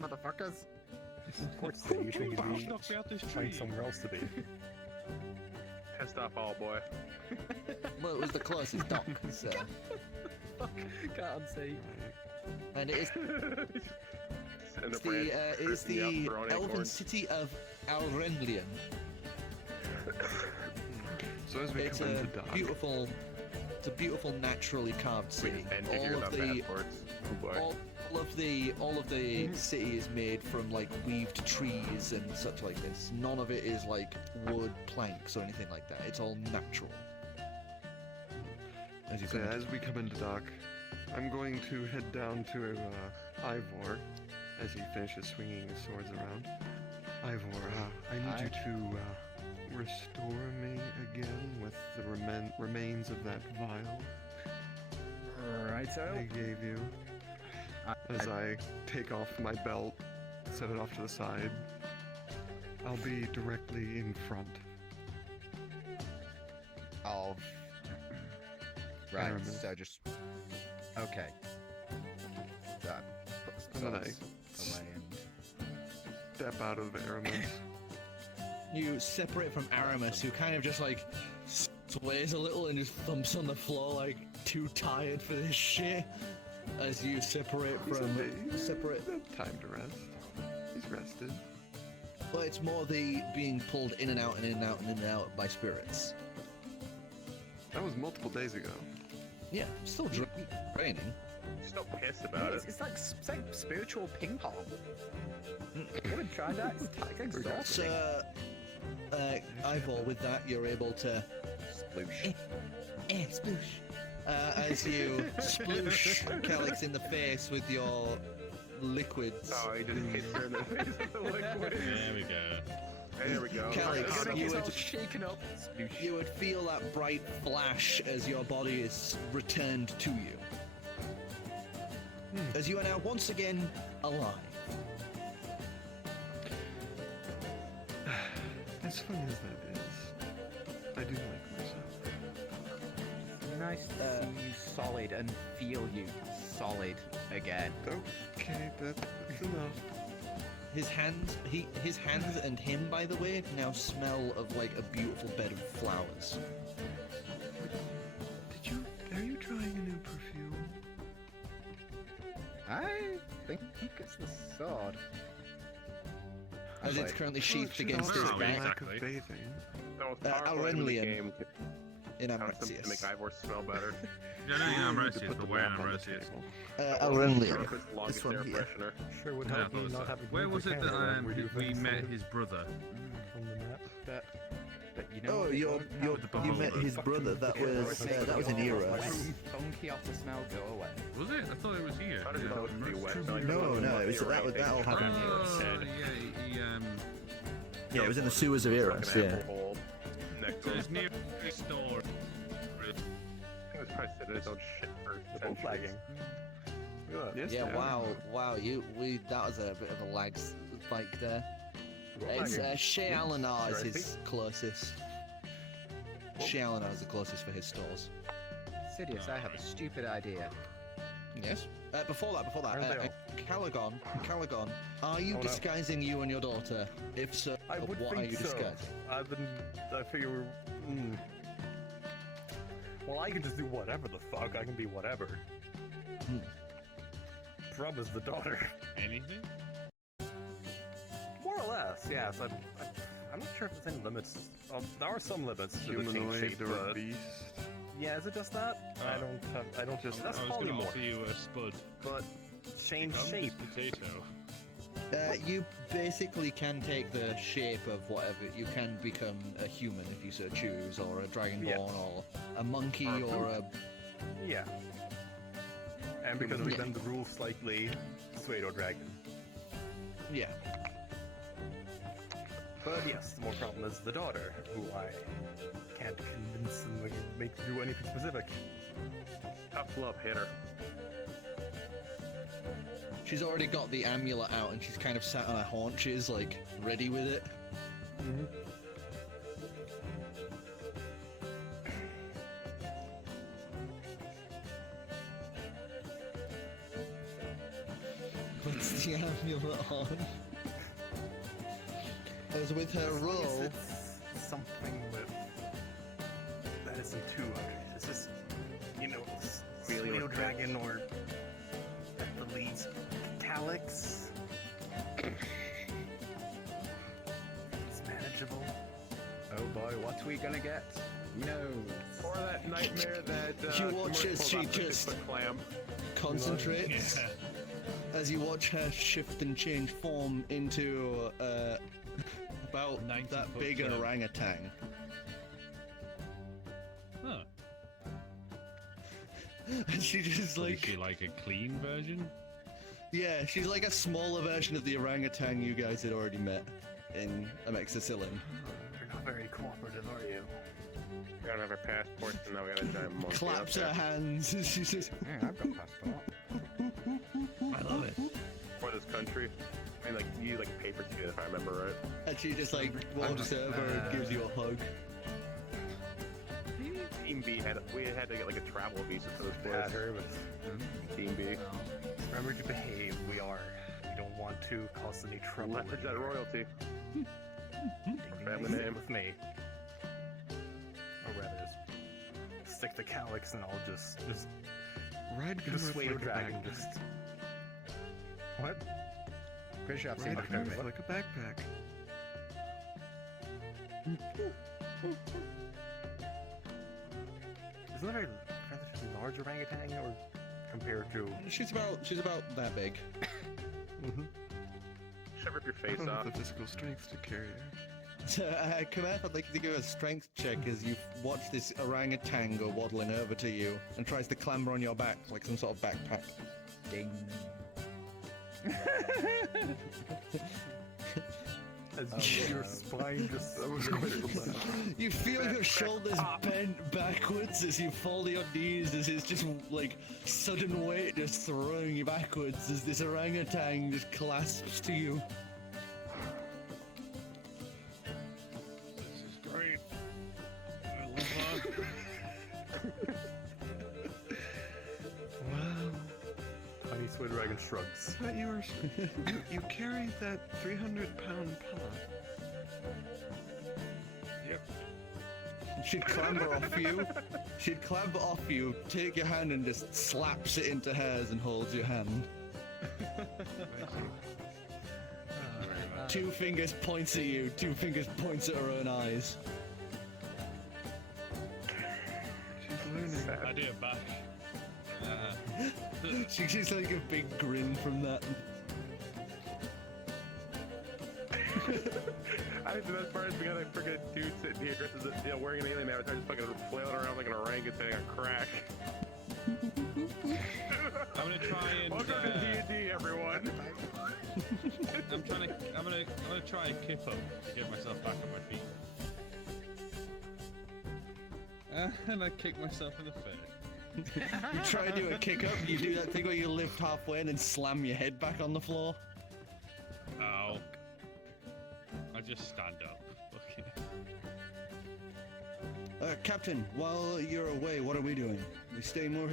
motherfuckers! Of course, they usually need to Knock me out this find tree. somewhere else to be. Pissed off all boy. Well, it was the closest dock, so. Fuck, can't unsee. And it is And it's the elven elven city of Alrenlian. So as we It's come a into dock, beautiful, it's a beautiful naturally carved city. And figured out passports. Oh boy. All of the city is made from like weaved trees and such like this. None of it is like wood planks or anything like that. It's all natural. As you so come as we come into dock, I'm going to head down to Ivor as he finishes swinging his swords around. Ivor, I need you to restore me again with the remains of that vial Right, so. I gave you. As I take off my belt, set it off to the side, I'll be directly in front. Of. Right, Aramis. so just. Okay. So I put the And then swords away and. Step out of Aramis. You separate from Aramis, who kind of just like sways a little and just thumps on the floor like too tired for this shit. As you separate from separate. Time to rest. He's rested. Well, it's more the being pulled in and out and in and out and in and out by spirits. That was multiple days ago. Yeah, still draining. Just don't piss about it. It's like spiritual ping pong. You haven't tried that? It's exhausting. So, Ivor, with that, you're able to Sploosh. sploosh. As you sploosh Calix in the face with your liquids. Oh, he just hits her in the face with the liquid. There we go. There we go. Calix, Alright, you so- would shaken up. Sploosh. You would feel that bright flash as your body is returned to you. As you are now once again alive. As fun as that is, I do like myself. Nice to see you solid and feel you solid again. Okay, that's enough. His hands and him, by the way, now smell of like a beautiful bed of flowers. Are you trying a new perfume? I think it's the sword. As it's currently sheathed against his also back lack of exactly. bathing. The most powerful item in the Aurelian game in comes to make Amrexius. Ivor smell better. Yeah, no, I I'm need to Ambrosius, put but the where map am on the Ambrosius? table. Aurelian. It's This longest one air here. freshener. Sure would Yeah, I help thought me so. not having Where moved was the it that camera where you we met visited his brother? on the map. But you know Oh, what it you was? met his brother. That was an era. When funky off the smell, go away. Was it? I thought it was here. How does it Yeah, look to you wet? No, it was that all happened. Oh, yeah, Yeah, it was in the sewers of Eros. Fucking Yeah. apple hole next to so him. it's near the store. He was probably sitting in his own shit for The bull centuries. flagging. Look at that. Yes, Yeah. they are. Wow. That was a bit of a lag spike there. Bull It's flagging. Shea Alinar is Right. his closest. Shea Alinar is the closest for his stores. Sidious, I have a stupid idea. Yes. Before that, Aren't they Ancalagon, are you Oh, no. disguising you and your daughter? If so, I would what are think you so. disguising? I figure. Well, I can just do whatever the fuck. I can be whatever. Hmm. Problem is the daughter. Anything? More or less, yes. I'm not sure if there's any limits. There are some limits to the change Humanoid shape, or but beast? yeah, is it just that? I don't just. That's I was going to polymorph, offer you a spud. but change Becomes shape. Potato. You basically can take the shape of whatever. You can become a human if you so choose, or a dragonborn, Yeah. or a monkey, Or or a. Yeah. And because we bend the rules slightly, pseudo dragon. Yeah. But yes, the more problem is the daughter, who I can't convince them to make do anything specific. Tough love, hit her. She's already got the amulet out and she's kind of sat on her haunches, like, ready with it. What's the amulet on? As with her As long as roll. it's something with that isn't too ugly. It's just, you know, Really Leo looks Dragon or at the least Calix. It's manageable. Oh boy, what we gonna get? No. Or that nightmare that You watch Kamerth as pulled she off the just- 6-foot clam. Concentrates. Yeah. As you watch her shift and change form into about 90 that foot big an Clem. orangutan. Huh. And she just Is like, she like a clean version? yeah, she's like a smaller version of the orangutan you guys had already met in Amexicillin. You're not very cooperative, are you? We don't have our passports, and now we got a giant monkey. Claps out her there. hands. She says, Yeah, I've got passport. I love it. For this country. I mean, like, you like paper to it, if I remember right. and she just like walks over and gives you a hug. Team B we had to get like a travel visa for this Yeah, place. her with. Team B. Remember to behave. We don't want to cause any trouble. Leverage that royalty. Ding, ding, Family ding, name. with me. Or rather, just stick the Calix and I'll just Ride the Kamerth Sway like a Dragon. backpack. Just what? Pretty sure I've seen Ride that Kamerth movie. like a backpack. Isn't that a relatively large orangutan, or compared to? She's about that big. Should rip your I face don't off. have the physical strength to carry her. So, Kamerth, I'd like you to give a strength check as you watch this orangutan go waddling over to you and tries to clamber on your back like some sort of backpack. Ding. As your spine just That was quite a laugh. You feel your shoulders bent backwards as you fall to your knees as it's just like sudden weight just throwing you backwards as this orangutan just clasps to you. This is great. I love her. Wow. Honey Sway Dragon shrugs. I thought you were. you carried that 300-pound pot. She'd clamber off you. She'd clamber off you, take your hand and just slaps it into hers and holds your hand. Two fingers points at you, two fingers points at her own eyes. She's learning. I do it back. She gets like a big grin from that. I think the best part is we got a freaking dude sitting here dressed as a, wearing an alien avatar, just fucking flailing around like an orangutan on crack. I'm gonna try and. Welcome to D&D, everyone. I'm gonna try and kip up to get myself back on my feet. And I kick myself in the face. You try to do a kick up, you do that thing where you lift halfway and then slam your head back on the floor. Ow. I just stand up. Okay. Captain, while you're away, what are we doing? We stay moored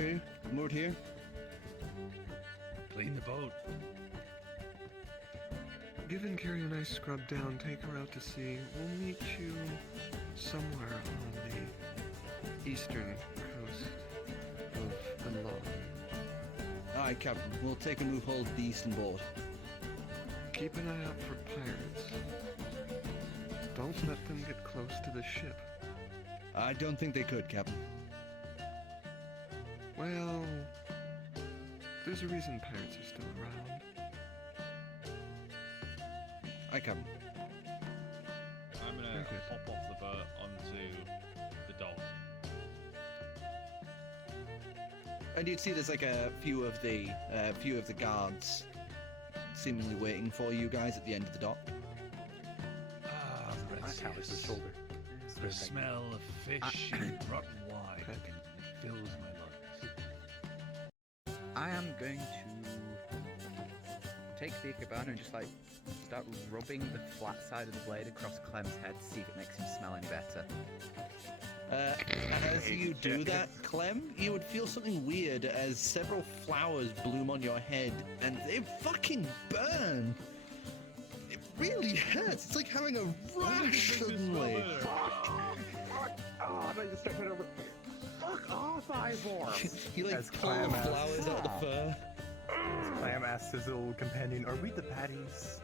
here? Clean the boat. Given Carrie and I scrub down, take her out to sea. We'll meet you somewhere on the eastern coast of the law. Aye, Captain, we'll take a move hold the eastern board. Keep an eye out for pirates. Don't let them get close to the ship. I don't think they could, Captain. Well, there's a reason pirates are still around. Aye, Captain. I'm gonna Very good. hop off the boat onto the dock. And you'd see there's like a few of the guards seemingly waiting for you guys at the end of the dock. Ah, Calix's shoulder. The smell of fish and rotten wine fills my lungs. I am going to take the Ikebana and just like start rubbing the flat side of the blade across Clem's head to see if it makes him smell any better. As you do that, Clem, you would feel something weird as several flowers bloom on your head, and they fucking burn. It really hurts. It's like having a rash suddenly. Oh, I just stepped over. Fuck off, Ivor! You like As pull Clam the asks- flowers out of the fur. As Clam asks his little companion, "Are we the baddies?"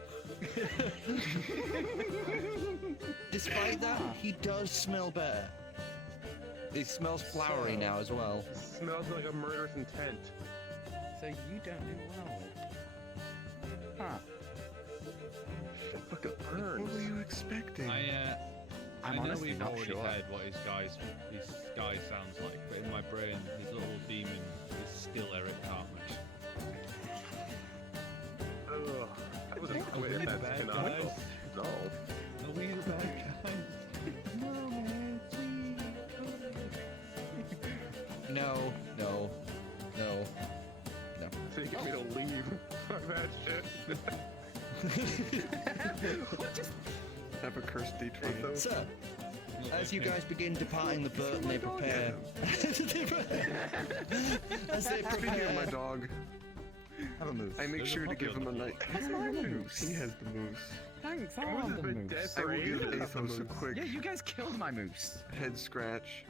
Despite that, he does smell better. It smells flowery now as well. Smells like a murderous intent. So you don't do well. Huh. Fuck, it What burns. were you expecting? I I'm know honestly we've not already sure. heard what his guy sounds like, but in my brain, his little demon is still Eric Cartman. Ugh. That was a Are way we to the that bad skin guys? off. No. Are we the bad guys? No, no, no, no. So you get me to leave. Fuck that shit. Have a cursed D20. So, as you guys begin departing the boat and they prepare... as they Speaking of my prepare... dog, Have a moose. I make There's a sure to puppy give on him a the night. That's my moose. He has the moose. Thanks, I Moose love has the been moose. dead I for will give ages. Athos a quick Yeah, you guys killed my moose. head scratch,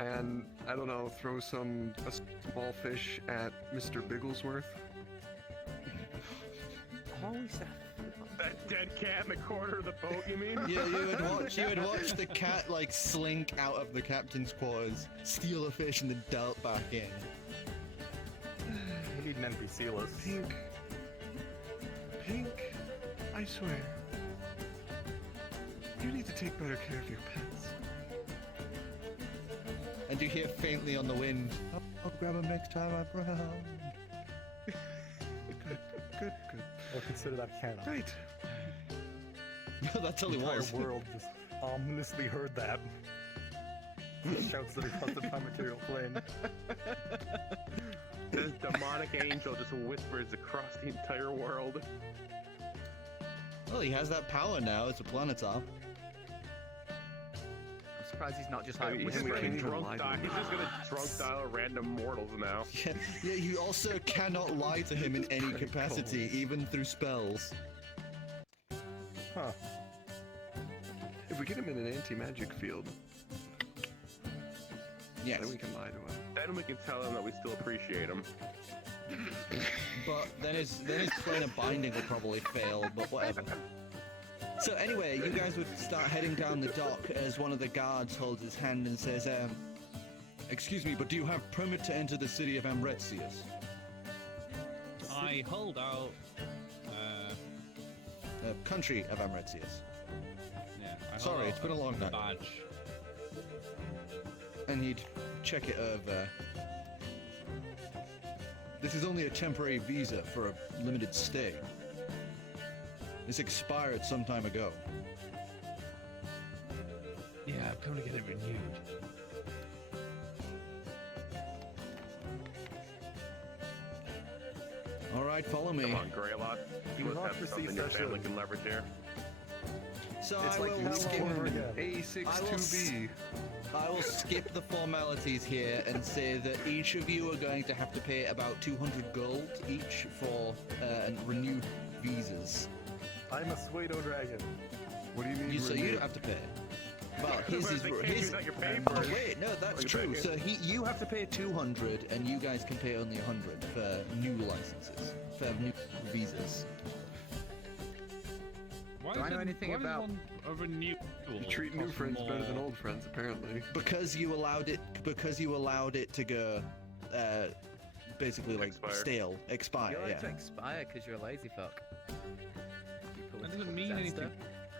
and I don't know, throw a small fish at Mr. Bigglesworth. Holy stuff. That dead cat in the corner of the boat, you mean? Yeah, you would watch the cat like slink out of the captain's quarters, steal a fish, and then dart back in. We need an NPC list. Pink, I swear, you need to take better care of your pets. And you hear faintly on the wind, I'll grab him next time I'm around. Good. Or consider that canon. Right. That totally The entire was. world just ominously heard that. Shouts that across the time material plane. This demonic angel just whispers across the entire world. Well, he has that power now as a Planetar. I'm surprised he's not just like He's just whispering. gonna lie drunk to dial. him. He's just gonna drunk dial random mortals now. Yeah, you also cannot lie to him in any capacity, even through spells. Huh. If we get him in an anti-magic field, Yes, then we can lie to him. Then we can tell him that we still appreciate him. but then his plane of binding will probably fail, but whatever. So anyway, you guys would start heading down the dock as one of the guards holds his hand and says, excuse me, but do you have permit to enter the city of Amretsius? I hold out. Country of Amretsius. Yeah. I hold Sorry, out it's been a long night. Badge. And he'd check it over. This is only a temporary visa for a limited stay. This expired some time ago. Yeah, I'm coming to get it renewed. All right, follow me. Come on, Grayllost. You will must not have something receive your such family a- can leverage here. So It's I like will you skip. over again. A62B. I will skip the formalities here and say that each of you are going to have to pay about 200 gold each for renewed visas. I'm a pseudo dragon. What do you mean? So you don't have to pay. But his is They can't his. use that your paper. Oh wait, no, that's you true. pay So you have to pay 200, and you guys can pay only 100 for new licenses, for new visas. Why Do I is know it- anything why does about- one of a new You treat new cost friends better than more? old friends, apparently. Because you allowed it. Because you allowed it to go. Basically like Expire. expire. You're like to Yeah. expire because you're a lazy fuck. That doesn't mean anything.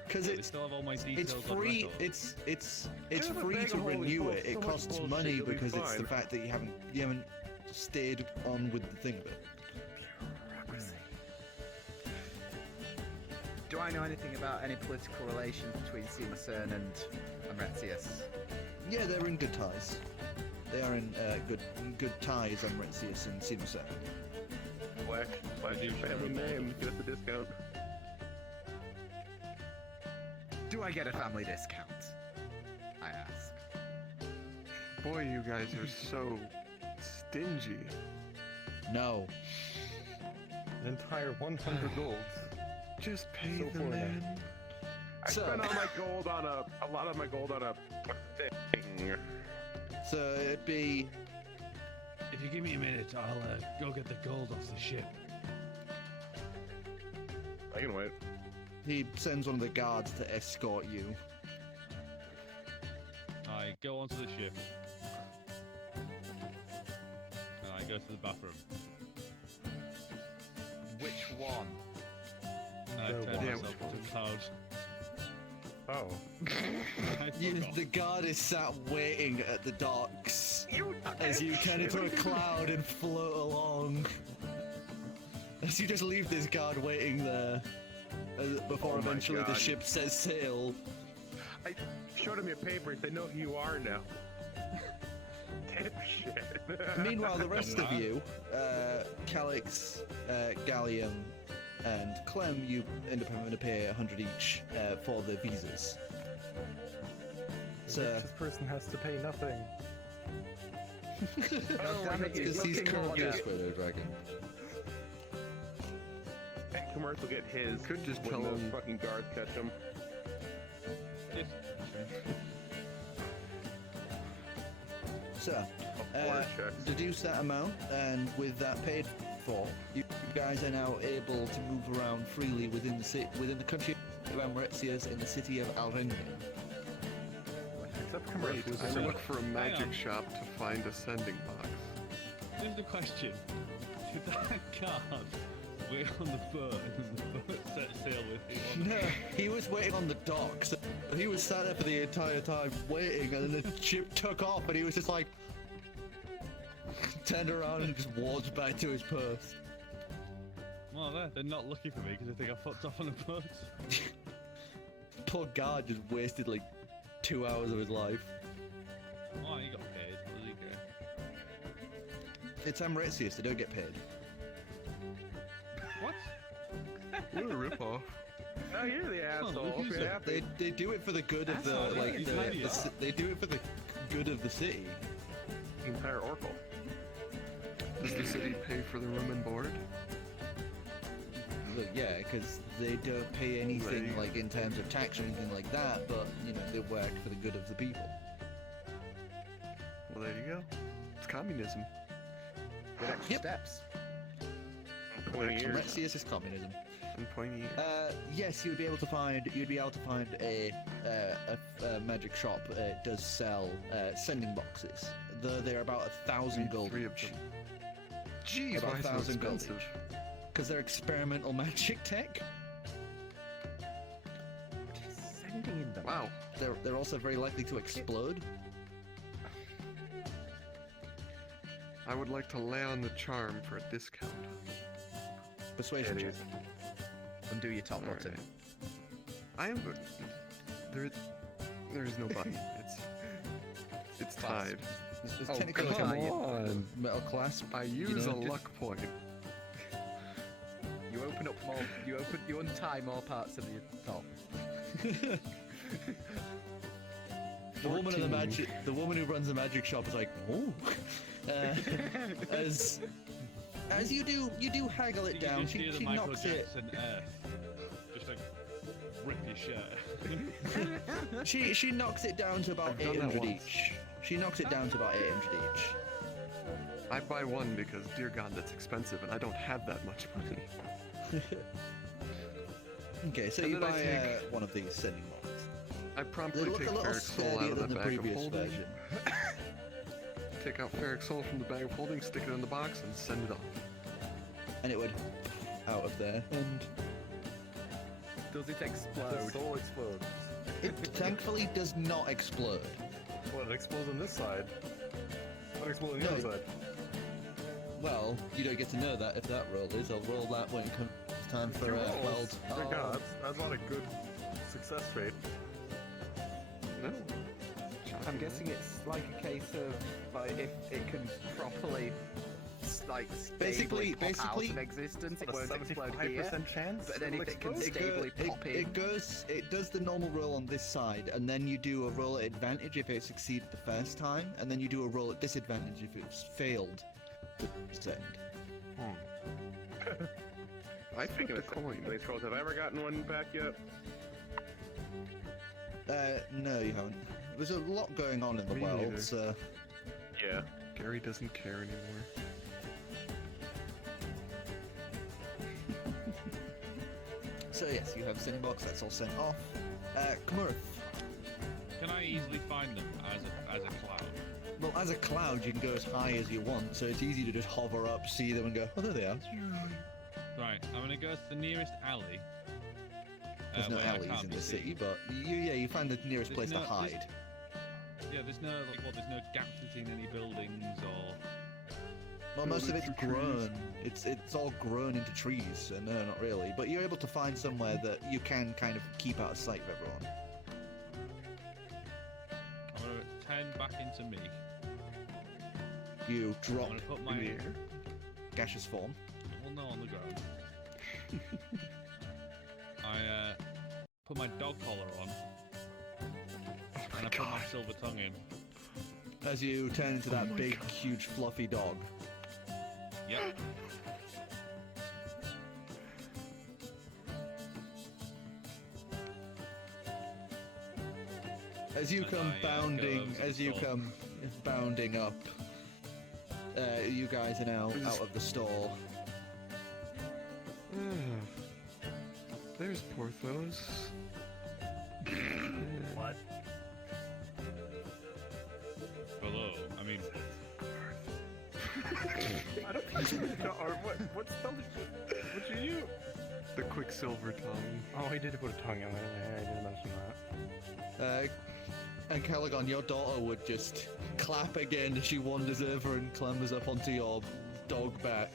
Because They it's still have all my it's details on free. record. It's Have a free bag to of holy renew full of it. It so much costs bullshit, money you'll be because it's the fine. fact that you haven't stayed on with the thing of it. Do I know anything about any political relations between Simasern and Amretzius? Yeah, they're in good ties. They are in good ties, Amretzius and Simusa. Flash your family name. Get us a discount. Do I get a family discount? I ask. Boy, you guys are so stingy. No. An entire 100 gold. Just pay So the poor man. I spent all my gold on a lot of my gold on a thing. So it'd be If you give me a minute, I'll go get the gold off the ship. I can wait. he sends one of the guards to escort you. I go onto the ship. And I go to the bathroom. Which one? And I The turn one. myself into a cloud. Oh. I You, forgot. the guard is sat waiting at the docks as you turn into a cloud and float along. As you just leave this guard waiting there before Oh my eventually the God. ship sets sail. I showed him your paper. He said, "No, you are now." Dipshit. Meanwhile, the rest of you, Calix, Gallium, and Clem, you end up having to pay 100 each for the visas. So, This person has to pay nothing. Oh, damn it, because he's looking currently more a Widow Dragon. And Kamerth will get his. Could just when tell those him- fucking guards catch him. Yes. So, Word checks. deduce that amount, and with that paid for, you guys are now able to move around freely within the country of Amretzias in the city of Alrengen. Except Wait, Kamerth, who's I a look for a magic on. shop to find a sending box. Here's the question. Did that guard wait on the boat and then the boat set sail with him? No, he was waiting on the docks. He was sat there for the entire time waiting, and then the ship took off, and he was just like turned around and just walked back to his post. Well, they're not lucky for me because they think I fucked off on a boat. Poor guard just wasted like 2 hours of his life. Oh, he got paid. What did he get? It's Amretzius, they don't get paid. What? What a ripoff. Oh, you're the asshole. look, he's You're a- happy. They do it for the good of the That's like he's the, an idiot. they do it for the good of the city. The entire Oracle. Does the city pay for the room and board? Look, yeah, because they don't pay anything Right. like in terms of tax or anything like that, but you know they work for the good of the people. Well, there you go. It's communism. Good extra Yep. steps. 20 years. Amretzius is communism. And pointy ears. Yes, you'd be able to find a magic shop. It does sell sending boxes, though they're about 1,000 Need gold 3 of each, them. Jeez, About why so 1,000 gold expensive? because they're experimental magic tech. Sending in them. Wow. They're also very likely to explode. I would like to lay on the charm for a discount. Persuasion check. Undo your top Alright. button. I am. There is no button. It's Clasp. tied. There's Oh, technically good. a Come on. metal clasp. I use know, a just- luck point. You open up more. You untie more parts of your top. The woman in the 14. magic, the woman who runs the magic shop is like, oh. As you do haggle it You down. just do She the Michael knocks it. Jackson just like rip your shirt. She knocks it down to about I've done that 800 once. each. She knocks it down to about 800 each. I buy one because, dear God, that's expensive, and I don't have that much money. Okay, so And you then I buy take- one of these sending boxes. I They promptly look take a little ferric soul out sturdier of than the the bag of previous holding. version. Take out ferric soul from the bag of holding, stick it in the box, and send it off. And it would out of there. And Does it The explode? soul explodes. it thankfully does not explode. Well, it explodes on this side. What explodes on the No, other side? Well, you don't get to know that if that roll is. I'll roll that when it comes time for Weld. Thank God, that's not a good success rate. No. I'm guessing it's like a case of like if it can properly like stably pop out of existence, it won't explode here. 75% chance. But then if it can stably pop in, It does the normal roll on this side, and then you do a roll at advantage if it succeeded the first time, and then you do a roll at disadvantage if it's failed the second. I think the coin. These trolls, have I ever gotten one back yet? No, you haven't. There's a lot going on in the Me world, neither. so... Yeah. Gary doesn't care anymore. So yes, you have Sin Box, that's all sent off. Kamerth. Can I easily find them as a cloud? Well, as a cloud, you can go as high as you want, so it's easy to just hover up, see them, and go, oh, there they are. Right, I'm gonna go to the nearest alley. There's no where I alleys can't in be the seen. city, but you find the nearest There's place no- to hide. Yeah, there's no there's no gaps between any buildings or. Well, most of it's it's the trees. grown. It's all grown into trees, so no, not really. But you're able to find somewhere that you can kind of keep out of sight of everyone. I'm gonna turn back into me. You I'm drop gonna put In my the air. gaseous form. well, no, on the ground. I put my dog collar on, and I put my silver tongue in. As you turn into that my big, God. huge, fluffy dog. Yep. As you And come I, bounding, go over as to you the store. come bounding up, you guys are now out of the store. There's Porthos. What? Hello. I mean, I don't think no, or what spell did you? The Quicksilver tongue. Oh, he did put a tongue in there. Yeah, I did mention that. Ancalagon, your daughter would just clap again as she wanders over and clambers up onto your dog back.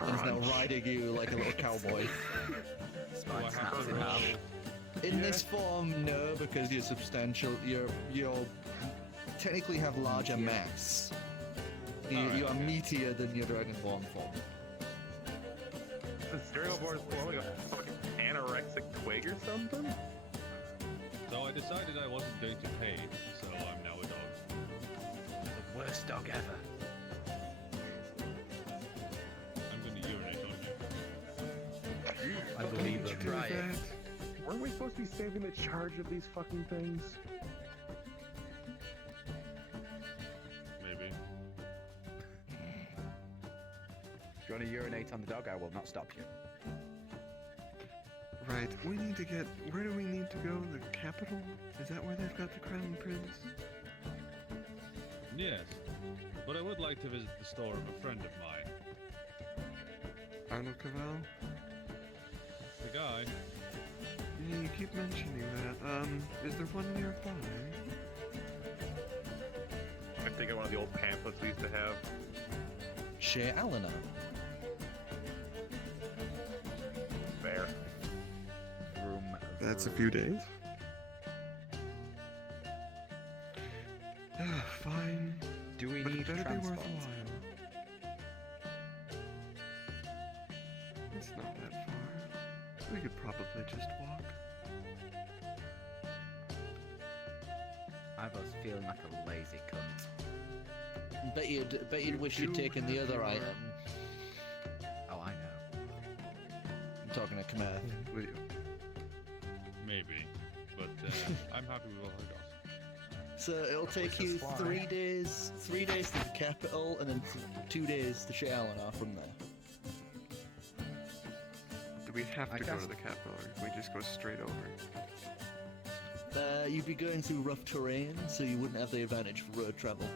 And is now riding you like a little cowboy. do I Spike have snaps to in half. roll? In this form, no, because you're substantial. You're technically have larger mass. You are meatier than your Dragonborn form. Is Dragonborn like a fucking anorexic twig or something? So I decided I wasn't going to pay, so I'm now a dog. The worst dog ever. I'm going to urinate on you. I believe Did you them. do Try it. that? Weren't we supposed to be saving the charge of these fucking things? Maybe. If you want to urinate on the dog, I will not stop you. Right, we need to get. Where do we need to go? The capital? Is that where they've got the crown prince? Yes. But I would like to visit the store of a friend of mine. Arnold Cavell? The guy. Yeah, you keep mentioning that. Is there one nearby? I think of one of the old pamphlets we used to have. Shea Alana. Fair. Room. That's a few days. Fine. Do we But need it better be transport? worthwhile. It's not that far. We could probably just walk. I was feeling like a lazy cunt. Bet you'd wish you'd do taken the have other your- item. Oh, I know. I'm talking to Kamerth. Will you? Maybe. But I'm happy with what I got. So it'll take Let's you just fly. 3 days. 3 days to the capital, and then 2 days to Shea Alana from there. Do we have I to go to cast- the capital, or can we just go straight over? You'd be going through rough terrain, so you wouldn't have the advantage for road travel.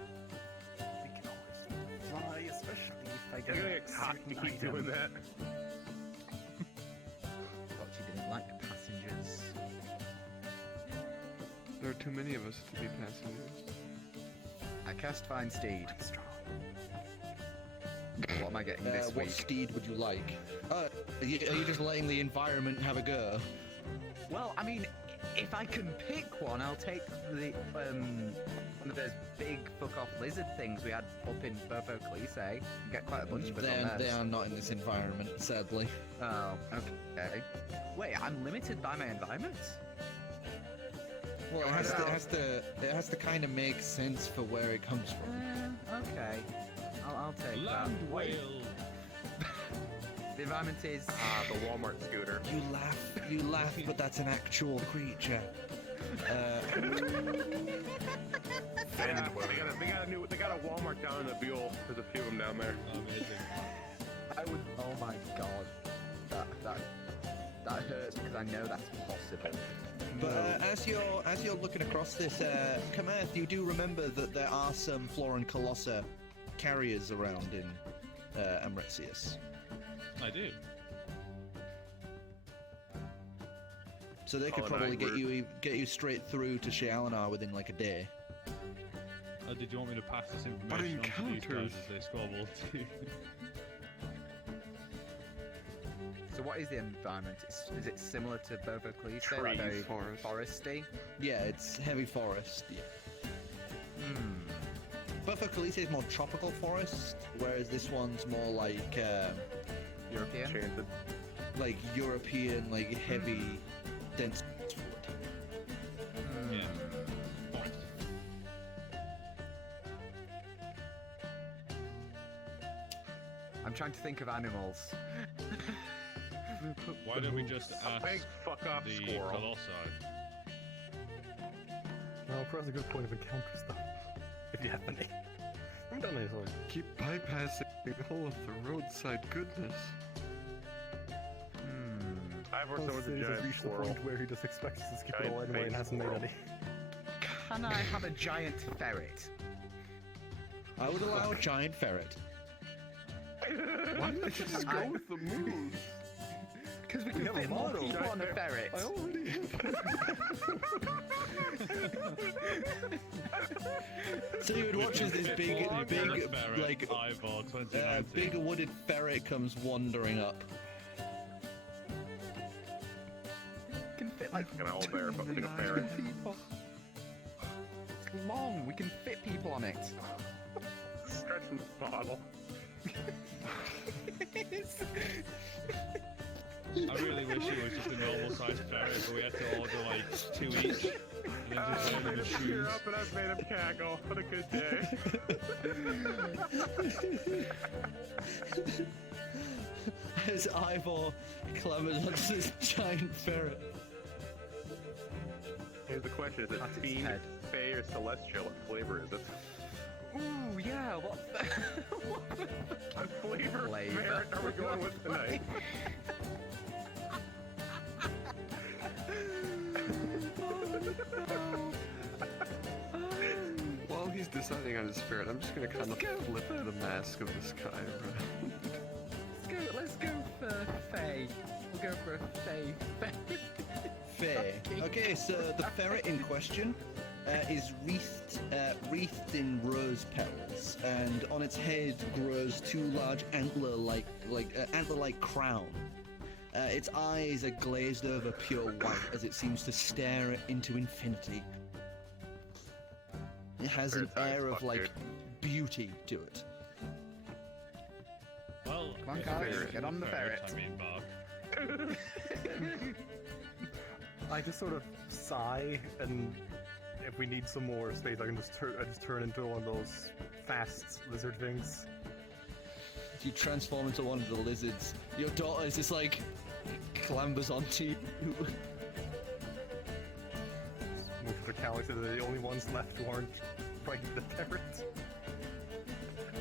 We can always fly, especially if I You're gonna get caught if you keep doing that. Thought you didn't like passengers. There are too many of us to be passengers. I cast Find Steed. What am I getting this What week? steed would you like? Are you just letting the environment have a go? Well, I mean, if I can pick one, I'll take the one of those big fuck-off lizard things we had up in Bofo Cliche. Get quite a bunch of us on They those. are not in this environment, sadly. Oh, okay. Wait, I'm limited by my environment? Well, it has to kind of make sense for where it comes from. Okay. I'll take Land that. whale. The environment is... The Walmart scooter. You laugh, but that's an actual creature. Yeah, they got a Walmart down in the Buell. There's a few of them down there. Amazing. I would... Oh my god. That hurts because I know that's possible. But as you're looking across this, Kamerth, you do remember that there are some Flora and Colossa carriers around in Amretsius. I do. So they could Oh, probably no, get you straight through to Shealinar within like a day. Did you want me to pass this But information on to these guys encounters- as they squabble too? So what is the environment? Is it similar to Bofo Cliche? Trees, Like very forest. foresty? Yeah, it's heavy forest. Yeah. Buffer Calise is more tropical forest, whereas this one's more like European? Enchanted. like European, like heavy, dense wood. Yeah. I'm trying to think of animals. Why don't we just ask Big fuck off the squirrel. Colossi? No, that's a good point of encounters, though. If you have any. I haven't done any sort of... Keep bypassing all of the roadside goodness. Ivor Well, someone's a Cities has giant reached the squirrel. point where he just expects us to skip it Giant all anyway and face hasn't made squirrel. any. Can I have a giant ferret? I would allow a giant ferret. Why did you just go with the moves? Because we can have a fit more model. people on a ferret. I already So you would watch as this big, like Ivor 2019. big wooded ferret comes wandering up. We can fit like An owl bear, but like a ferret. people. It's long. We can fit people on it. Stretching the bottle. I really wish it was just a normal sized ferret, but we had to order like 2 each. And then just wear them as Cheer shoes. up and I've made him cackle. What a good day. As Ivor clambers onto this giant ferret. Here's the question: is it At its fiend, head. fey, or celestial? What flavor is it? Ooh, yeah. What? What flavor Flavor. ferret are we going with tonight? While he's deciding on his spirit, I'm just gonna kind of flip the mask of this guy around. Let's go for Faye. We'll go for a Faye. Fair. Okay, so the ferret in question is wreathed in rose petals, and on its head grows 2 large antler-like crown. Its eyes are glazed over pure white as it seems to stare into infinity. It has an Ferret's high as air of fuck, like dude. beauty to it. Well, Come on, if Calix, it's get on the ferret. I mean, Bark. I just sort of sigh, and if we need some more space, I just turn into one of those fast lizard things. You transform into one of the lizards. Your daughter is just like clambers onto you. Move for Calix, they're the only ones left who aren't fighting the ferret.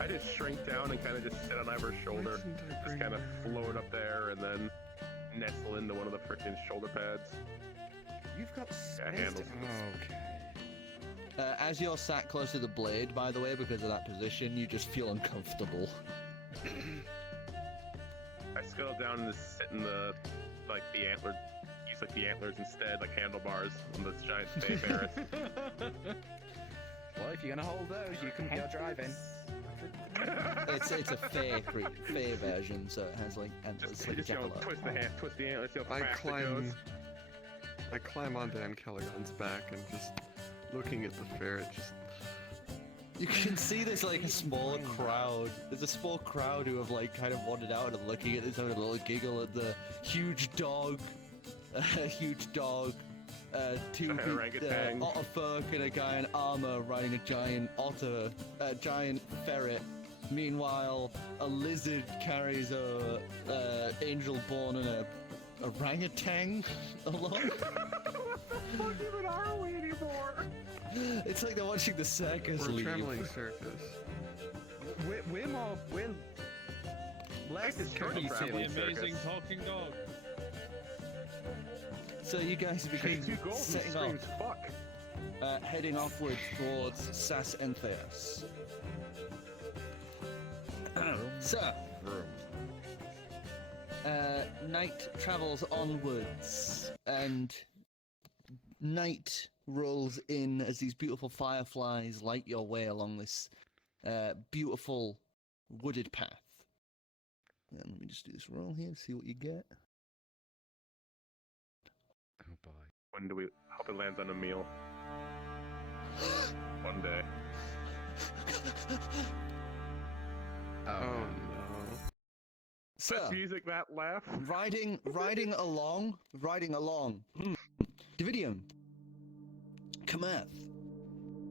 I just shrink down and kind of just sit on Ivor's shoulder, just kind of float up there, and then nestle into one of the freaking shoulder pads. You've got Yeah, space. handles Okay. As you're sat close to the blade, by the way, because of that position, you just feel uncomfortable. I scuttle down and just sit in the antler, use like the antlers instead, like handlebars on this giant stay ferret. Well, if you're gonna hold those, you can go driving. It's a fair version, so it has like antlers, Just, like a just jackalope. twist the hand, twist the antler, see how I fast it goes. climb onto Ancalagon's back and just looking at the ferret, just You can see there's like a small crowd. There's a small crowd who have like kind of wandered out and are looking at this, having a little giggle at the huge dog, two orangutan. Otterfolk and a guy in armor riding a giant giant ferret. Meanwhile, a lizard carries a angel born and a orangutan along. What the fuck even are we anymore? It's like they're watching the circus we're a leave. traveling circus. We're less This is kind of The traveling amazing circus. talking dog. So you guys begin Two goals and setting screams off, fuck. heading offwards towards Sas Entheos. So, night travels onwards, and night rolls in as these beautiful fireflies light your way along this beautiful wooded path. And let me just do this roll here, see what you get. Oh boy. When do we hope it lands on a meal? One day. Oh no. So, That music, that laugh. riding along. Dividium, Kamerth,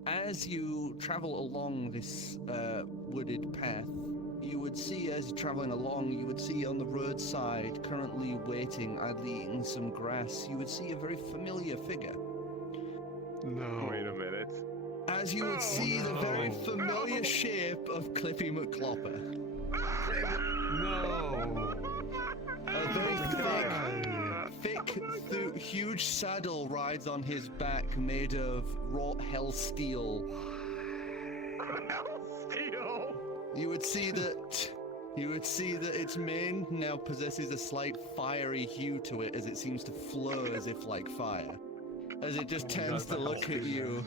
as you travel along this wooded path, you would see, as you're traveling along, you would see on the roadside, currently waiting, idly eating some grass, you would see a very familiar figure. No. Wait a minute. As you would see the very familiar shape of Cliffy McClopper. No. A very thick, huge saddle rides on his back, made of wrought hell steel. Steel. You would see that its mane now possesses a slight fiery hue to it, as it seems to flow as if like fire. As it just tends to look at you.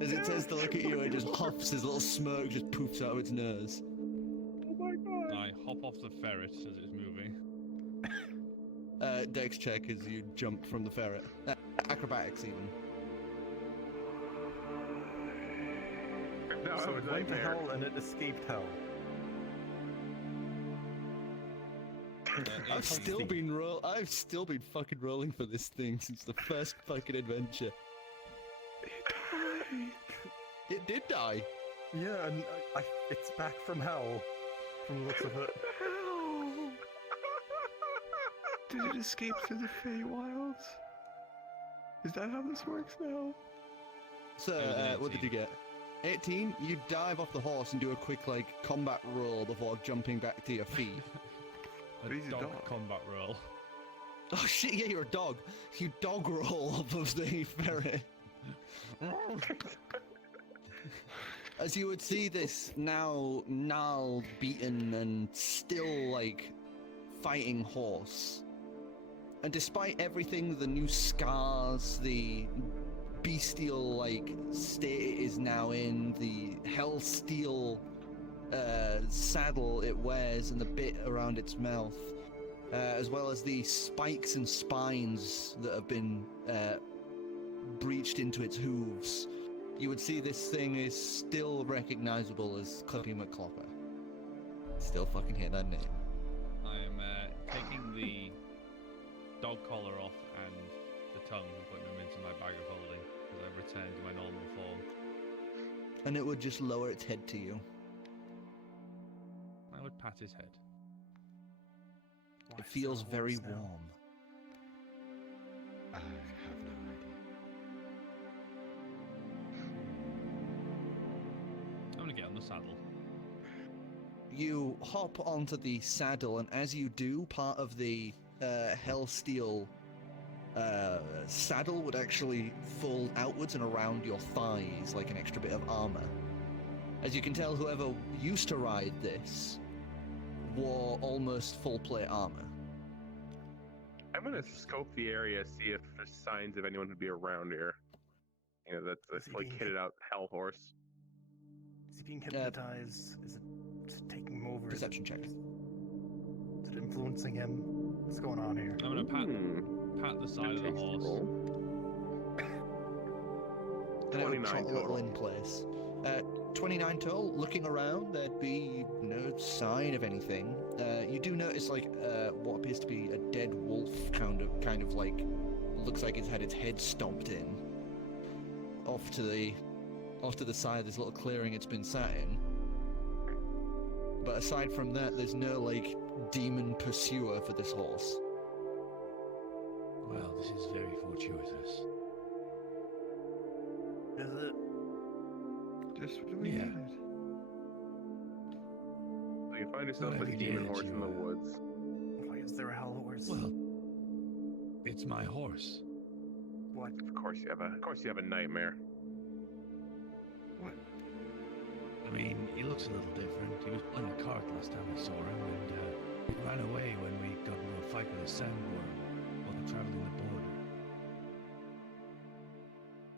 As it tends to look at you, it just huffs, his little smoke just poofs out of its nose. Oh my god. I hop off the ferret as it's moving. Dex check as you jump from the ferret. Acrobatics even. No, So it it was went to nightmare. hell and it escaped hell. I've still been fucking rolling for this thing since the first fucking adventure. It did die. Yeah, and it's back from hell, from the looks of it. Did it escape through the Feywilds? Is that how this works now? So, That was an what did you 18. get? 18? You dive off the horse and do a quick, like, combat roll before jumping back to your feet. A But he's a dog dog. combat roll. Oh shit, yeah, you're a dog. You dog roll off of the ferret. As you would see this now gnarled, beaten, and still, like, fighting horse. And despite everything, the new scars, the bestial, like, state it is now in, the hell steel saddle it wears and the bit around its mouth, as well as the spikes and spines that have been breached into its hooves, you would see this thing is still recognizable as Cliffy McClopper. Still fucking hear that name. I am taking the dog collar off and the tongue and putting them into my bag of holding as I return to my normal form. And it would just lower its head to you. I would pat his head. Why It is feels there a very horse now? warm. I have no idea. I'm gonna get on the saddle. You hop onto the saddle, and as you do, part of the Hellsteel saddle would actually fold outwards and around your thighs like an extra bit of armor. As you can tell, whoever used to ride this wore almost full plate armor. I'm gonna scope the area, see if there's signs of anyone who'd be around here. You know, that's Is he like being- kitted out hell horse. Is he being hypnotized? Is it just taking him over? Perception check. Is it influencing him? What's going on here? I'm gonna pat the side of the horse. And it would 29 trot a little total. in place. 29 total. Looking around, there'd be no sign of anything. You do notice like what appears to be a dead wolf, kind of like looks like it's had its head stomped in. Off to the side of this little clearing it's been sat in. But aside from that, there's no like demon pursuer for this horse. Well, this is very fortuitous. Is it? Just what we Yeah. needed. So you find yourself Not a every day demon that horse you, in the woods. Why is there a hell horse? Well, it's my horse. What? Of course you have a nightmare. What? I mean, he looks a little different. He was pulling a cart last time I saw him, and he ran away when we got into a fight with a sandworm while traveling the border.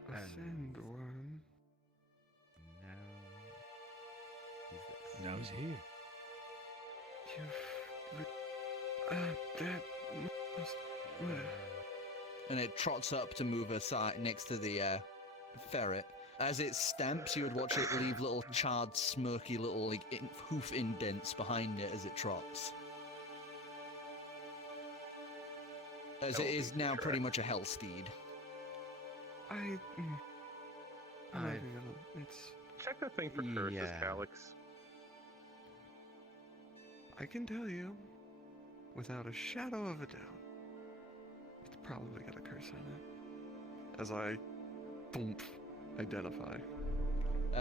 A sandworm. Now he's here. That must. And it trots up to move aside next to the ferret. As it stamps, you would watch it leave little charred, smirky little like hoof indents behind it as it trots. As it is now pretty much a hell steed. I'm not I've- even gonna. It's. Check that thing for curses, Yeah. Calix. I can tell you, without a shadow of a doubt, it's probably got a curse on it. As I, thump, identify.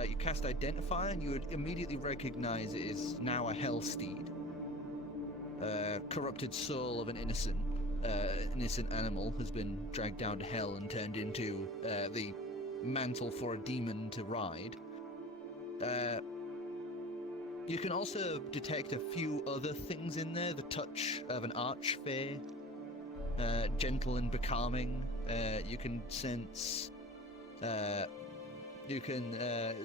You cast Identify, and you would immediately recognize it is now a hell steed. Corrupted soul of an innocent animal has been dragged down to hell and turned into the mantle for a demon to ride. You can also detect a few other things in there. The touch of an archfey, gentle and becalming. You can sense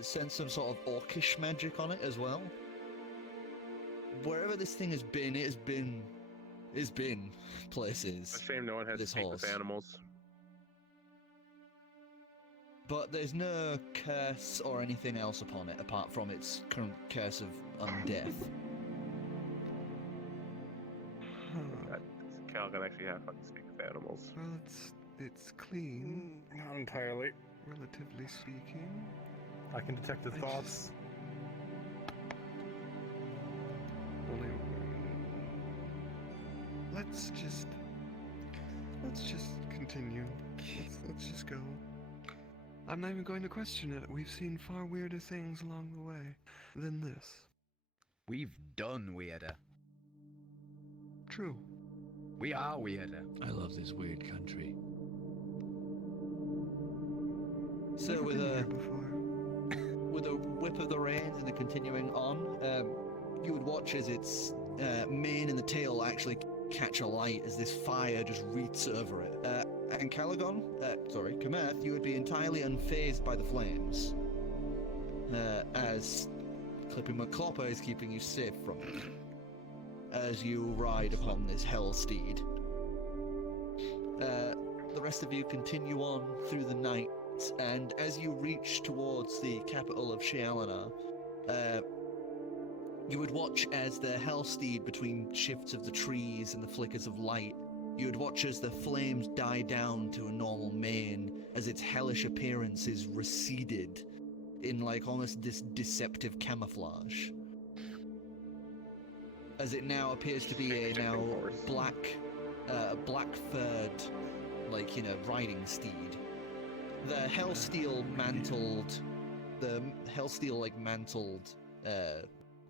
some sort of orcish magic on it as well. Wherever this thing has been, it's been places. A shame no one has This speak with horse. animals. But there's no curse or anything else upon it apart from its current curse of undeath. Cal can actually have fun to speak with animals. Well, it's clean, Not entirely. relatively speaking. I can detect his I thoughts. Only. Let's just continue. Let's just go. I'm not even going to question it. We've seen far weirder things along the way than this. We've done weirder. True. We are weirder. I love this weird country. So Never with been a here before. with a whip of the reins and a continuing on, you would watch as its mane and the tail actually catch alight as this fire just wreaths over it. Ancalagon, Kamerth, you would be entirely unfazed by the flames, as Clipping McClopper is keeping you safe from it, as you ride upon this hell steed. The rest of you continue on through the night, and as you reach towards the capital of Shealana, you would watch as the hell steed, between shifts of the trees and the flickers of light, you would watch as the flames die down to a normal mane, as its hellish appearance is receded in like almost this deceptive camouflage. As it now appears to be a now black-furred, riding steed. The hellsteel mantled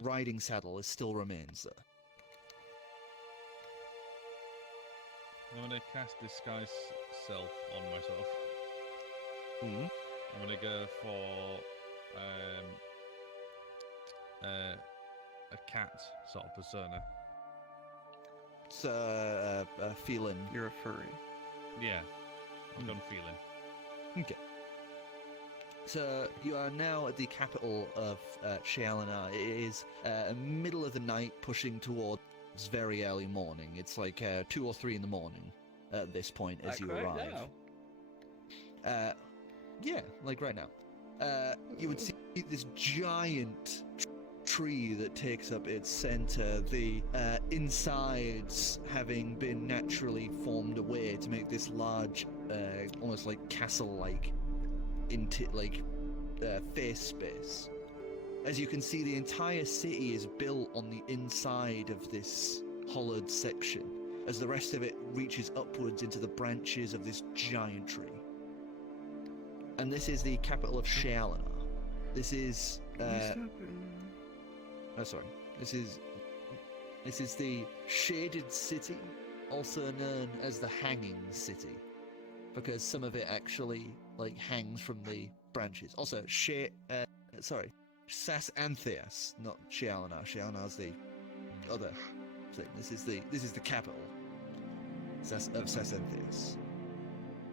riding saddle still remains there. I'm gonna cast Disguise Self on myself. Mm-hmm. I'm gonna go for a cat sort of persona. It's a feeling. You're a furry. Yeah, I'm done feeling. Okay. So you are now at the capital of Shialana. It is middle of the night, pushing towards very early morning. It's like 2 or 3 in the morning at this point as you arrive. Yeah, like right now. You would see this giant tree that takes up its center, the insides having been naturally formed away to make this large, almost like castle-like face space. As you can see, the entire city is built on the inside of this hollowed section, as the rest of it reaches upwards into the branches of this giant tree. And this is the capital of Shialana. This is This is the Shaded City, also known as the Hanging City, because some of it actually hangs from the branches. Also, Sasanthias, not Shialana. Shialana's the other thing. This is the capital of Sasanthias.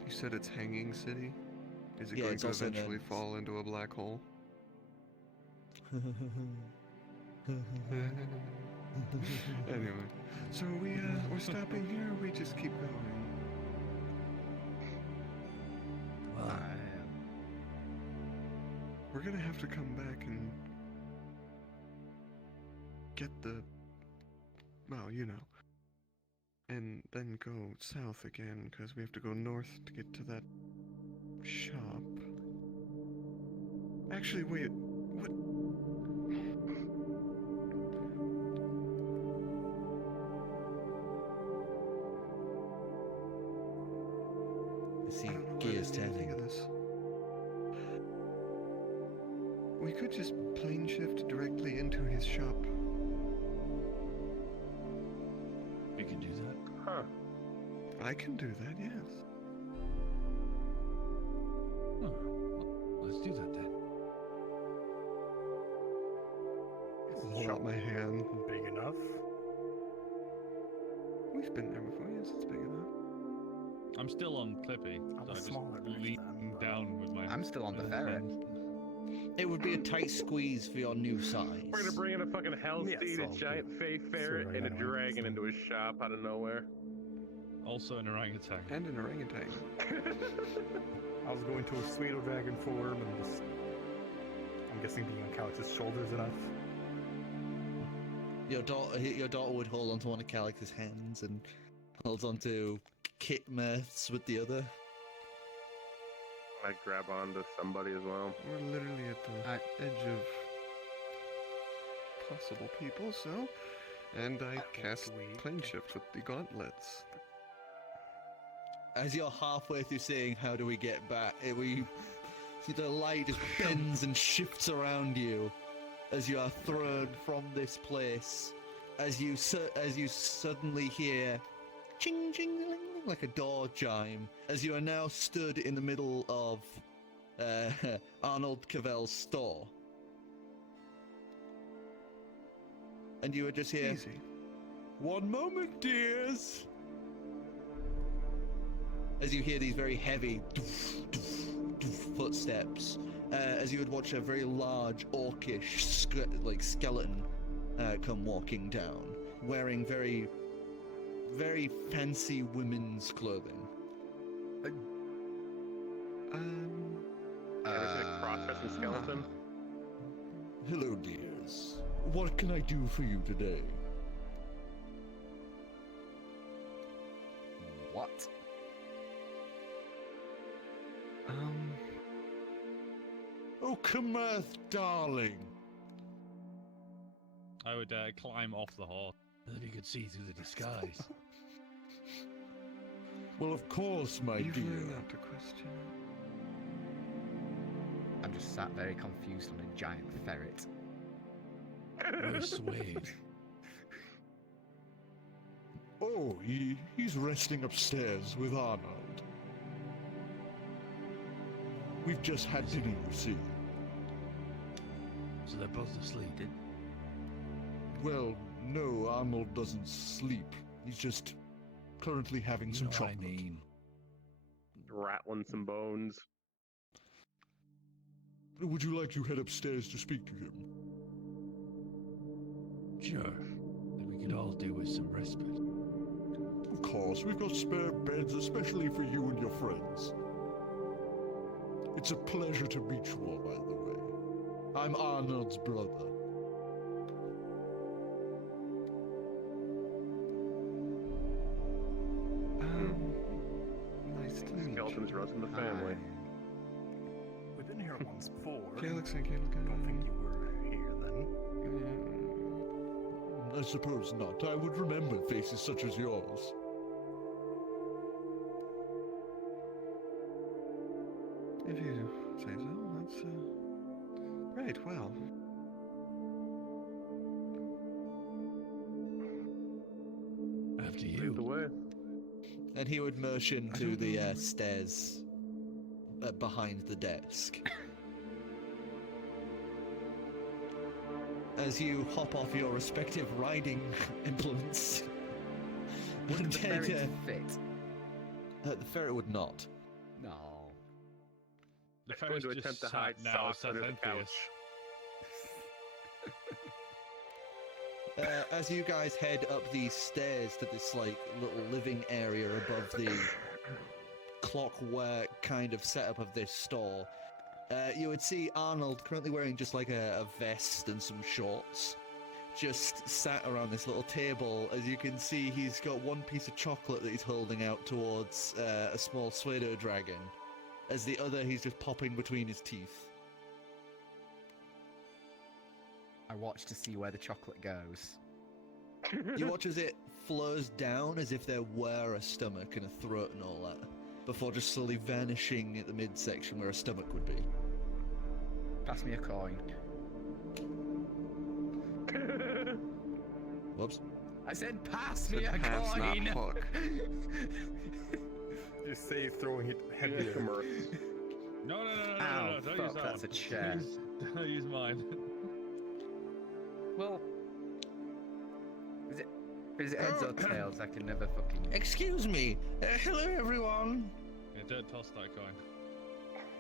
You said it's Hanging City? Is it Yeah, going it's to also eventually known- fall into a black hole? Anyway, so we're stopping here, or we just keep going? Well, We're gonna have to come back and get the, well, you know, and then go south again, because we have to go north to get to that shop. Actually, wait, what? I see I don't know why I gears didn't even think turning. of this. We could just plane shift directly into his shop. we can do that. Huh. I can do that, yes. Oh, well, let's do that then. Hold out my hand. Big enough? We've been there before, yes, it's big enough. I'm still on Clippy. I'm So I just smaller than lean them, but- down with my. I'm still on the ferret. It would be a tight squeeze for your new size. We're gonna bring in a fucking hell Yes, steed, a I'll giant fey do ferret, and a anyway. dragon into a shop out of nowhere. Also an orangutan. And an orangutan. I was going to a pseudo dragon form and just. I'm guessing being on Calix's shoulders enough. Your daughter would hold onto one of Calix's hands and holds onto Kamerth's with the other. I grab onto somebody as well. We're literally at the edge of possible people, so... And I cast Sweet. plane shift with the gauntlets. As you're halfway through saying, "How do we get back?" The light just bends and shifts around you as you are thrown from this place. As you suddenly hear, ching ching, like a door chime. As you are now stood in the middle of Arnold Cavell's store, and you would just hear, Easy. "One moment, dears." As you hear these very heavy footsteps, as you would watch a very large orcish skeleton come walking down, wearing very, very fancy women's clothing. There's a cross-dressing skeleton. Hello, dears. What can I do for you today? What? Oh, Kamerth, darling. I would climb off the horse. If you could see through the disguise. Well, of course, my You've dear. learned not to question it. I'm just sat very confused on a giant ferret. Very suede. Oh, he's resting upstairs with Arnold. We've just had dinner, you see. So they're both asleep. Well, no, Arnold doesn't sleep. He's just currently having You some know what I chocolate. mean. Rattling some bones. Would you like to head upstairs to speak to him? Sure. That we could all do with some respite. Of course, we've got spare beds especially for you and your friends. It's a pleasure to meet you all, by the way. I'm Arnold's brother. Nice to meet you. Skeletons runs in the family. We've been here once before. Calix and Calix. I don't think you were here then. I suppose not. I would remember faces such as yours. If you say so, that's, right, well. After Lead you. the way. And he would motion I to don't the know. stairs behind the desk. As you hop off your respective riding implements. Would the and ferret head, fit? the ferret would not. No. The It's going ferret's to just attempt to sat hide now socks under the Sathenthius. couch. As you guys head up these stairs to this like little living area above the clockwork kind of setup of this store, you would see Arnold currently wearing just like a vest and some shorts, just sat around this little table. As you can see, he's got one piece of chocolate that he's holding out towards a small pseudo dragon, as the other he's just popping between his teeth. I watch to see where the chocolate goes. You watch as it flows down as if there were a stomach and a throat and all that, before just slowly vanishing at the midsection where a stomach would be. Pass me a coin. Whoops. I said pass me Said a pass, not coin! hook. You say throwing it heavy. Kamerth. No, Ow, don't fuck, use that's a chair. Don't use mine. Well... Is it heads or tails? I can never fucking... Excuse me. Hello, everyone. Yeah, don't toss that coin.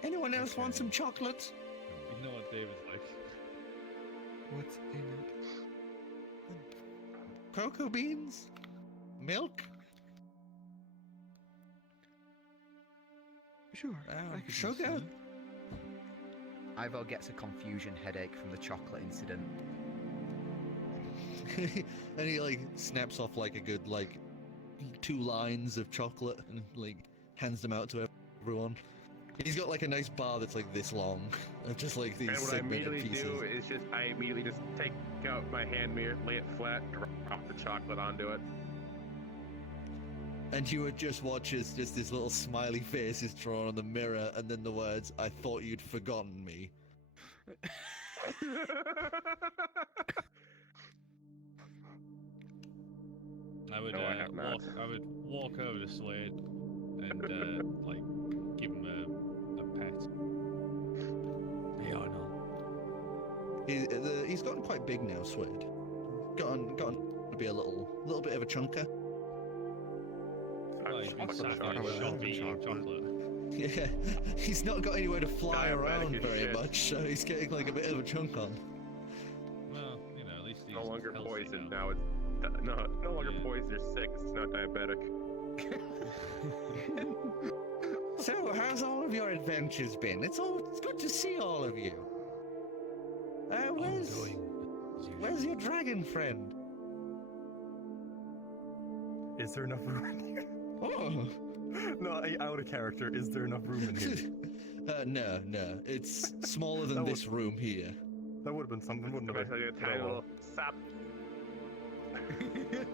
Anyone else want Okay. some chocolate? You know what David's like. What's in it? Cocoa beans? Milk? Sure. I could use Sugar? some. Ivor gets a confusion headache from the chocolate incident. And he like snaps off like a good like 2 lines of chocolate and like hands them out to everyone. He's got like a nice bar that's like this long of just like these And what I segmented immediately pieces. do is I immediately just take out my hand mirror, lay it flat, drop the chocolate onto it. And you would just watch as just this little smiley face is drawn on the mirror, and then the words, "I thought you'd forgotten me." I would, No, I have not. I would walk over to Slade and like give him a pet. Hey, Arnold. He's gotten quite big now, Swede. Gotten to be a little bit of a chunker. Well, he's been Chocolate, sat in chocolate, his shop eating chocolate. chocolate. Yeah, he's not got anywhere to fly Diabetic around as very shit. much, so he's getting like a bit of a chunk on. Well, you know, at least he's No longer healthy poisoned now. now. It's no longer Yeah. poisoned or sick. It's not diabetic. So, how's all of your adventures been? It's good to see all of you. Where's Ongoing, as usual. where's your dragon friend? Is there enough room in here? Oh, No, out of character. Is there enough room in here? no, it's smaller than That would- this room here. That would have been something, wouldn't So it? basically a tiny little sap.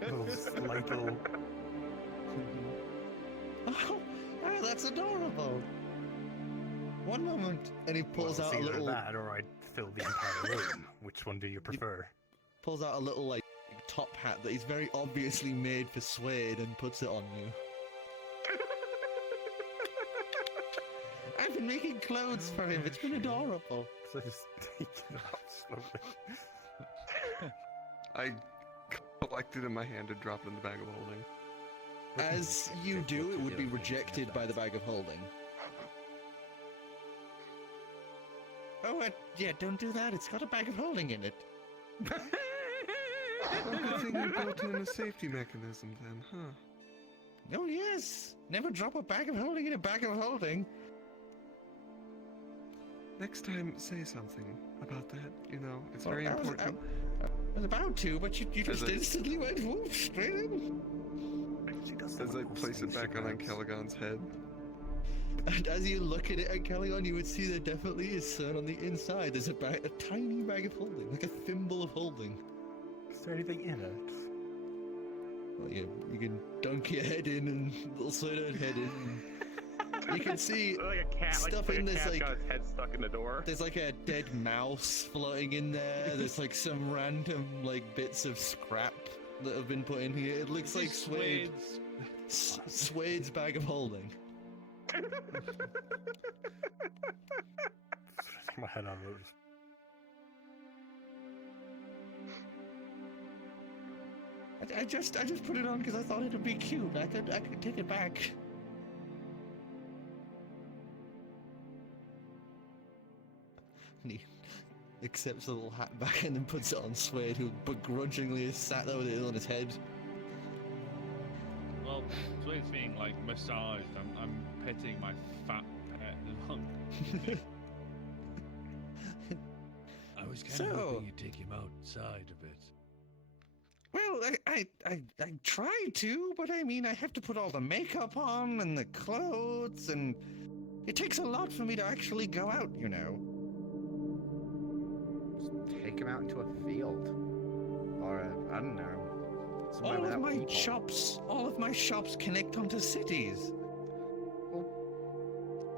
Little slight little... Oh, that's adorable. One moment, and he pulls Well, out a it's either little that, or I'd fill the entire room. Which one do you prefer? pulls out a little like top hat that he's very obviously made for Suede and puts it on you. I've been making clothes for him. It's been adorable. So I just take it off slowly. I collect it in my hand and drop it in the bag of holding. As you do, it would be rejected by the bag of holding. Oh, don't do that. It's got a bag of holding in it. Well, good thing you built in a safety mechanism then, huh? Oh, yes. Never drop a bag of holding in a bag of holding. Next time, say something about that, you know, it's very important. I was about to, but you just As I- instantly went whoop, straight in. She does As I place it back on Ancalagon's head. And as you look at it, Ancalagon, you would see there definitely is sun on the inside. There's a tiny bag of holding, like a thimble of holding. Is there anything in it? Well, you can dunk your head in and little side head in. And you can see Like a cat, stuff like in a this, cat's like, got its head stuck in the door. there's like a dead mouse floating in there. There's like some random like bits of scrap that have been put in here. It looks like Swade's bag of holding. My head on it. I just put it on because I thought it would be cute. I could take it back. And he accepts the little hat back and then puts it on Swade, who begrudgingly is sat there with it on his head. Well, Swade's being like massaged. I'm petting my fat pet along. I was kind So- of hoping you'd take him outside a bit. Well, I tried to, but I mean, I have to put all the makeup on and the clothes, and it takes a lot for me to actually go out, you know. Just take him out into a field. Or, I don't know. Somewhere All of without my people. all of my shops connect onto cities. Well,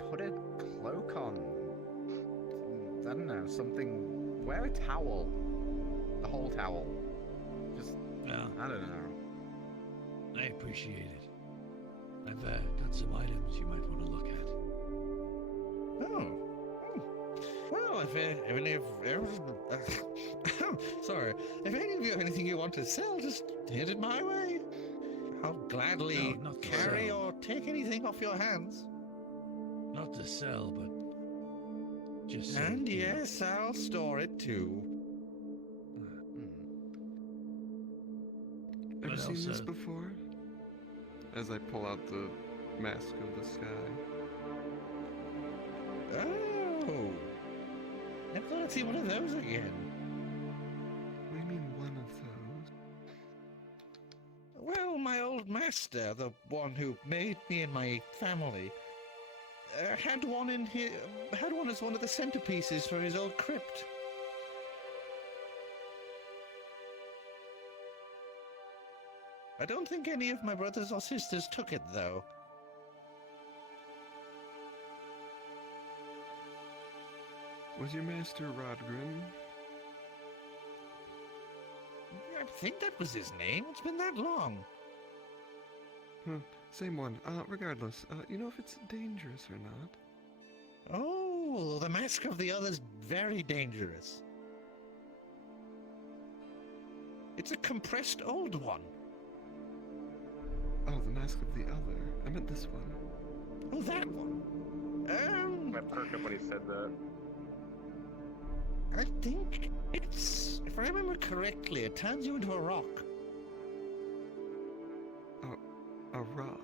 put a cloak on. I don't know, something. Wear a towel. The whole towel. Just, No, I don't know. I appreciate it. I've got some items you might want to look at. Oh. Well, if any of sorry, if any of you have anything you want to sell, just hit it my way. I'll gladly No, not to carry sell. or take anything off your hands. Not to sell, but just so And you know. yes, I'll store it too. Ever What seen else, this before? As I pull out the mask of the sky. Oh. I thought I'd see one of those again. What do you mean one of those? Well, my old master, the one who made me and my family, had one as one of the centerpieces for his old crypt. I don't think any of my brothers or sisters took it, though. Was your master Rodgrim? I think that was his name. It's been that long. Huh, same one. Regardless, you know if it's dangerous or not? Oh, the mask of the other's very dangerous. It's a compressed old one. Oh, the mask of the other. I meant this one. Oh, that one. I perked up when he said that. I think it's, if I remember correctly, it turns you into a rock. A rock.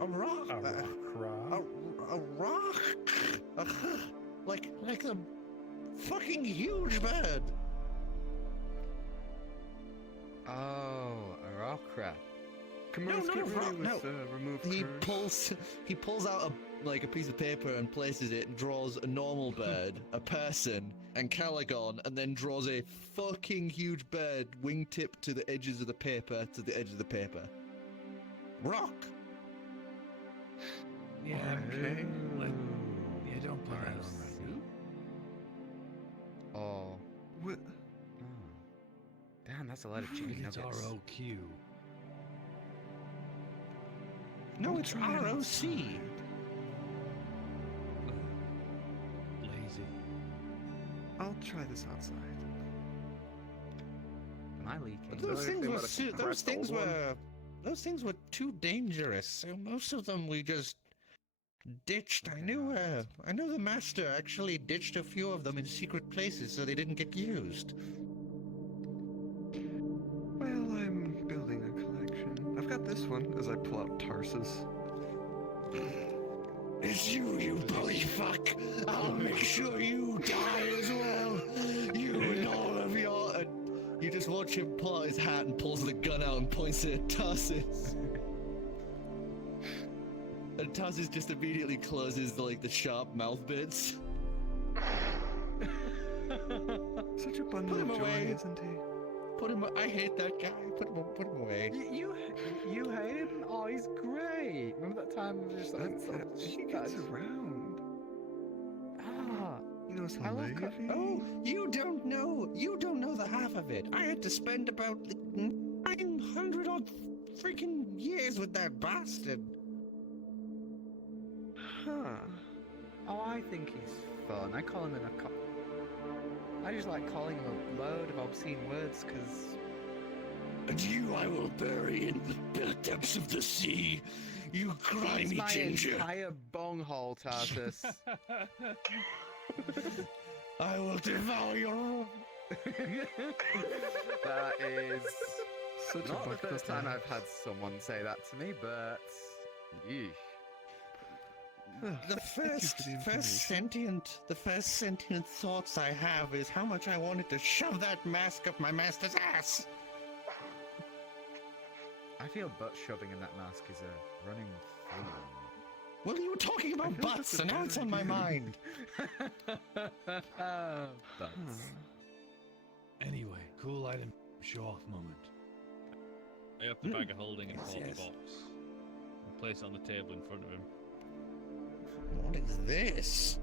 A rock. A rock rock. A rock. Like a fucking huge bird. Oh, a rock crab. Kamerth, not get a ready rock, with remove curse. He pulls out a piece of paper and places it and draws a normal bird, a person, and Ancalagon, and then draws a fucking huge bird wingtip to the edges of the paper, Rock. Yeah, Okay. Yeah, don't put that on right now. Oh. What? Damn, that's a lot of chicken It's nuggets. ROQ. No, I'll it's try it ROC. outside. Lazy. I'll try this outside. Am I leaking? But those anything about a those things compressed old one? were those things were too dangerous. So most of them we just Ditched. I knew the master actually ditched a few of them in secret places so they didn't get used. Well, I'm building a collection. I've got this one as I pull out Tarsus. It's you, you bully fuck! I'll make sure you die as well! You and all of your... You just watch him pull out his hat and pulls the gun out and points it at Tarsus. And Tarsus just immediately closes the sharp mouth bits. Such a bundle of joy, away. isn't he? Put him. I hate that guy. Put him away. You hate him? Oh, he's great. Remember that time we were just like, He gets around. ah, He knows I how love Levi. Oh, you don't know the half of it. I had to spend about 900 odd freaking years with that bastard. Huh. oh, I think he's fun. I call him I just like calling him a load of obscene words because And you I will bury in the depths of the sea, you grimy he's my ginger. entire bonghole, Tarsus. I will devour your... That is Such not a the bucked first up time man. I've had someone say that to me, but yeesh. The first sentient thoughts I have is how much I wanted to shove that mask up my master's ass. I feel butt shoving in that mask is a running theme. Well, you were talking about feel butts, that's a so now bad it's on my idea. mind. Butts. Anyway, cool item show off moment. I up the bag of holding and pull out yes. the box. And place it on the table in front of him. What is this?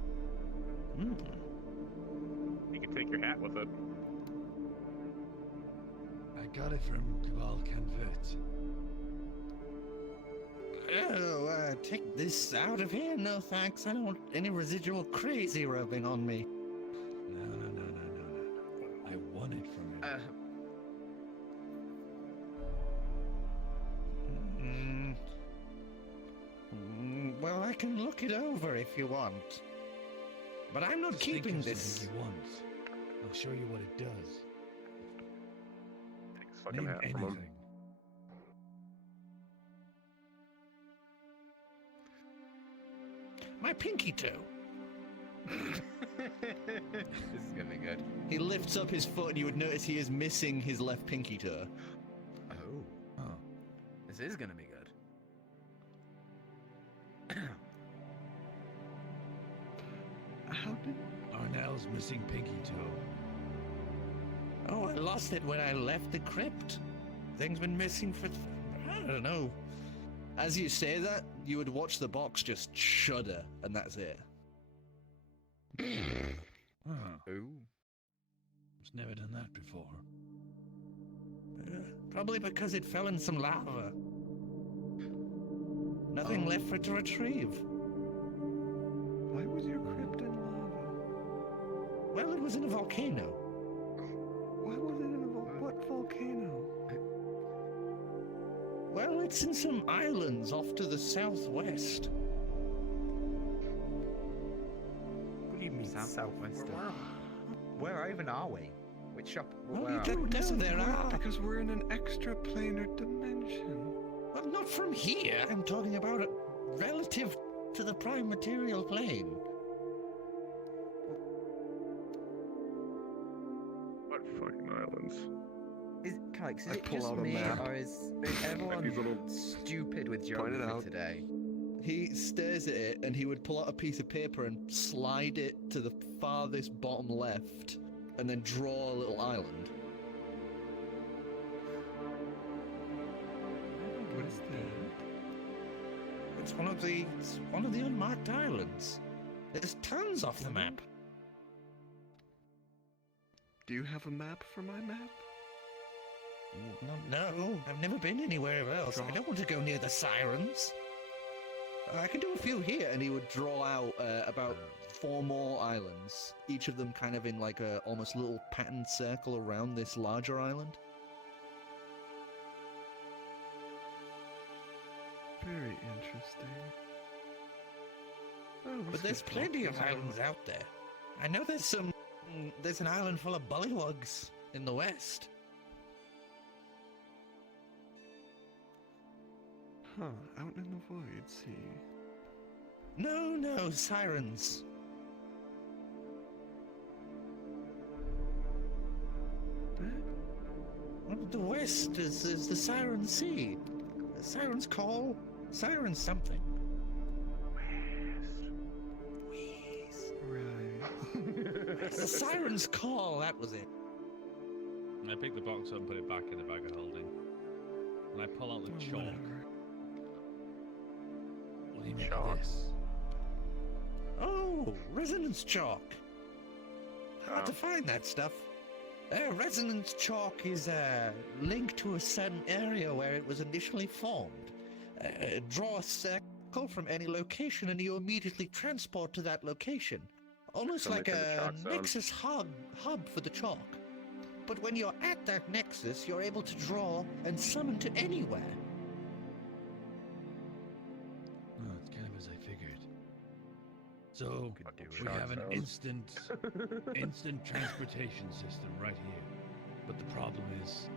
You can take your hat with it. I got it from Cabal Kamerth. Oh, take this out of here. No thanks. I don't want any residual crazy rubbing on me. No. I won it from him. Well, I can look it over if you want. But I'm not Just think keeping of this. something you want. I'll show you what it does. Take his fucking Name hat from him. anything. My pinky toe. This is gonna be good. He lifts up his foot and you would notice he is missing his left pinky toe. Oh. This is gonna be good. How did... Arnell's missing pinky toe. Oh, I lost it when I left the crypt. Thing's been missing for... I don't know. As you say that, you would watch the box just shudder, and that's it. Huh. Ooh. I've never done that before. Probably because it fell in some lava. Nothing left for it to retrieve. Why was your crypt in lava? Well, it was in a volcano. Why was it in a what volcano? Well, it's in some islands off to the southwest. What do you mean southwest? Where even are we? Which shop? Well, where you are don't know Doesn't there work are. because we're in an extraplanar dimension. Well, not from here. I'm talking about it relative to the prime material plane. What fucking islands? Calix, is I it pull just out a me, map. or is everyone These little- stupid with Point it geography out. today? He stares at it and he would pull out a piece of paper and slide it to the farthest bottom left and then draw a little island. What is that? It's one of the unmarked islands. There's tons off the map. Do you have a map for my map? No, I've never been anywhere else. I don't want to go near the sirens. I can do a few here, and he would draw out about 4 more islands, each of them kind of in like a almost little patterned circle around this larger island. Very interesting. Oh, But there's plenty of islands out there. I know there's an island full of bullywugs in the west. Huh, out in the void, see. No, sirens. The west is the Siren Sea. Sirens call. Sirens something. West. Right. The Sirens call, that was it. And I pick the box up and put it back in the bag of holding. And I pull out the chalk. Whatever. What do you make Chalk. of this? Oh, resonance chalk. Hard to find that stuff. Resonance chalk is linked to a certain area where it was initially formed. Draw a circle from any location and you immediately transport to that location. Almost So they like put the a chalk zone. nexus hub for the chalk. But when you're at that nexus, you're able to draw and summon to anywhere. Oh, it's kind of as I figured. So, we Shark have an zones. instant transportation system right here. But the problem is,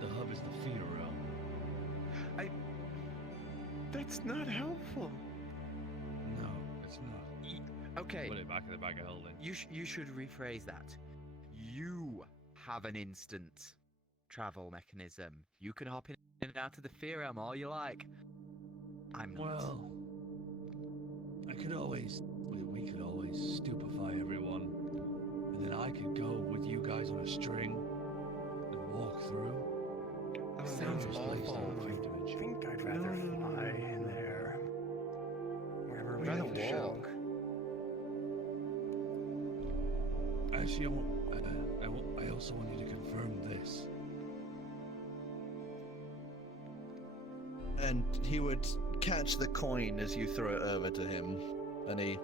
the hub is the feeder realm. That's not helpful. No, it's not. Okay, Put it back in the bag of holding. you should rephrase that. You have an instant travel mechanism. You can hop in and out of the fear realm all you like. I'm not. Well, we could always stupefy everyone, and then I could go with you guys on a string and walk through. Sounds Dangerous place awful. in the fifth I dimension. think I'd rather fly in there. Wherever we Rather have to show. walk. Actually, I also want you to confirm this. And he would catch the coin as you throw it over to him, and he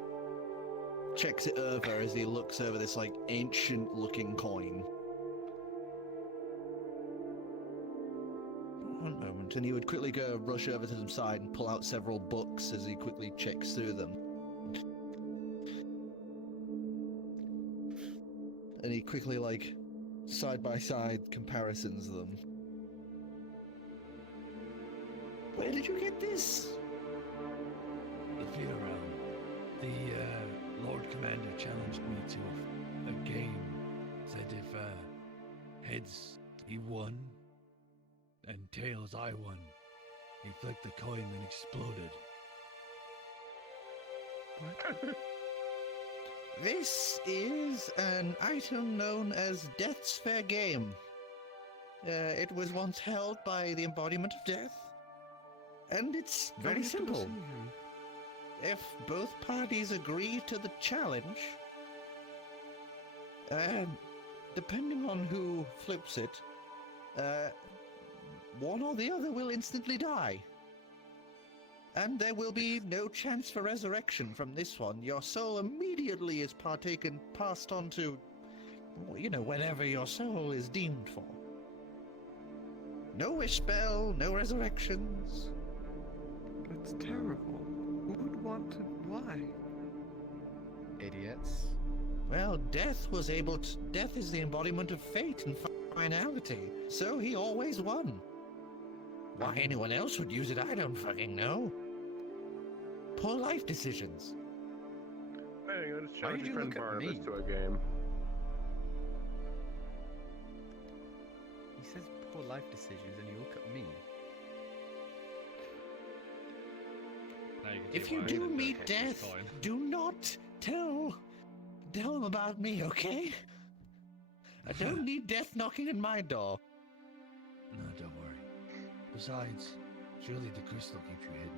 checks it over as he looks over this like ancient-looking coin. One moment, and he would quickly go rush over to the side and pull out several books as he quickly checks through them. And he quickly like side-by-side comparisons them. Where did you get this? The fear realm. The Lord Commander challenged me to a game. Said if heads he won, and tails I won. He flicked the coin and exploded. What? This is an item known as Death's Fair Game. It was once held by the embodiment of death. And it's Don't very have to simple. listen to him. If both parties agree to the challenge, depending on who flips it, one or the other will instantly die. And there will be no chance for resurrection from this one. Your soul immediately is passed on to, whenever your soul is deemed for. No wish spell, no resurrections. That's terrible. Who would want to? Why? Idiots. Well, Death is the embodiment of fate and finality, so he always won. Why anyone else would use it, I don't fucking know. Poor life decisions. Hey, I just Why challenge did your you friend look at Barnabas me? to a game. He says poor life decisions and you look at me. Now you can If see you why I do didn't meet take this Death, coin. do not tell him about me, okay? I don't need Death knocking at my door. No, don't worry. Besides, surely the crystal keeps you hidden.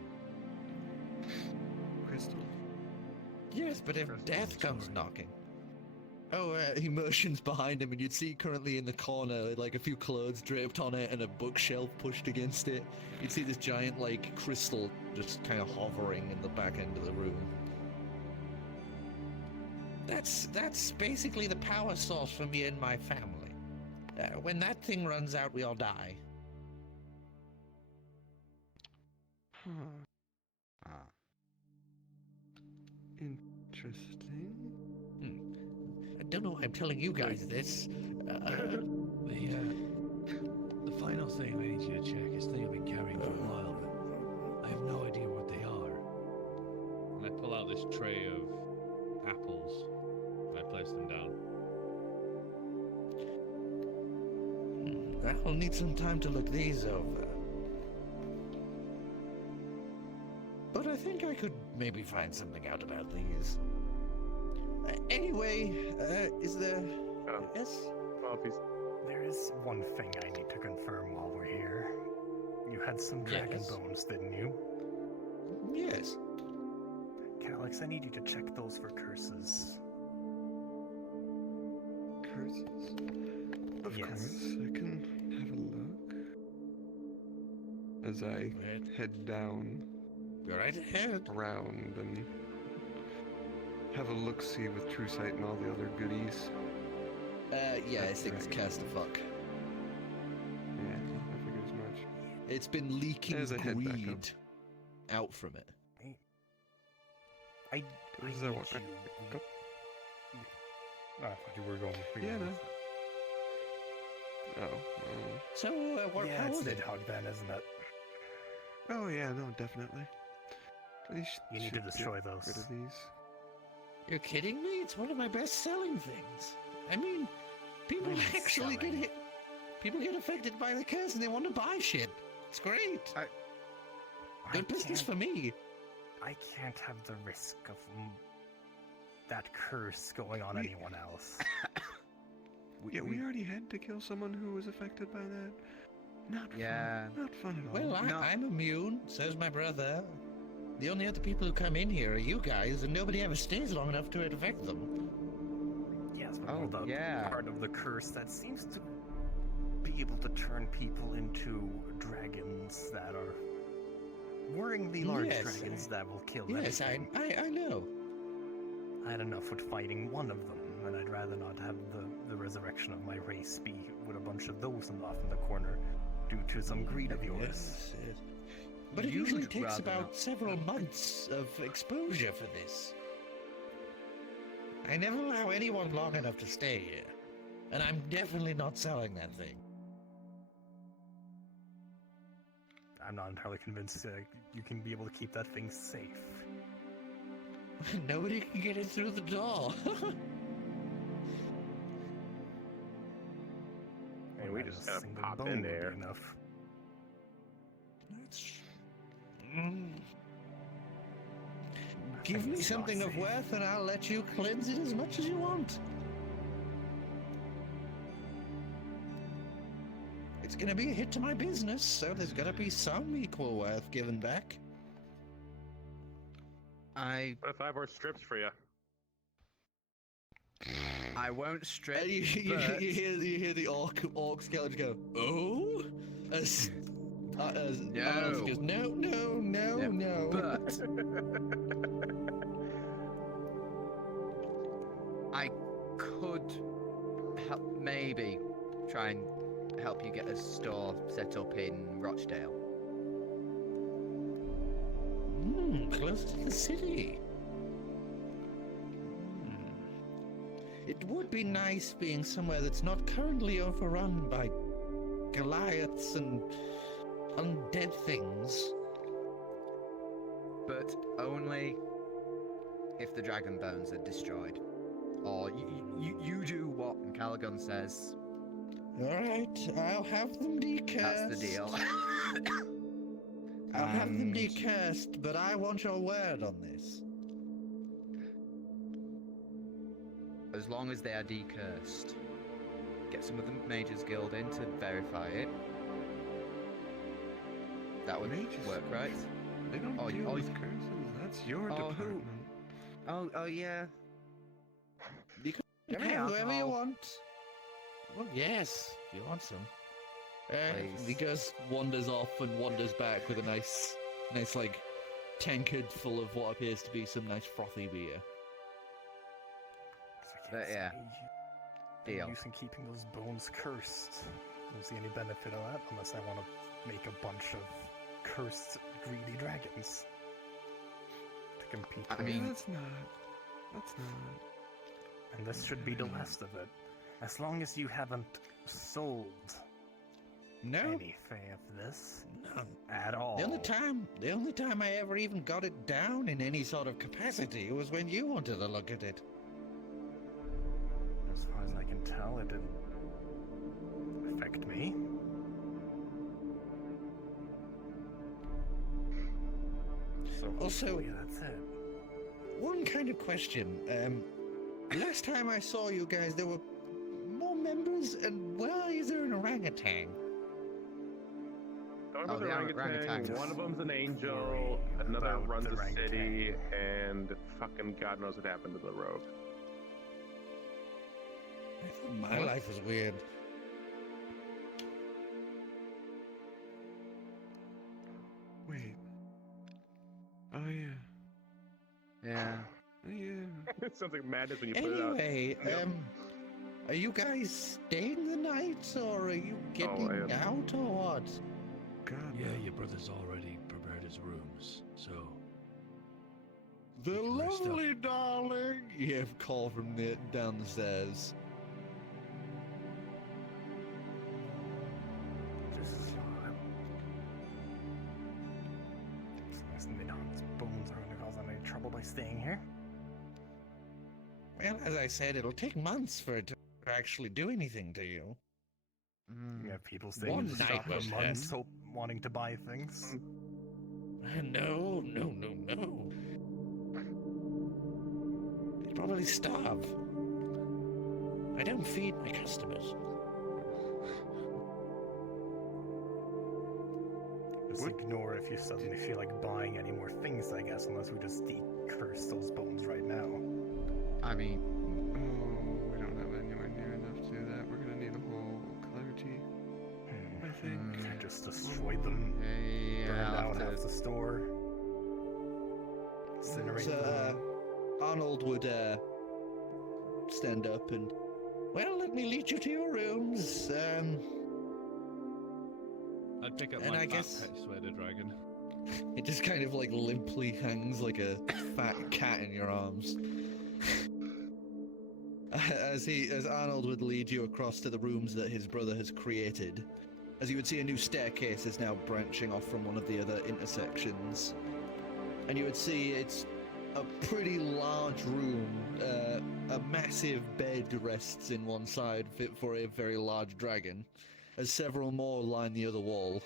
Crystal? Yes, but if Death comes knocking... Oh, he motions behind him, and you'd see currently in the corner, like, a few clothes draped on it and a bookshelf pushed against it. You'd see this giant, like, crystal just kind of hovering in the back end of the room. That's basically the power source for me and my family. When that thing runs out, we all die. Huh. Ah. Interesting. I don't know why I'm telling you guys this. The final thing I need you to check is thing I've been carrying for a while, but I have no idea what they are. And I pull out this tray of apples, and I place them down. I'll need some time to look these over. But I think I could maybe find something out about these. Anyway, is there... Yes? Well, if he's There is one thing I need to confirm while we're here. You had some dragon Yes. bones, didn't you? Yes. Calix, I need you to check those for curses. Curses? Of Yes. course, I can have a look. As I head down, Go right ahead. around, and have a look-see with True Sight and all the other goodies. Yeah, this thing's cast a fuck. Yeah, I figured as much. It's been leaking As I head back up. greed out from it. I Is need that what- you. Go. I thought you were going. Yeah, no. Oh, So, what, Yeah, how it's was it? Nidhogg then, isn't it? oh yeah, no, definitely. We You need to should destroy get those. rid of these. You're kidding me? It's one of my best-selling things. I mean, people Really actually get selling. hit. People get affected by the curse and they want to buy shit. It's great. Good business for me. I can't have the risk of that curse going on anyone else. Yeah, we already had to kill someone who was affected by that. Not Yeah. fun. Not fun at all. Well, No. I'm immune. So's my brother. The only other people who come in here are you guys, and nobody ever stays long enough to affect them. Yes, but Oh, the yeah. part of the curse that seems to be able to turn people into dragons that are worryingly large Yes, dragons that will kill Yes, anything. I know. I had enough with fighting one of them, and I'd rather not have the resurrection of my race be with a bunch of those off in the corner due to some greed of yours. Yes, yes. But it You'd usually takes rather about not. several months of exposure for this. I never allow anyone long enough to stay here. And I'm definitely not selling that thing. I'm not entirely convinced you can be able to keep that thing safe. Nobody can get it through the door. And we Not just a kind of single pop bone in would be there. Enough. Give me It's not something of safe. worth and I'll let you cleanse it as much as you want. It's gonna be a hit to my business, so there's gotta be some equal worth given back. I What if Ivor strips for you? won't strip. And you but... hear the orc skeleton go, oh? As No. goes, no. Yep, But I could maybe try and help you get a store set up in Rochdale. Close to the city. It would be nice being somewhere that's not currently overrun by Goliaths and undead things. But only if the dragon bones are destroyed. Or you do what Ancalagon says. Alright, I'll have them decursed. That's the deal. I'll have them And- decursed, but I want your word on this. As long as they are decursed. Get some of the Mages Guild in to verify it. That would Mages? work, right? They don't Oh, deal oh, with you- curses. That's your Oh, who- department. Oh yeah. You can Yeah, have whoever you I'll- want. Well, yes, if you want some. Please. He goes, wanders off and wanders back with a nice like tankard full of what appears to be some nice frothy beer. But yeah, The deal. use in keeping those bones cursed. Don't see any benefit of that unless I want to make a bunch of cursed, greedy dragons to compete. I with. mean- That's not. That's not. And this should be the last of it. As long as you haven't sold No, any of this no. at all. The only time I ever even got it down in any sort of capacity was when you wanted to look at it. As far as I can tell, it didn't affect me. So Also- hopefully that's it. One kind of question. Last time I saw you guys, there were more members, and why is there an orangutan? Talking Oh, about the the orangutan. orangutans. One of them's an angel, Worry another about runs the a orangutan. city, and fucking God knows what happened to the rogue. I thought my life was weird. Wait. Oh yeah. Yeah. Oh yeah. It sounds like madness when you put it out. Anyway, Yep. are you guys staying the night, or are you getting I am. out, or what? God. Yeah, your brother's already prepared his rooms, so The You can rest up. lovely darling. You hear a call from down the stairs. Just as Midon's bones are going to cause any trouble by staying here. Well, as I said, it'll take months for it to actually do anything to you. You have people staying One in the night shop for was months, had. wanting to buy things. No. They'd probably starve. I don't feed my customers. Just ignore if you suddenly feel like buying any more things, I guess, unless we just decurse those bones right now. I mean, Oh, we don't have anywhere near enough to do that. We're gonna need a whole clergy. I think. I just destroyed them, yeah, burned I'll out have half to- the store, incinerate So, them. Arnold would stand up and, Well, let me lead you to your rooms. I'd pick up And my I fat guess- pet sweater dragon. it just kind of like limply hangs like a fat cat in your arms. As Arnold would lead you across to the rooms that his brother has created, as you would see a new staircase is now branching off from one of the other intersections, and you would see it's a pretty large room. A massive bed rests in one side, fit for a very large dragon, as several more line the other wall.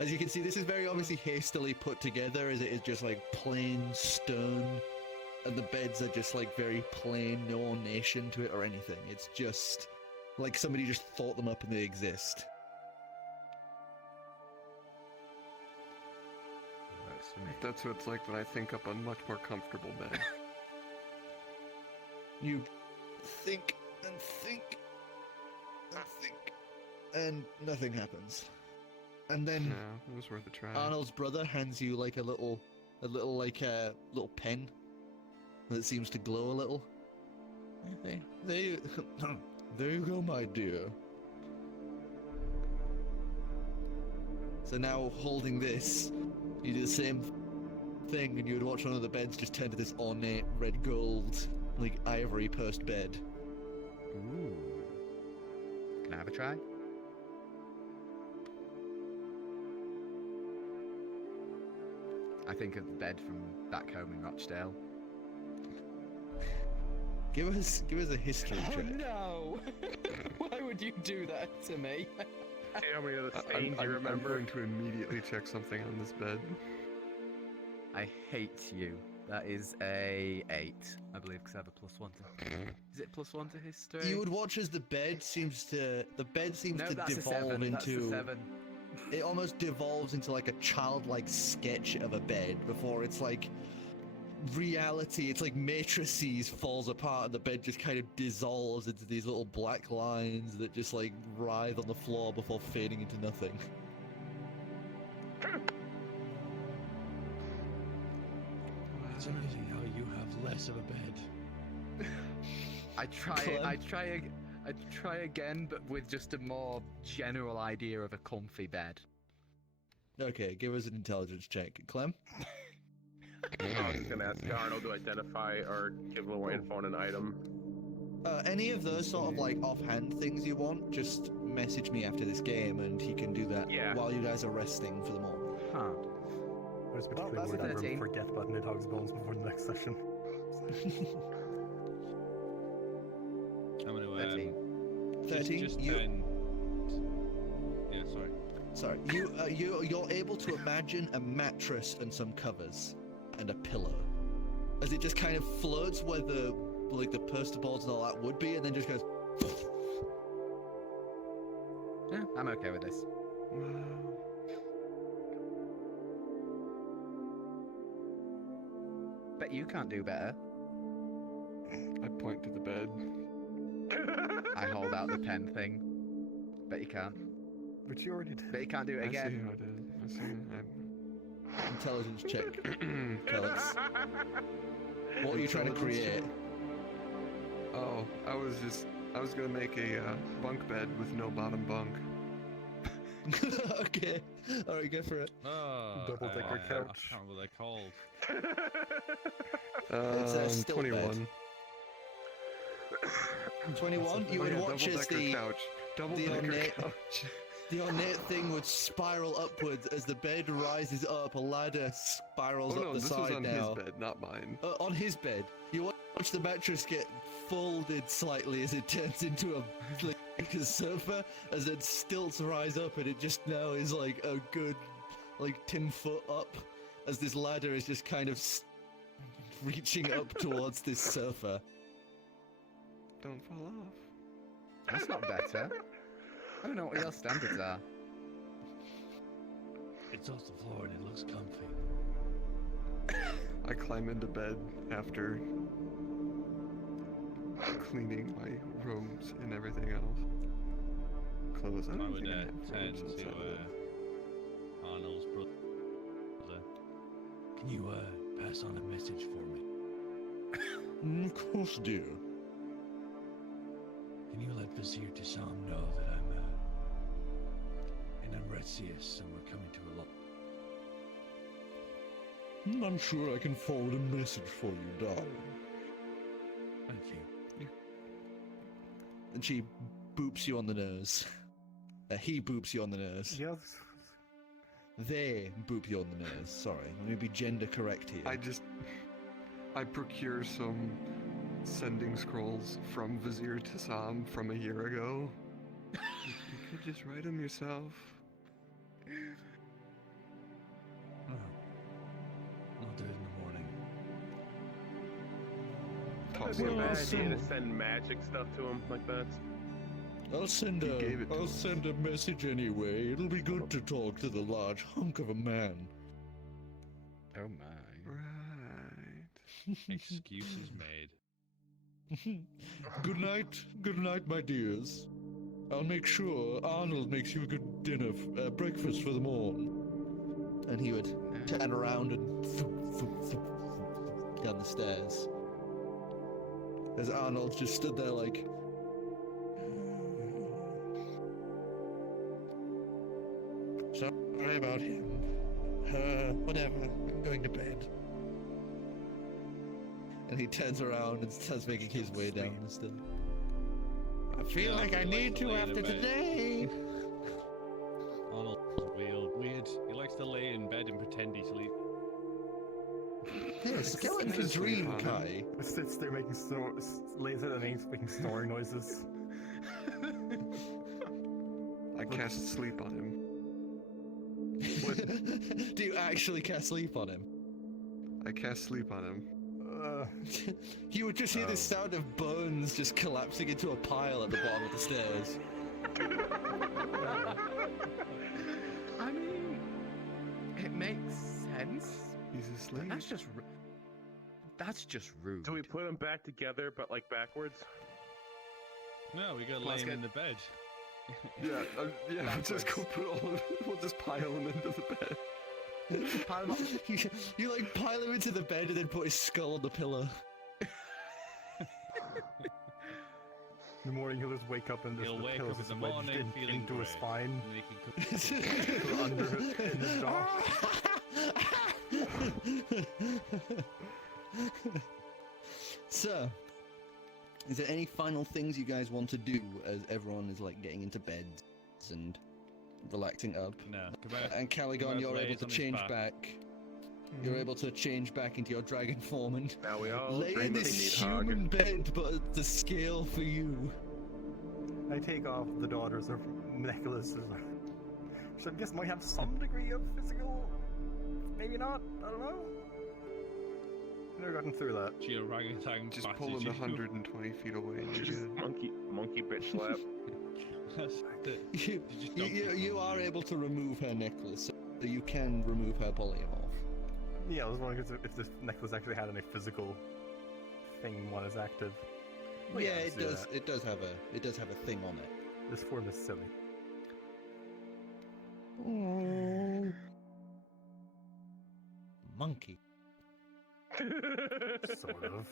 As you can see, this is very obviously hastily put together, as it is just like plain stone, and the beds are just like very plain, no ornation to it or anything. It's just like somebody just thought them up and they exist. Works for me. If that's what it's like, then I think up a much more comfortable bed. You think and think and think, and nothing happens. And then Yeah, it was worth a try. Arnold's brother hands you like a little pen that seems to glow a little. There you, there you go, my dear. So now, holding this, you do the same thing, and you would watch one of the beds just turn to this ornate red gold, like ivory post bed. Ooh. Can I have a try? I think of the bed from back home in Rochdale. Give us a history check. no! Why would you do that to me? See how many of the I'm, stains you I'm remember. going to immediately check something on this bed. I hate you. That is a 8, I believe, because I have a +1 to. Is it +1 to history? You would watch as the bed seems to no, devolve that's a 7. That's a into 7. it almost devolves into like a childlike sketch of a bed before it's like reality. It's like matrices falls apart and the bed just kind of dissolves into these little black lines that just like writhe on the floor before fading into nothing. It's amazing how you have less of a bed. I try again, but with just a more general idea of a comfy bed. Okay, give us an intelligence check, Clem. I was just gonna ask Arnold to identify or give a little more info on an item. Any of those sort of like offhand things you want, just message me after this game and he can do that while you guys are resting for the moment. Huh. I was particularly that's worried a I'd 13. forget about Nidhogg's bones before the next session. I'm gonna 13. 13. Just you, 10. Yeah, sorry. sorry. You're able to imagine a mattress and some covers and a pillow, as it just kind of floats where the poster boards and all that would be, and then just goes. Yeah, I'm okay with this. Wow. Bet you can't do better. I point to the bed. I hold out the pen thing. Bet you can't. Which you already did. Bet you can't do it I see again. how it is. I see. Intelligence check, Calix. What are you trying to create? Oh, I was gonna make a bunk bed with no bottom bunk. Okay. Alright, go for it. Oh, Double-decker couch. I can't remember what they're called. It's a still 21. 21? You would watch as double-decker couch. Double-decker ornate- couch. the ornate thing would spiral upwards as the bed rises up. A ladder spirals Oh up no, the this side was on now. his bed, not mine. On his bed. You watch the mattress get folded slightly as it turns into a sofa, as it stilts rise up, and it just now is like a good 10 foot up, as this ladder is just kind of reaching up towards this sofa. Don't fall off. That's not better. I don't know what your standards are. It's off the floor and it looks comfy. I climb into bed after cleaning my robes and everything else. Clothes. I I don't would think I have tend robes to outside of it. Arnold's brother. Can you pass on a message for me? Of course, dear. Can you let Vizier Tissam know that I'm in Amretsius and we're coming to a lot? I'm sure I can forward a message for you, darling. Thank you. And she boops you on the nose. He boops you on the nose. Yes. They boop you on the nose. Sorry, let me be gender correct here. I procure some sending scrolls from Vizier Tissam from a year ago. You could just write them yourself. I'll do it in the morning. Toss That'd be a them bad in. idea to send magic stuff to him like that. I'll send He gave it to us. a message anyway. It'll be good to talk to the large hunk of a man. Oh my. Right. Excuses made. Good night, my dears. I'll make sure Arnold makes you a good dinner, breakfast for the morn. And he would turn around and down the stairs. As Arnold just stood there like... Sorry about him. Whatever. I'm going to bed. And he turns around and starts making his way down the stairs. I feel like I need to lay in after bed. today. Arnold's weird. He likes to lay in bed and pretend he's asleep. Yeah, skeleton Just dream, sleep on Kai. Sits there making lays it and he's making snoring noises. I cast sleep on him. Do you actually cast sleep on him? I cast sleep on him. You would just hear the sound of bones just collapsing into a pile at the bottom of the stairs. I mean, it makes sense. He's asleep. That's just rude. So we put them back together, but like backwards. No, we got Let's laying get- in the bed. Yeah, we'll just go put all of it. We'll just pile him into the bed. Pile 'em up. you like pile him into the bed and then put his skull on the pillow. In the morning, he'll just wake up and just He'll the wake pillow's up in just the wedged morning feeling into his great. spine, And he can under in his jaw. So, is there any final things you guys want to do as everyone is like getting into beds and relaxing up? No. And Calagon, you're able to change back. You're able to change back into your dragon form and Now we all lay in drink this the hog. human bed, but at the scale for you. I take off the daughter's necklace. Which I guess might have some degree of physical. Maybe not. I don't know. I've never gotten through that. She orangutan Just battered pull him you. 120 feet away and you're Just good. monkey bitch slap. You are able to remove her necklace, so you can remove her polymorph. Yeah, I was wondering if this necklace actually had any physical thing when it's active. But Yeah, let's it do does. that. It does have a thing on it. This form is silly. Oh. Monkey. Sort of.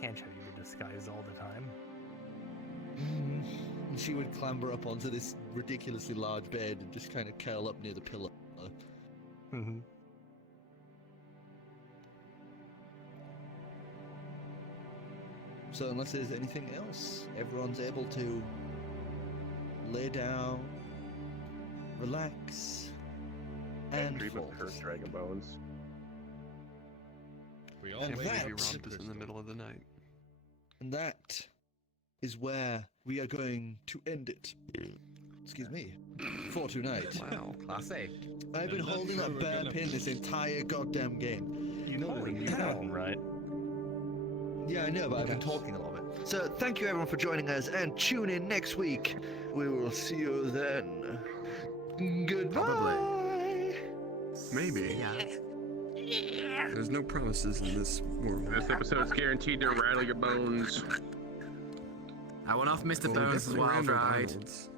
Can't show you the disguise all the time. And she would clamber up onto this ridiculously large bed and just kind of curl up near the pillow. Mm-hmm. So unless there's anything else, everyone's able to lay down, relax, and Dream fall of cursed asleep. dragon bones. We all And wake Maybe up we that- robbed us in the middle of the night. And that is where we are going to end it. Excuse me. For tonight. Wow. Classy. I've been And that's holding where that we're bare gonna- pin this entire goddamn game. You know there's a Holy new cow. Paladin, right? Yeah, I know, but I've been Yes. talking a lot of it. So thank you everyone for joining us, and tune in next week. We will see you then. Goodbye. Maybe. There's no promises in this world. This episode's guaranteed to rattle your bones. I went off Mr. Well, Bones' definitely wild Randall ride. Donald's.